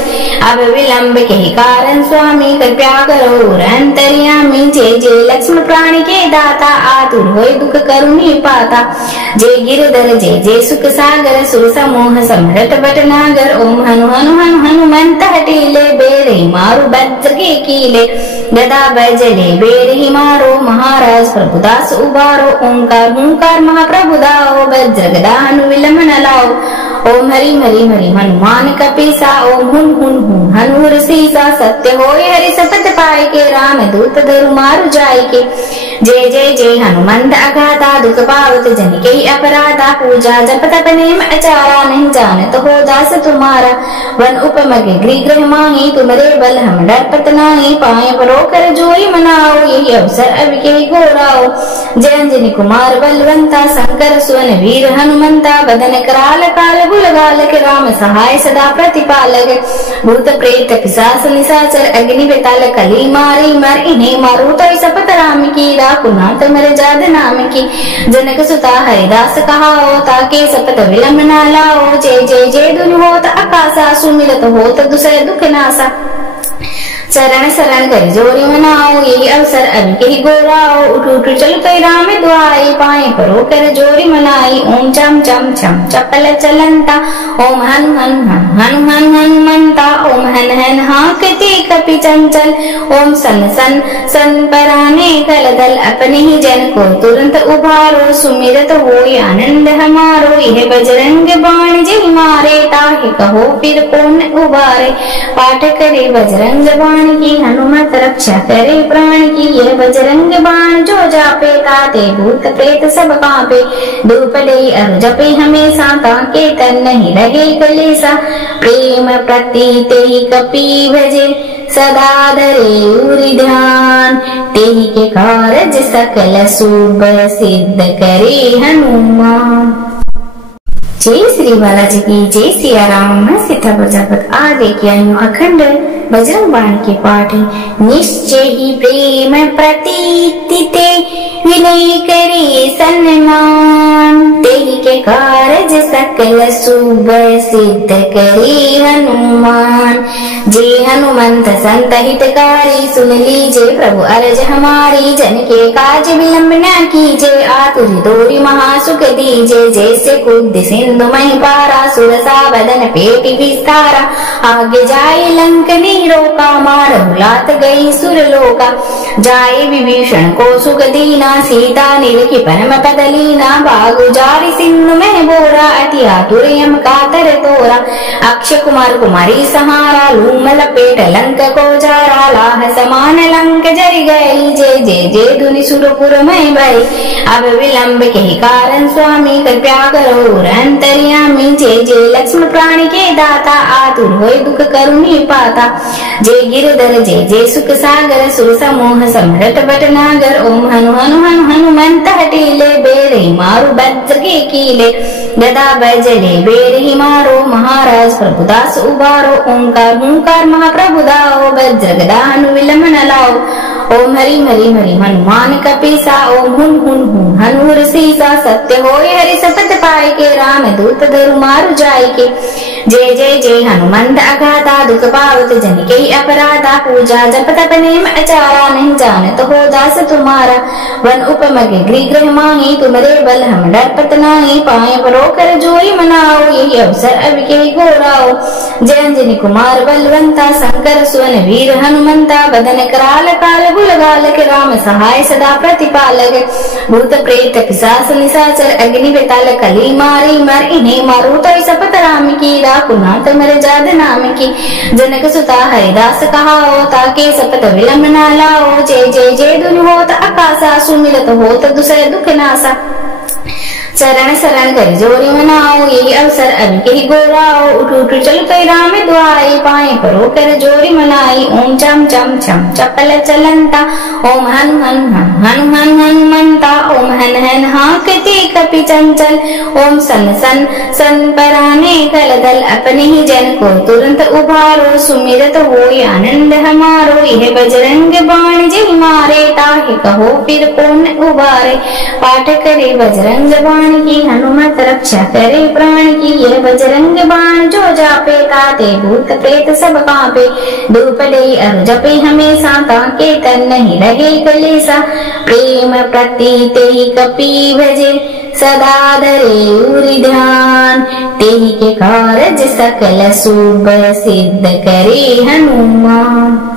अब विलंब के कारण स्वामी, कृपया करो अंतर्यामी। जय जय लक्ष्मण प्राण के दाता, आतुर होय दुख करुणी पाता। जय गिरधर जय जय सुख सागर, सुर समूह समरट भटनागर। ओम हनु हनु हनु हनुमंत हटीले, बेरहि मारु वज्र के कीले। गदा बैजले बेरहि मारो, महाराज प्रभुदास उबारो। ओंकार हुंकार महाप्रभु दाओ, वज्र गदा हनु विलंब न लाओ। ओम हरि हरि हरि हनुमान कपीसा। ओम हुन हुन हुन हनुर सीसा। सत्य होय हरि सपथ पाए के, राम दूत धरु मारु जाय के। जय जय जय हनुमंत अगाधा, दुख पावत जन के अपराधा। पूजा जप तप नेम अचारा, नहीं जानत हो दास तुम्हारा। वन उपमग गृह माही, तुमरे बल हम डरपत नाही। पाए परो कर जोई मनाओ, यही अवसर अब के घोराओ। जय अंजनी कुमार बलवंता, शंकर सुवन वीर हनुमंता। बदन कराल काल बुल गालक, राम सहाय सदा प्रतिपालक। भूत प्रेत पिशाच निशाचर, अग्नि बेताल कली मारी मर। इन्हें मारू तो सपत राम की, राकुनाथ मर जाद नाम की। जनक सुता हरिदास कहाओ, ताके सपत विलंब न लाओ। जय जय जय धुनि होत आकाशा, सुमिरत होत दुसर दुख नासा। चरण शरण कर जोरी मनाओ, यही अवसर अब के गोराओ। उठ उठ चल कई राम दुआई, पाए परो कर जोरी मनाई। ओम चम चम चम चपल चलंता, ओम हन हन हन हन हनुमंता। ओम हन हन हाकते कपि चंचल, ओम सन सन सन पराने कल दल। अपने ही जन को तुरंत उभारो, सुमिरत होय आनंद हमारो। यह बजरंग बाण जय मारे, ताहि कहो फिर कौन उबारे। पाठ करे बजरंग बाण की, हनुमत रक्षा करे प्राण की। यह बजरंग बाण जो जापे, ताते भूत प्रेत सब कांपे। धूप दे अरु जपे हमेशा, ताके तन नहीं रहे कलेसा। प्रेम प्रतीते ही कपि भजे, सदा धरे उरि ध्यान। तेहि के कारज सकल शुभ, सिद्ध करे हनुमान। जय श्री बालाजी की जय। सिया राम मैं सीतापुर जगत आ लेके आई हूँ अखंड बजरंग बाण के पाठ निश्चय ही प्रेम प्रतीति ते विनय करे सन्मान तेहि के कारज सकल शुभ सिद्ध करे हनुमान। जे हनुमंत संत हितकारी सुन लीजे प्रभु अरज हमारी जन के काज विलंब न कीजे आतुर दोरी महासुख दीजे जैसे कुद सिंधु मही पारा सुरसा बदन पेटी विस्तारा आगे जाए लंक नीरोका मारहु लात गई सुरलोका जाए विभीषण को सुख दीना सीता निरखी परम पद लीना बागु जारी सिंधु में बोरा अति आतुर यम कातर तोरा अक्षय कुमार कुमारी सहारा लूम लपेट लंक को जारा लाह समान लंक जरि गई जय जय जय धुनि सुरपुर में भई अब विलंब के कारण स्वामी कृपया करो अंतर्यामी जय जय लक्ष्मण प्राणी के दाता आतुर होय दुख करुणी पाता जय गिरधर जय जय सुख सागर सुर समूह समरट भटनागर ओम हनु हनु हनु हनुमंत हटीले बेरे मारु वज्र के कीले गदा बैजले बेर ही मारो महाराज प्रभुदास उबारो ओंकार हुंकार महाप्रभु दाओ वज्र गदा हनु विलंब न लाओ ओम हरि हरि हरि हनुमान कपीसा ओम हुन हुन हुन हनुर सीसा सत्य होय हरि सपथ पाए के राम दूत धरु मारु जाय के जय जय जय हनुमंत अगाधा दुख पावत जन के अपराधा पूजा जप तप नेम अचारा नहीं जानत हो दास तुम्हारा वन उपमग गृह गृह मांगी तुमरे बल हम डरपत नाही पाए परो कर जोई मनाओ यही अवसर अब के गोराओ जय अंजनी कुमार बलवंता शंकर सुवन वीर हनुमंता बदन कराल काल गुलगाल के राम सहाय सदा प्रतिपालक भूत प्रेत पिशाच निशाचर अग्नि बेताल कली मारी मर इन्हें मारू तो सपत राम की कुनाथ मर जाद नाम की जनक सुता हरिदास कहाओ ताके सपत विलंब न लाओ जय जय जय धुनि होत आकाशा सुमिरत होत दूसरे दुख नासा चरण शरण कर जोरी मनाओ यही अवसर अब के ही गोराओ उठ उठ चल कई राम दुआई पाए परो कर जोरी मनाई ओम चम चम चम चपल चलंता ओम हन हन हन हन हन हनुमंता ओम हन हन हाकते कपि चंचल ओम सन सन सन पराने कल दल अपने ही जन को तुरंत उभारो सुमिरत हो आनंद हमारो यह बजरंग बाण जय मारे ताहि कहो फिर कौन उबारे पाठ करे बजरंग बाण की हनुमत रक्षा करे प्राण की यह बजरंग बाण जो जापे ताते भूत प्रेत सब कांपे धूप दे अर जपे हमेशा ताके तन नहीं रहे कलेसा प्रेम प्रतीते कपि भजे सदा धरे उरि ध्यान तेहि के कारज सकल शुभ सिद्ध करे हनुमान।